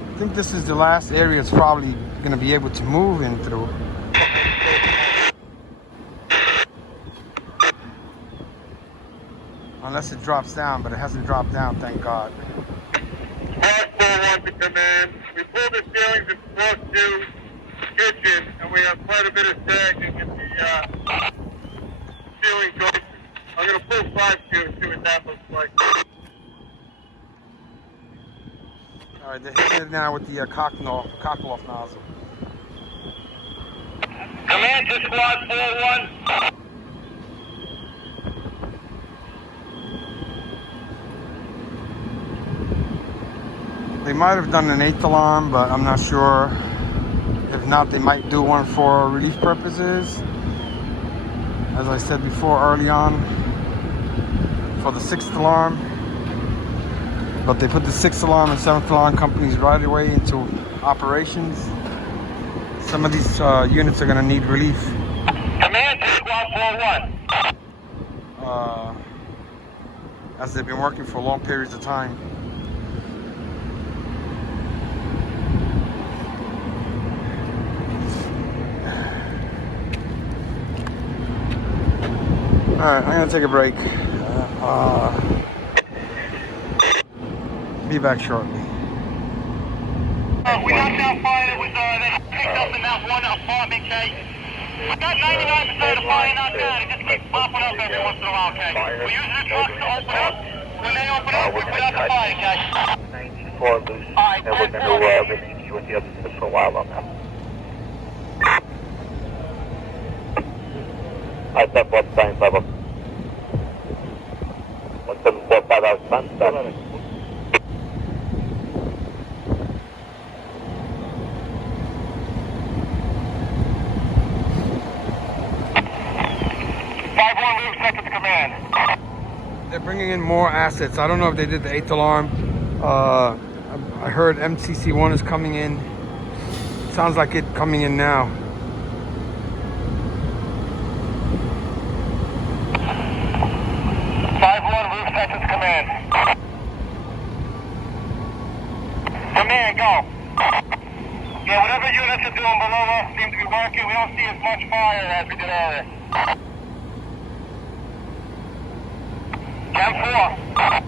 I think this is the last area it's probably going to be able to move in through. Unless it drops down, but it hasn't dropped down, thank God. Squad 4-1 to command. We pulled the ceilings and close to the kitchen, and we have quite a bit of sagging in the ceiling joists. I'm going to pull 5-2 and see what that looks like. Alright, they're hitting it now with the cock loft nozzle. Command to Squad 4-1. They might have done an 8th alarm, but I'm not sure. If not, they might do one for relief purposes. As I said before early on, for the 6th alarm. But they put the 6th alarm and 7th alarm companies right away into operations. Some of these units are going to need relief. Command to Squad 4-1. As they've been working for long periods of time. Alright, I'm going to take a break. Be back shortly. We knocked out fire that was that picked up in that one apartment, okay? We got 99% of the fire knocked out. It just keeps popping up every once in a while, okay? We're using the trucks to open up. When they open up, we put out the fire, okay? 94 loose. Alright, And we're going to release you with the other for a while on that. Alright, step 1, sign level. 1745 out, sun, stop. 5-1 move, second to command. They're bringing in more assets. I don't know if they did the 8th alarm. I heard MCC1 is coming in. Sounds like it coming in now. Command. Command, go. Yeah, whatever units are doing below us seem to be working. We don't see as much fire as we did earlier. 10-4.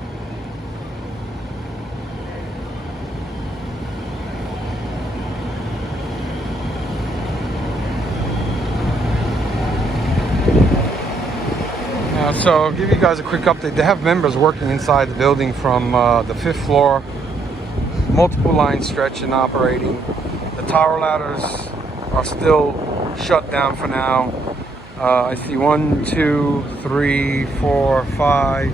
So I'll give you guys a quick update. They have members working inside the building from the 5th floor. Multiple lines stretch and operating. The tower ladders are still shut down for now. I see 1, 2, 3, 4, 5.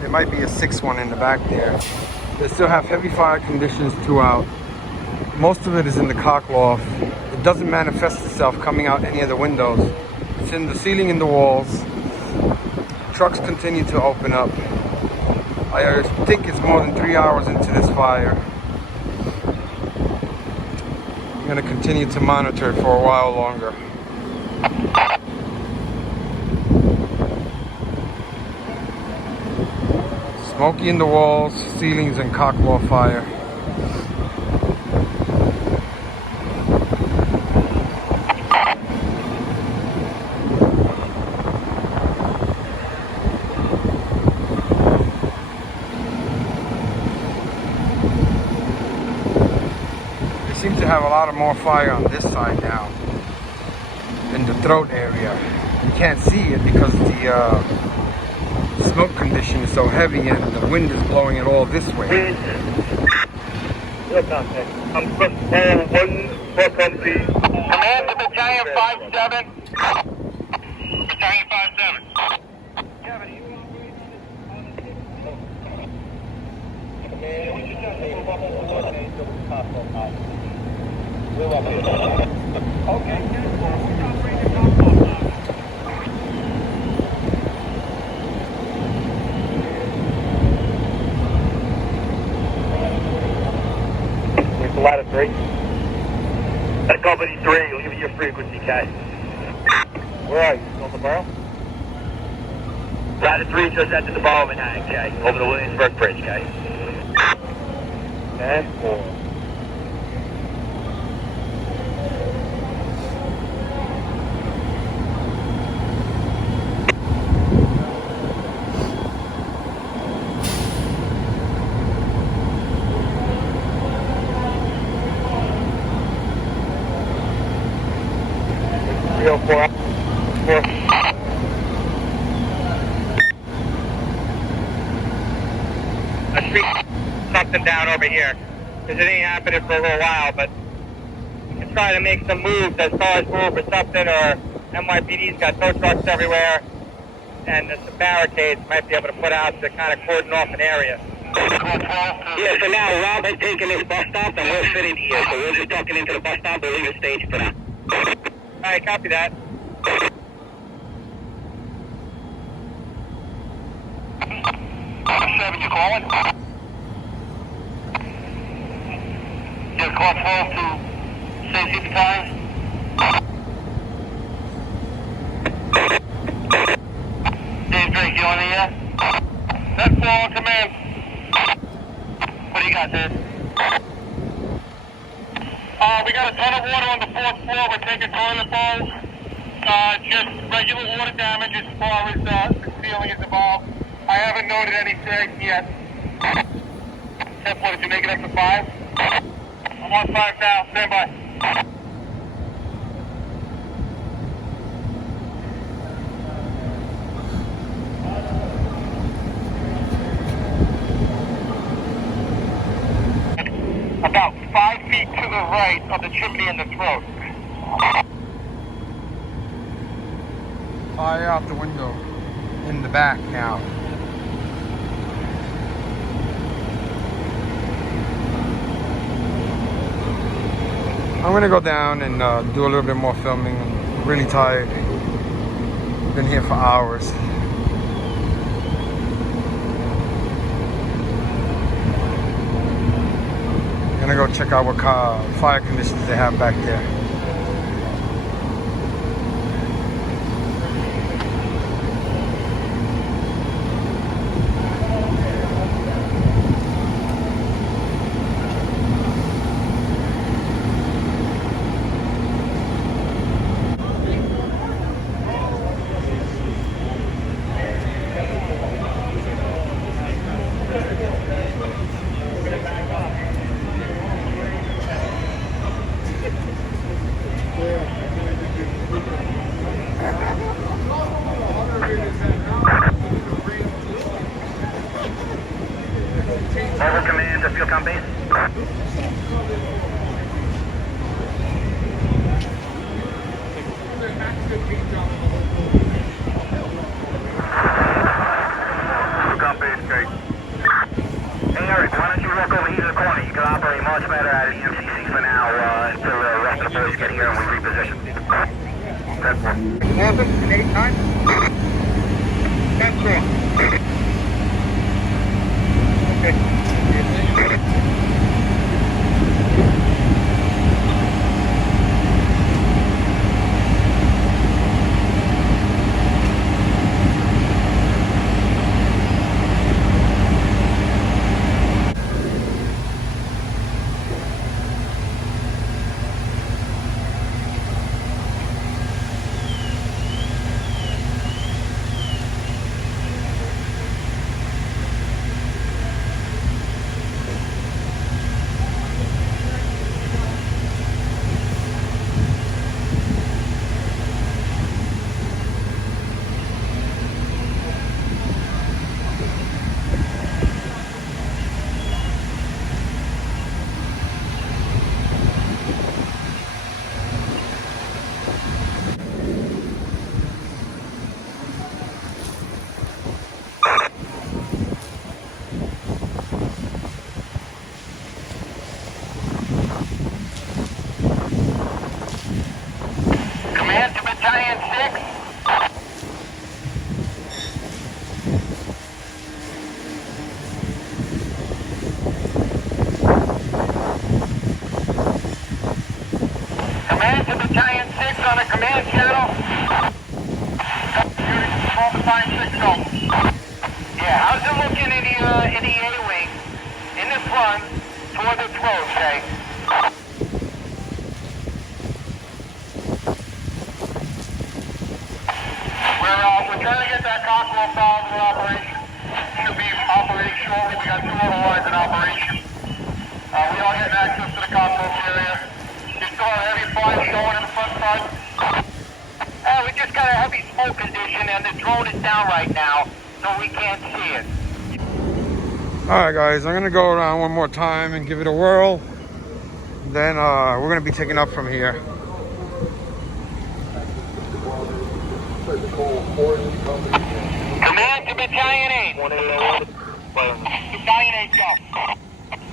There might be a 6th one in the back there. They still have heavy fire conditions throughout. Most of it is in the cock loft. It doesn't manifest itself coming out any of the windows. It's in the ceiling and the walls. trucks continue to open up. I think it's more than 3 hours into this fire. I'm going to continue to monitor it for a while longer. Smoky in the walls, ceilings, and cockloft fire. They seem to have a lot of more fire on this side now, in the throat area. You can't see it because the smoke condition is so heavy and the wind is blowing it all this way. Real contact. I'm supposed to call 1 company. Command to Battalion 57. Battalion 57. Kevin, are you operating on this? We'll operate. Okay, Ladder 3. At company 3, you'll give me your frequency, Kay. Where are you? On the borough? Ladder 3 just entered the borough of Manhattan, Kay. Over the Williamsburg Bridge, Kay. 10-4. Something down over here, because it ain't happening for a little while, but we can try to make some moves as far as move or something, or NYPD's got tow trucks everywhere, and there's some barricades might be able to put out to kind of cordon off an area. Yeah, so now Rob has taken this bus stop and we're sitting here, so we're just ducking into the bus stop, we'll leave the stage for now. Alright, copy that. Seven, you calling? Just call 12 to safety battalion. Dave Drake, you on the air? That's 4 on command. What do you got, Dave? We got a ton of water on the 4th floor. We're taking toilet bowls. Just regular water damage as far as the ceiling is involved. I haven't noted any sags yet. 10-4, did you make it up to 5? I'm on 5 now. Stand by. About 5 feet to the right of the chimney in the throat. Fire out the window in the back now. I'm gonna go down and do a little bit more filming. I'm really tired. Been here for hours. Gonna go check out what fire conditions they have back there. Over command to field company. Hey Eric, why don't you walk over here to the corner? You can operate much better out of the MCC for now until the rest of the boys get here and we reposition. 10-4. Happen in 8 times. Command to Battalion 6. Command to Battalion 6 on a command channel. Battalion 6 go. Yeah, how's it looking in the A-wing? In the front, toward the throat, okay? We're trying to get that cockerel valve in operation. Should be operating shortly. We got 2 other lines in operation. We are getting access to the cockerel area. You still have heavy fire showing in the front side? We just got a heavy smoke condition and the drone is down right now, so we can't see it. Alright guys, I'm gonna go around one more time and give it a whirl. Then we're gonna be taking up from here. Command to Battalion 8. Battalion 8, go.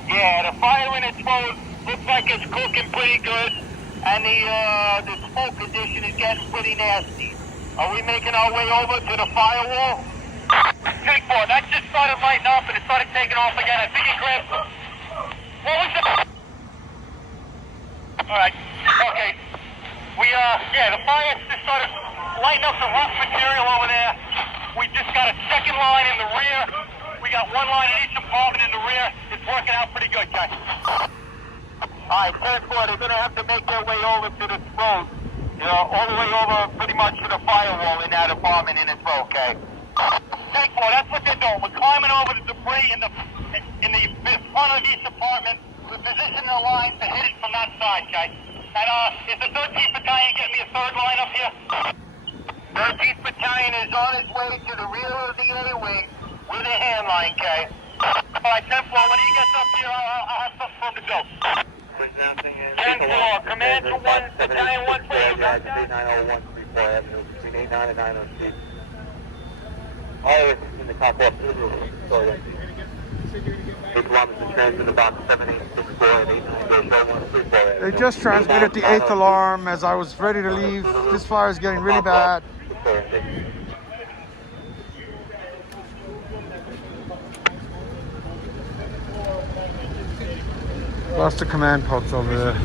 Yeah, the fire in its throat looks like it's cooking pretty good, and the smoke condition is getting pretty nasty. Are we making our way over to the firewall? Take 4, that just started lighting up and it started taking off again. I think it grabbed some. What was that? Alright, okay. The fire just started lighting up some rough material over there. We just got a second line in the rear. We got 1 line in each apartment in the rear. It's working out pretty good, guys. Alright, 10-4, they're going to have to make their way over to the throat. All the way over pretty much to the firewall in that apartment in its throat, okay? 10-4, that's what they're doing. We're climbing over the debris in the front of each apartment. We're positioning the lines to hit it from that side, okay? And is the 13th Battalion getting me a 3rd line up here? 13th Battalion is on its way to the rear of the A-wing with a hand line, okay? Alright, 10-4, when he gets up here, I'll have something for him to do. 10-4, command to 1, Battalion 1, please. 390134 Avenue, between 89 and 90 Street. All in the cop off. Sorry. 8 kilometers in transit about 7864 and 89 They just transmitted the 8th alarm as I was ready to leave. This fire is getting really bad. Lost the command post over there.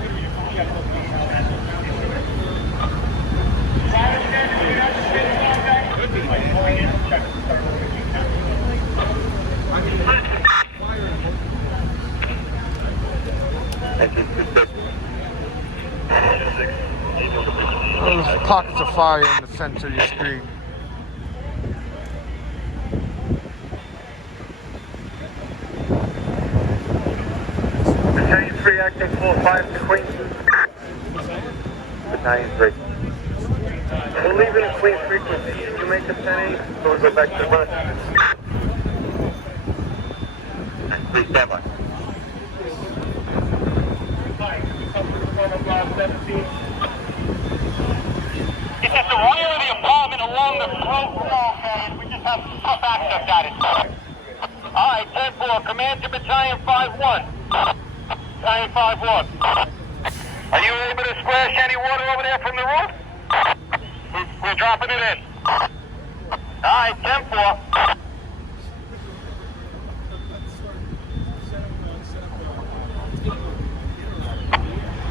There's pockets of fire in the center of your screen. Battalion 3 acting 4-5 to Queen. Battalion 3. We're leaving at Queen's frequency. Did you make the 10-8? So we'll go back to the run. And 3 standby. It's at the rear of the apartment along the throat wall, okay? We just have tough access at it. Alright, 10-4, command to Battalion 5-1. Battalion 5-1. Are you able to splash any water over there from the roof? We're dropping it in. Alright, 10-4.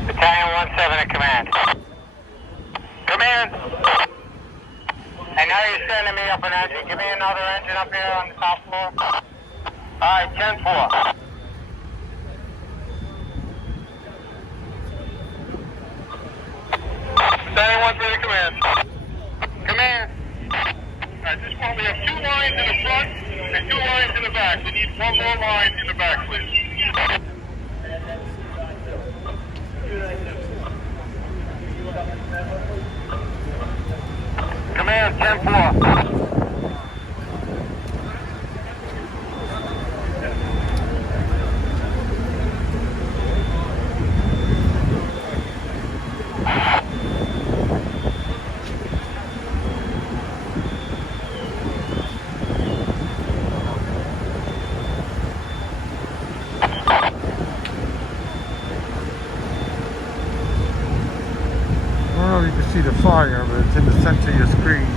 Battalion 1-7 at command. Command. And now you're sending me up an engine. Give me another engine up here on the top floor. Alright, 10-4. Battalion 1-3 to command. Command. Alright, this one we have 2 lines in the front and 2 lines in the back. We need 1 more line in the back, please. Command 10-4. I don't know if you can see the fire, but it's in the center of your screen.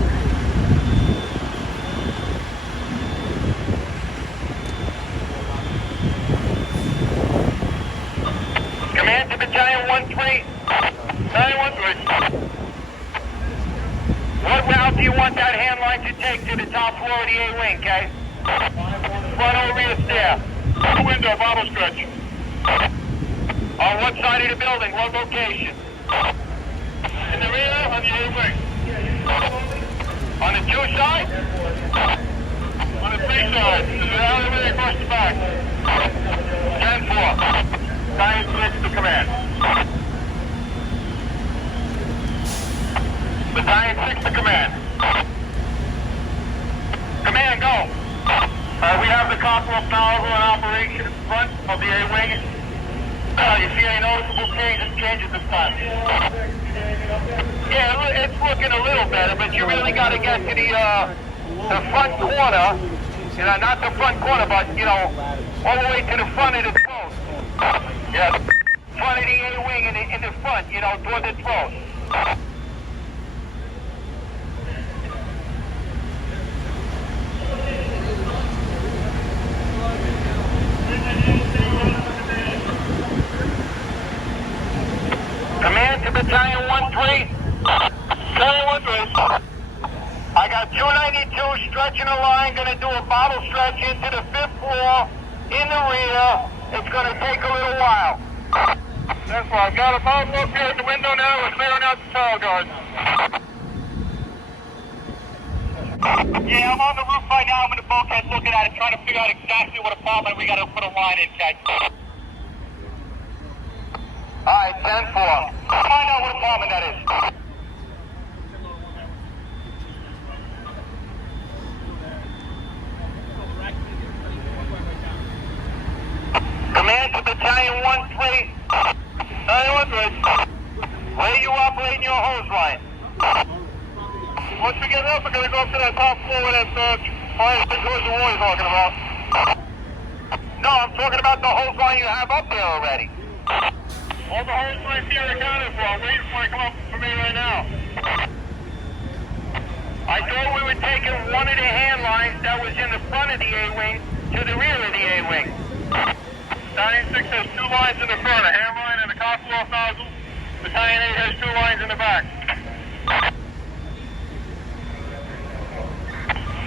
Command to Battalion 1-3. Battalion 1-3. What route do you want that hand line to take to the top floor of the A wing, okay? Front or rear stair? Window, bottle stretch. On what side of the building? What location? In the rear, on the A wing. On the 2 side? On the 3 side. All the way across the back. 10-4. Battalion 6 to command. Battalion 6 to command. Command, go. We have the Cockerel nozzle in operation in front of the A wing. You see any noticeable changes this time? Yeah, it's looking a little better, but you really got to get to the front corner. You know, not the front corner, but, you know, all the way to the front of the throat. Yeah, front of the A wing in the front, you know, toward the throat. Command to Battalion 1-3. Battalion 1-3. I got 292 stretching a line, gonna do a bottle stretch into the 5th floor, in the rear. It's gonna take a little while. That's why I've got a bottle up here at the window now. We're clearing out the tile guards. Yeah, I'm on the roof right now. I'm in the bulkhead looking at it, trying to figure out exactly what apartment we gotta put a line in, Cat. Alright, 10-4. Find out what apartment that is. Command to Battalion 1-3. Battalion 1-3. Where are you operating your hose line? Once we get up, we're going to go up to that top floor where that fire extinguisher war is talking about. No, I'm talking about the hose line you have up there already. All the hose lines here are accounted for. I'm waiting for it to come up for me right now. I thought we were taking one of the hand lines that was in the front of the A-wing to the rear of the A-wing. 96 has 2 lines in the front, a hand line and a cockle-off nozzle. Battalion 8 has 2 lines in the back.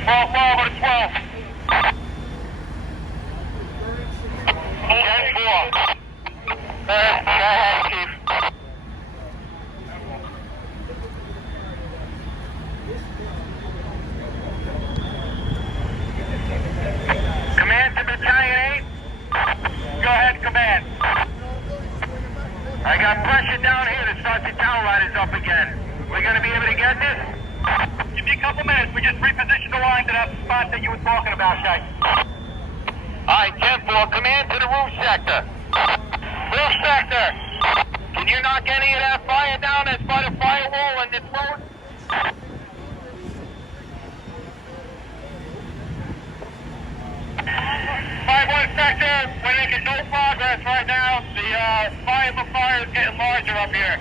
12-12 or 12. 10-4. Go ahead, Chief. Command to Battalion 8. Go ahead, command. I got pressure down here to start the tower ladders up again. We're going to be able to get this? Give me a couple minutes. We just repositioned the line to that spot that you were talking about, Shai. Alright, 10-4. Command to the roof sector. Roof sector. Can you knock any of that fire down that's by the firewall and this road? 5-1 sector, we're making no progress right now. The fire is getting larger up here.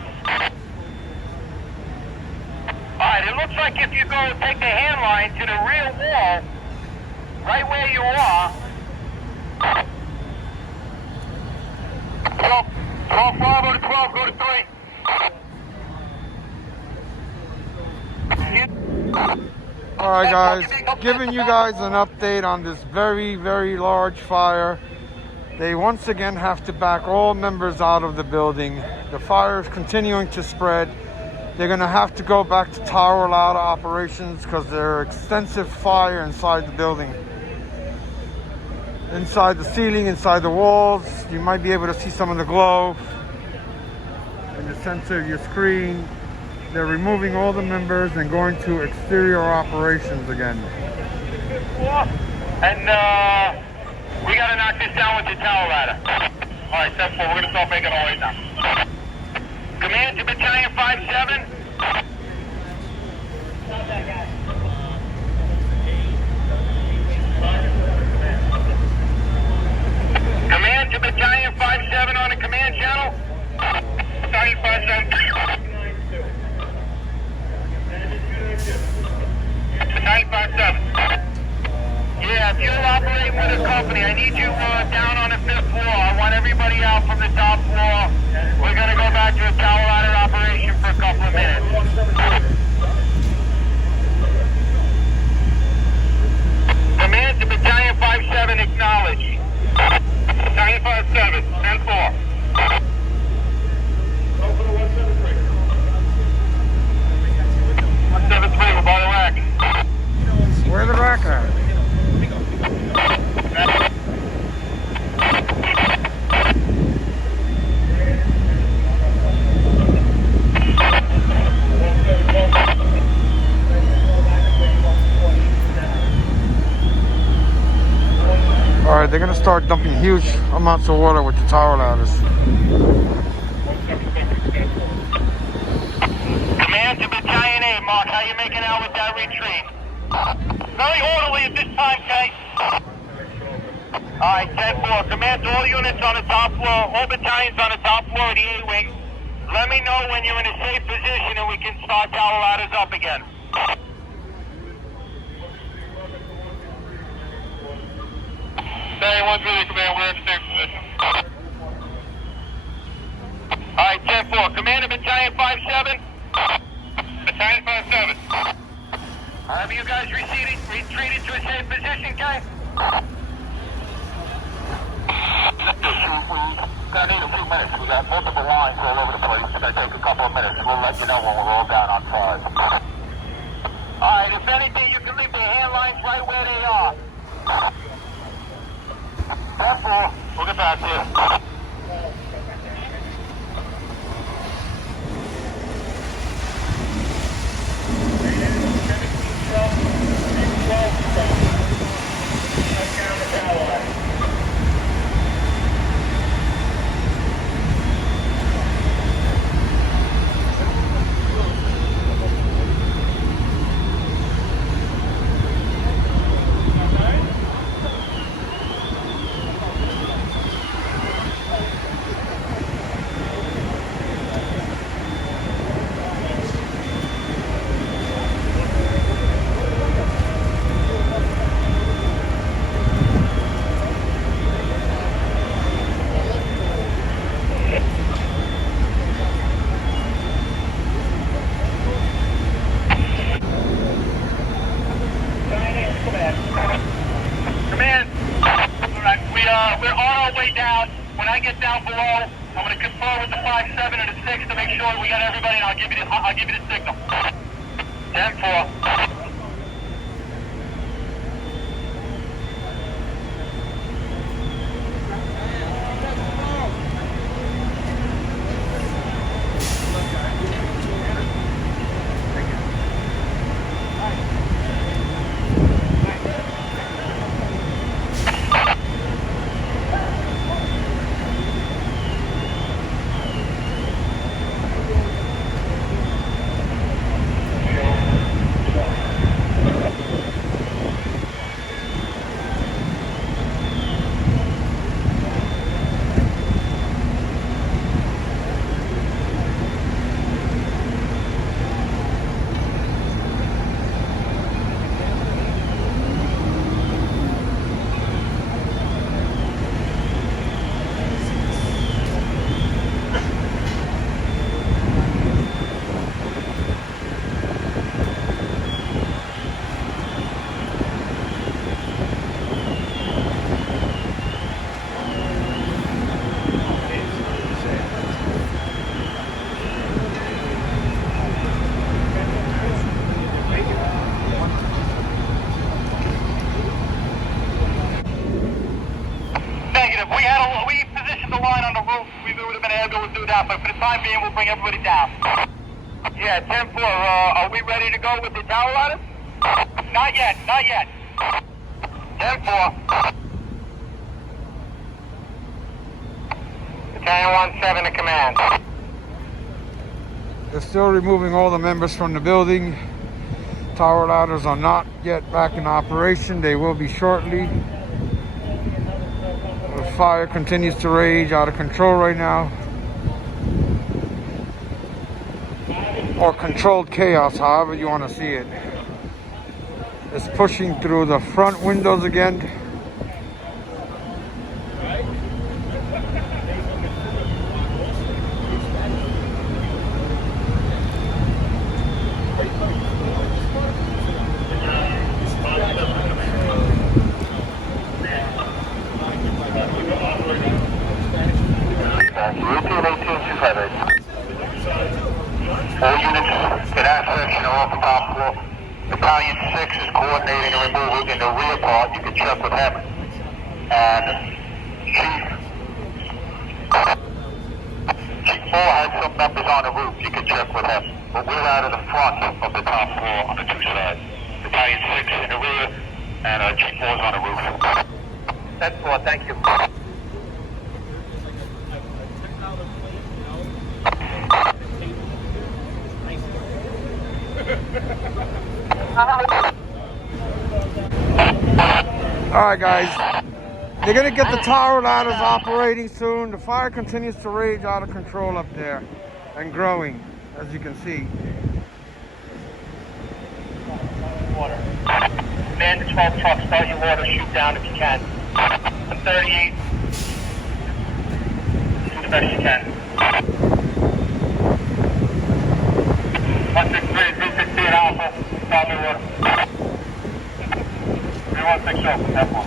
Alright, it looks like if you go take the hand line to the rear wall, right where you are, 12, 5, go to 12, go to 3. Alright guys, giving you guys an update on this very, very large fire. They once again have to back all members out of the building. The fire is continuing to spread. They're going to have to go back to tower ladder operations because there's extensive fire inside the building. Inside the ceiling, inside the walls. You might be able to see some of the glow in the center of your screen. They're removing all the members and going to exterior operations again. And we got to knock this down with the tower ladder. All right, 10-4, we're going to start making our way down. Command to Battalion 5-7. Command to Battalion 5-7 on the command channel. Battalion 5-7. Battalion 5-7. Yeah, if you're operating with a company, I need you down on the 5th floor. I want everybody out from the top floor. We're going to go back to a tower ladder operation for a couple of minutes. Command to Battalion 5-7, acknowledge. Battalion 5-7, 10-4. 173, we're by the rack. Where the rack at? Alright, they're going to start dumping huge amounts of water with the tower ladders. Command to Battalion 8, Mark, how you making out with that retreat? Very orderly at this time, Kay. Alright, 10-4, command to all units on the top floor, all battalions on the top floor of the A-wing. Let me know when you're in a safe position and we can start tower ladders up again. Battalion 1-3, command, we're in a safe position. Alright, 10-4, command to Battalion 5-7. Battalion 5-7. Have you guys retreated to a safe position, Kay? Gonna need a few minutes. We got multiple lines all over the place. It's gonna take a couple of minutes. We'll let you know when we're all down on 5. Alright, if anything, you can leave the hand lines right where they are. 10-4, we'll get back to you. We're on our way down. When I get down below, I'm going to confer with the 5-7 and the 6 to make sure we got everybody, and I'll give you the signal. 10-4. ambulance do that, but for the time being, we'll bring everybody down. Yeah, 10-4, are we ready to go with the tower ladders? Not yet, not yet. 10-4. Battalion 17 to command. They're still removing all the members from the building. Tower ladders are not yet back in operation. They will be shortly. The fire continues to rage out of control right now. Or controlled chaos, however you want to see it. It's pushing through the front windows again. All units in that section are off the top floor. Battalion 6 is coordinating a removal in the rear part. You can check with him. And Chief 4 has some members on the roof. You can check with him. But we're out of the front of the top floor on the 2 sides. Battalion 6 in the rear, and Chief 4 is on the roof. That's 4, thank you. Alright guys, they're gonna get the tower ladders operating soon. The fire continues to rage out of control up there and growing, as you can see. Water. Man the 12 trucks, start your water, shoot down if you can. 38. Shoot as best you can. 163, 360 at Alpha, start your water. 316 open, that's 1.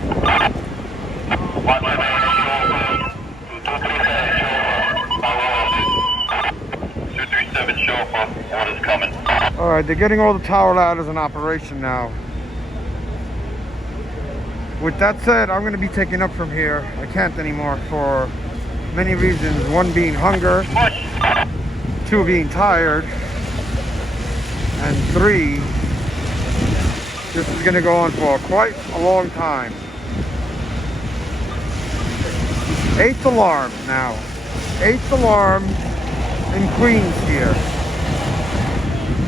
237 show for order's coming. Alright, they're getting all the tower ladders in operation now. With that said, I'm going to be taking up from here. I can't anymore for many reasons. One being hunger, 2 being tired, and 3, this is going to go on for quite a long time. 8th alarm now. 8th alarm in Queens here.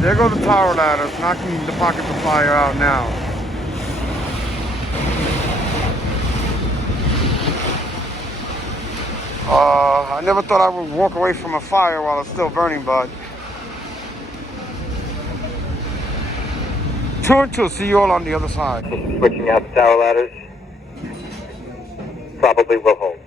There go the tower ladders, knocking the pockets of fire out now. I never thought I would walk away from a fire while it's still burning, but 2 and 2, see you all on the other side. Switching out the tower ladders. Probably will hold.